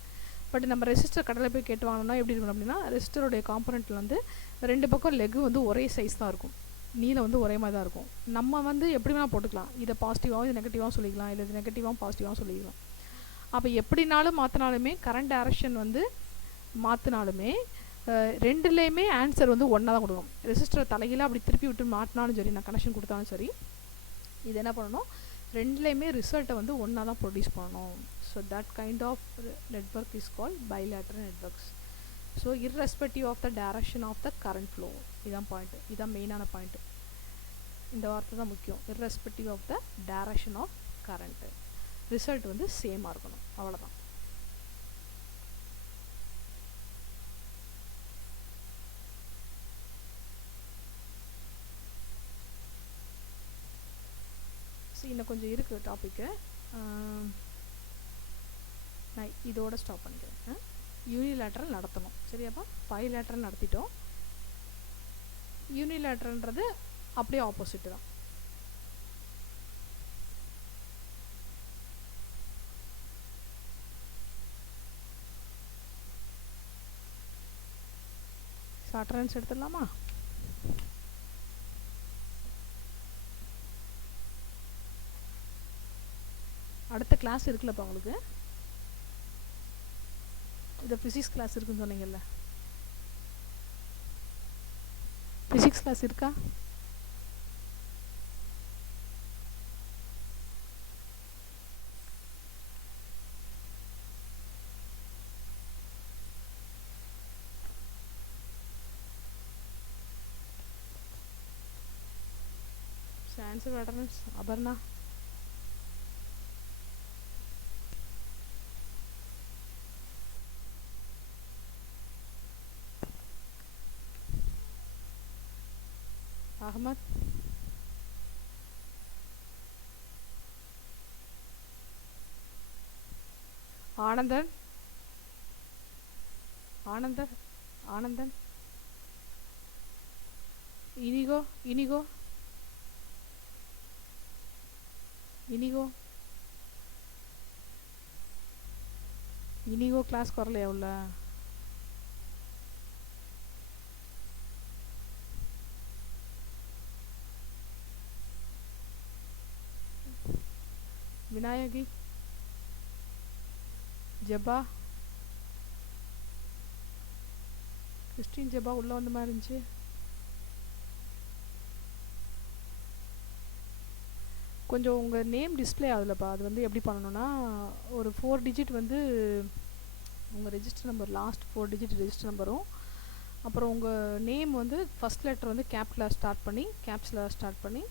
பட் நம்ம ரெசிஸ்டர் கடையில் போய் கேட்டு வாங்கினோம்னா எப்படி இருக்கணும் அப்படின்னா ரெசிஸ்டருடைய காம்பனண்ட்டில் வந்து 2 பக்கம் லெக்கு வந்து ஒரே சைஸ் தான் இருக்கும், நீளம் வந்து ஒரே மாதிரி தான் இருக்கும். நம்ம வந்து எப்படி வேணால் போட்டுக்கலாம், இதை பாசிட்டிவாகவும் இது நெகட்டிவாகவும் சொல்லிக்கலாம், இல்லை இது நெகட்டிவாகவும் பாசிட்டிவாகவும் சொல்லிக்கலாம். அப்போ எப்படினாலும் மாற்றினாலுமே கரண்ட் டைரக்ஷன் வந்து மாற்றினாலுமே 2லேயுமே ஆன்சர் வந்து ஒன்றா தான் கொடுக்கணும். ரெசிஸ்டரை தலைகீழாக அப்படி திருப்பி விட்டு மாட்டினாலும் சரி, நான் கனெக்ஷன் கொடுத்தாலும் சரி, இது என்ன பண்ணணும், 2லேயுமே ரிசல்ட்டை வந்து ஒன்றா தான் ப்ரொடியூஸ் பண்ணணும். So that kind of network is called bilateral networks. So irrespective of the direction of the current flow, இதான் பாயிண்ட்டு, இதான் மெயினான பாயிண்ட்டு. இந்த வார்த்தை தான் முக்கியம், irrespective of the direction of current. Result வந்து சேமாக இருக்கணும், அவ்வளோதான். இன்னும் கொஞ்சம் இருக்குது டாப்பிக்கு, நான் இதோட ஸ்டாப் பண்ணிக்கிறேன். யூனிலேட்ரல் நடத்தணும், சரியாப்பா? பைலேட்ரல் நடத்திட்டோம். யூனிலேட்ரல்ன்றது அப்படியே ஆப்போசிட் தான். அட்டரன்ஸ் எடுத்துடலாமா? அடுத்த கிளாஸ் இருக்குல்லப்பா உங்களுக்கு, இந்த ஃபிசிக்ஸ் கிளாஸ் இருக்குன்னு சொன்னீங்கல்ல, ஃபிசிக்ஸ் கிளாஸ் இருக்கா? Answer utterance Aparna. அகமத். ஆனந்தன். ஆனந்தன். ஆனந்தன். இனிகோ. இனிகோ. இனிகோ. இனிகோ கிளாஸ்க்கு வரலையா உள்ள? விநாயகி. ஜெபா. கிறிஸ்டின் ஜெபா உள்ள வந்த மாதிரி இருந்துச்சு. கொஞ்சம் உங்கள் நேம் டிஸ்பிளே ஆகுதுலப்பா, அது வந்து எப்படி பண்ணணும்னா, ஒரு 4 டிஜிட் வந்து உங்கள் register number, last 4 digit register நம்பரும், அப்புறம் உங்கள் நேம் வந்து ஃபஸ்ட் லெட்டர் வந்து கேப்ஸில் ஸ்டார்ட் பண்ணி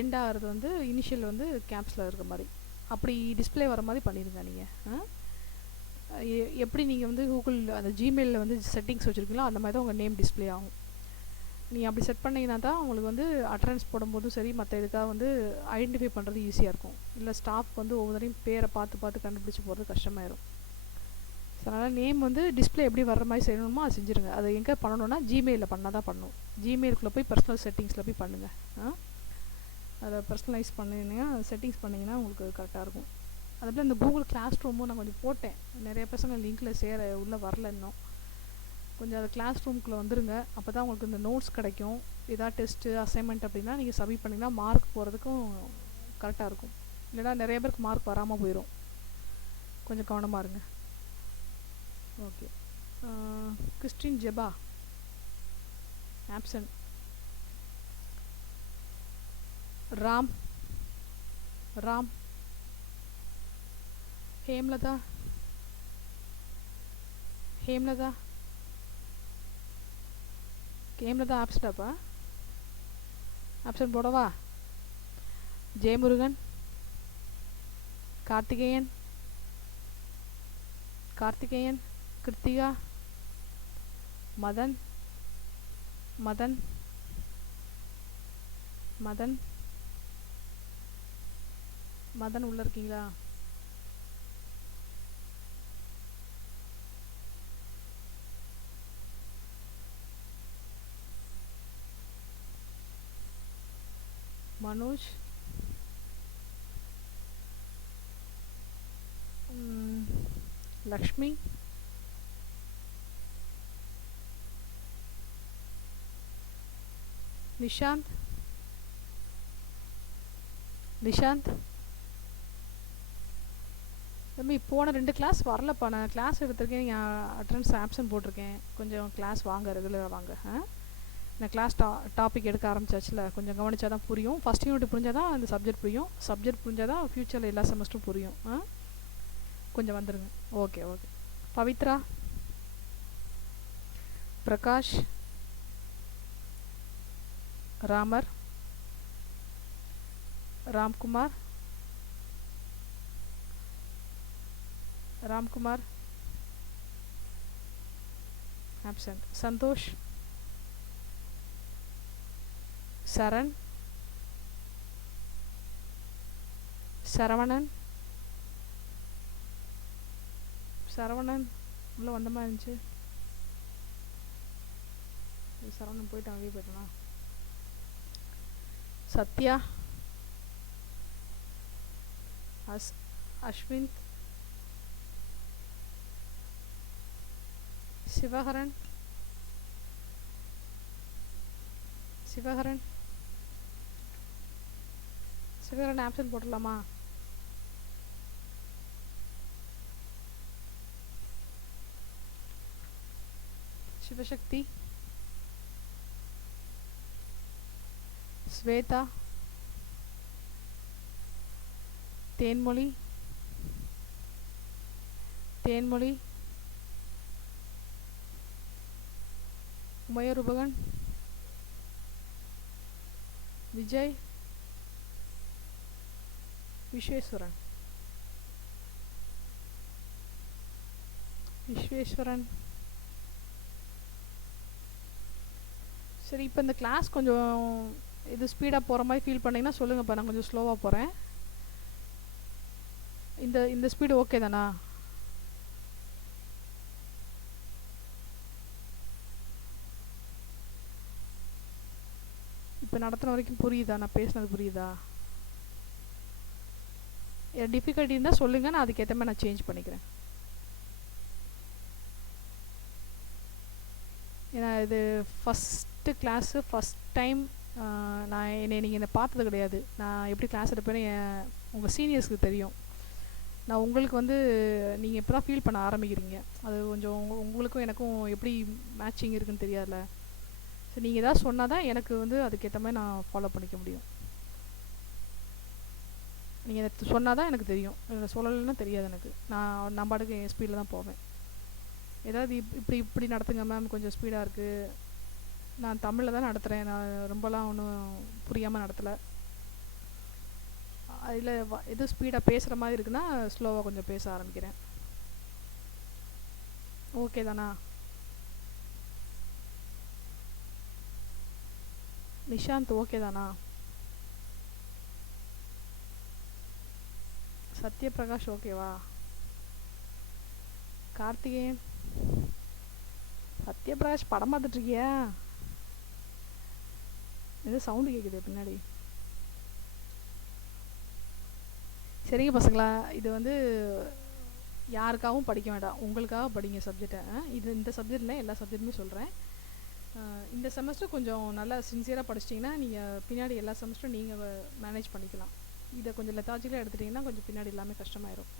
எண்ட் ஆகிறது வந்து இனிஷியல் வந்து கேப்ஸில் இருக்க மாதிரி, அப்படி டிஸ்பிளே வர மாதிரி பண்ணிடுங்க நீங்கள். எப்படி நீங்கள் வந்து கூகுள் அந்த ஜிமெயிலில் வந்து செட்டிங்ஸ் வச்சுருக்கீங்களோ அந்த மாதிரி தான் உங்கள் நேம் டிஸ்பிளே ஆகும். நீங்கள் அப்படி செட் பண்ணிங்கன்னா தான் உங்களுக்கு வந்து அட்டரன்ஸ் போடும்போதும் சரி, மற்ற இதுக்காக வந்து ஐடென்டிஃபை பண்ணுறது ஈஸியாக இருக்கும். இல்லை ஸ்டாஃப் வந்து ஒவ்வொருத்தரையும் பேரை பார்த்து கண்டுபிடிச்சி போகிறது கஷ்டமாயிடும். ஸோ அதனால் நேம் வந்து டிஸ்பிளே எப்படி வர்ற மாதிரி செய்யணுமோ அதை செஞ்சுருங்க. அதை எங்கே பண்ணணுன்னா ஜிமெயிலில் பண்ணால் தான் பண்ணணும். ஜிமெயிலுக்குள்ளே போய் பர்சனல் செட்டிங்ஸில் போய் பண்ணுங்கள். அதை பர்சனலைஸ் பண்ணிங்கன்னா, செட்டிங்ஸ் பண்ணிங்கன்னா உங்களுக்கு கரெக்டாக இருக்கும். அதுபோல் இந்த கூகுள் கிளாஸ் ரூமும் நான் கொஞ்சம் போட்டேன், நிறைய பசங்க லிங்க்கில் உள்ளே வரல இன்னும். கொஞ்சம் அது கிளாஸ் ரூம்குள்ளே வந்துருங்க, அப்போ தான் உங்களுக்கு இந்த நோட்ஸ் கிடைக்கும். ஏதாவது டெஸ்ட்டு அசைன்மெண்ட் அப்படின்னா நீங்கள் சப்மிட் பண்ணிங்கன்னா மார்க் போகிறதுக்கும் கரெக்டாக இருக்கும். இல்லைனா நிறைய பேருக்கு மார்க் வராமல் போயிடும். கொஞ்சம் கவனமாக இருங்க. Okay. Christine Jeba absent. Ram. Hemalatha. ஆப்சண்டாப்பா? ஆப்சன்ட் போடவா? ஜெயமுருகன். கார்த்திகேயன். கிருத்திகா. மதன். உள்ள இருக்கீங்களா? மனோஜ். லக்ஷ்மி. நிஷாந்த். தம்பி போன 2 கிளாஸ் வரலப்பா, நான் கிளாஸ் எடுத்திருக்கேன், நீங்கள் அட்டெண்டன்ஸ் ஆப்சன்ட் போட்டிருக்கேன். கொஞ்சம் கிளாஸ் வாங்க, ரெகுலராக வாங்க. நான் கிளாஸ் டாபிக் எடுக்க ஆரம்பிச்சாச்சுல, கொஞ்சம் கவனிச்சா தான் புரியும். ஃபஸ்ட் யூனிட் புரிஞ்சால் தான் இந்த சப்ஜெக்ட் புரியும், சப்ஜெக்ட் புரிஞ்சால் தான் ஃப்யூச்சரில் எல்லா செமஸ்டரும் புரியும். கொஞ்சம் வந்துடுங்க. ஓகே. பவித்ரா. பிரகாஷ். ராமர். ராம்குமார். ராம்குமார் ஆப்சண்ட். சந்தோஷ், சரண், சரவணன். சரவணன் உள்ளே வந்த மாதிரி இருந்துச்சு. சரவணன் போயிட்டு அங்கேயே போயிட்டனா. சத்யா, அஸ்வின், சிவஹரன், சிவஹரன் சிவஹரன் ஆப்சன்ட் போட்டுடலாமா? சிவசக்தி, ஸ்வேதா, தேன்மொழி, தேன்மொழி, உமயரூபகன், விஜய், விஸ்வேஸ்வரன், விஸ்வேஸ்வரன். சரி, இப்போ இந்த கிளாஸ் கொஞ்சம் இது ஸ்பீடாக போகிற மாதிரி ஃபீல் பண்ணிங்கன்னா சொல்லுங்கப்பா. நான் கொஞ்சம் ஸ்லோவாக போகிறேன். இந்த ஸ்பீடு ஓகே தானா? இப்போ நடத்துன வரைக்கும் புரியுதா? நான் பேசுனது புரியுதா? டிஃபிகல்ட்டி இருந்தால் சொல்லுங்கள், நான் அதுக்கேற்ற மாதிரி நான் சேஞ்ச் பண்ணிக்கிறேன். ஏன்னா இது ஃபஸ்ட்டு கிளாஸு, ஃபஸ்ட் டைம். நான் நீங்கள் என்னை பார்த்தது கிடையாது. நான் எப்படி கிளாஸ் எடுப்பேன்னு உங்கள் சீனியர்ஸ்க்கு தெரியும். நான் உங்களுக்கு வந்து நீங்கள் இப்போ தான் ஃபீல் பண்ண ஆரம்பிக்கிறீங்க. அது கொஞ்சம் உங்களுக்கும் எனக்கும் எப்படி மேட்சிங் இருக்குன்னு தெரியாதுல்ல. ஸோ நீங்கள் எதாவது சொன்னால் தான் எனக்கு வந்து அதுக்கேற்ற மாதிரி நான் ஃபாலோ பண்ணிக்க முடியும். நீங்கள் இதை சொன்னால் தான் எனக்கு தெரியும். இதை சொல்லலைன்னா தெரியாது எனக்கு. நான் பாட்டுக்கு என் ஸ்பீடில் தான் போவேன். ஏதாவது இப்படி நடத்துங்க மேம், கொஞ்சம் ஸ்பீடாக இருக்குது. நான் தமிழில் தான் நடத்துகிறேன். நான் ரொம்பலாம் ஒன்றும் புரியாமல் நடத்தலை. அதில் எது ஸ்பீடாக பேசுகிற மாதிரி இருக்குன்னா ஸ்லோவாக கொஞ்சம் பேச ஆரம்பிக்கிறேன். ஓகே தானா? நிஷாந்த் ஓகே தானா? சத்யபிரகாஷ் ஓகேவா? கார்த்திகேயன், சத்யபிரகாஷ் படம் பார்த்துட்ருக்கியா? ஏதோ சவுண்டு கேட்குது பின்னாடி. சரிங்க பசங்களா, இது வந்து யாருக்காகவும் படிக்க வேண்டாம், உங்களுக்காக படிங்க சப்ஜெக்டை. இந்த சப்ஜெக்டில் எல்லா சப்ஜெக்ட்டுமே சொல்கிறேன். இந்த செமஸ்டர் கொஞ்சம் நல்லா சின்சியராக படிச்சிட்டிங்கன்னா நீங்கள் பின்னாடி எல்லா செமஸ்டரும் நீங்கள் மேனேஜ் பண்ணிக்கலாம். இதை கொஞ்சம் லெத்தாஜிக்கலாக எடுத்துட்டிங்கன்னா கொஞ்சம் பின்னாடி எல்லாமே கஷ்டமாயிரும்.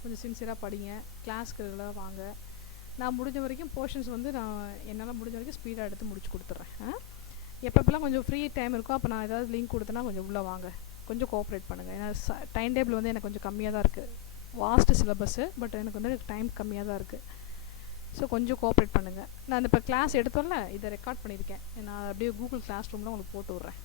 கொஞ்சம் சின்சியராக படிங்க, கிளாஸ்க்கு எல்லாம் வாங்க. நான் முடிஞ்ச வரைக்கும் போர்ஷன்ஸ் வந்து நான் என்னால் முடிஞ்ச வரைக்கும் ஸ்பீடாக எடுத்து முடிச்சு கொடுத்துட்றேன். எப்பப்பெல்லாம் கொஞ்சம் ஃப்ரீ டைம் இருக்கோ அப்போ நான் ஏதாவது லிங்க் கொடுத்தேன்னா கொஞ்சம் உள்ளே வாங்க, கொஞ்சம் கோஆப்ரேட் பண்ணுங்கள். ஏன்னா டைம் டேபிள் வந்து எனக்கு கொஞ்சம் கம்மியாக தான் இருக்குது. வாஸ்ட்டு சிலபஸ்ஸு, பட் எனக்கு வந்து டைம் கம்மியாக தான் இருக்குது. ஸோ கொஞ்சம் கோஆப்ரேட் பண்ணுங்கள். நான் இப்போ கிளாஸ் எடுத்தோம்ல, இதை ரெக்கார்ட் பண்ணியிருக்கேன். நான் அப்படியே கூகுள் கிளாஸ் ரூமில் உங்களுக்கு போட்டு விட்றேன்.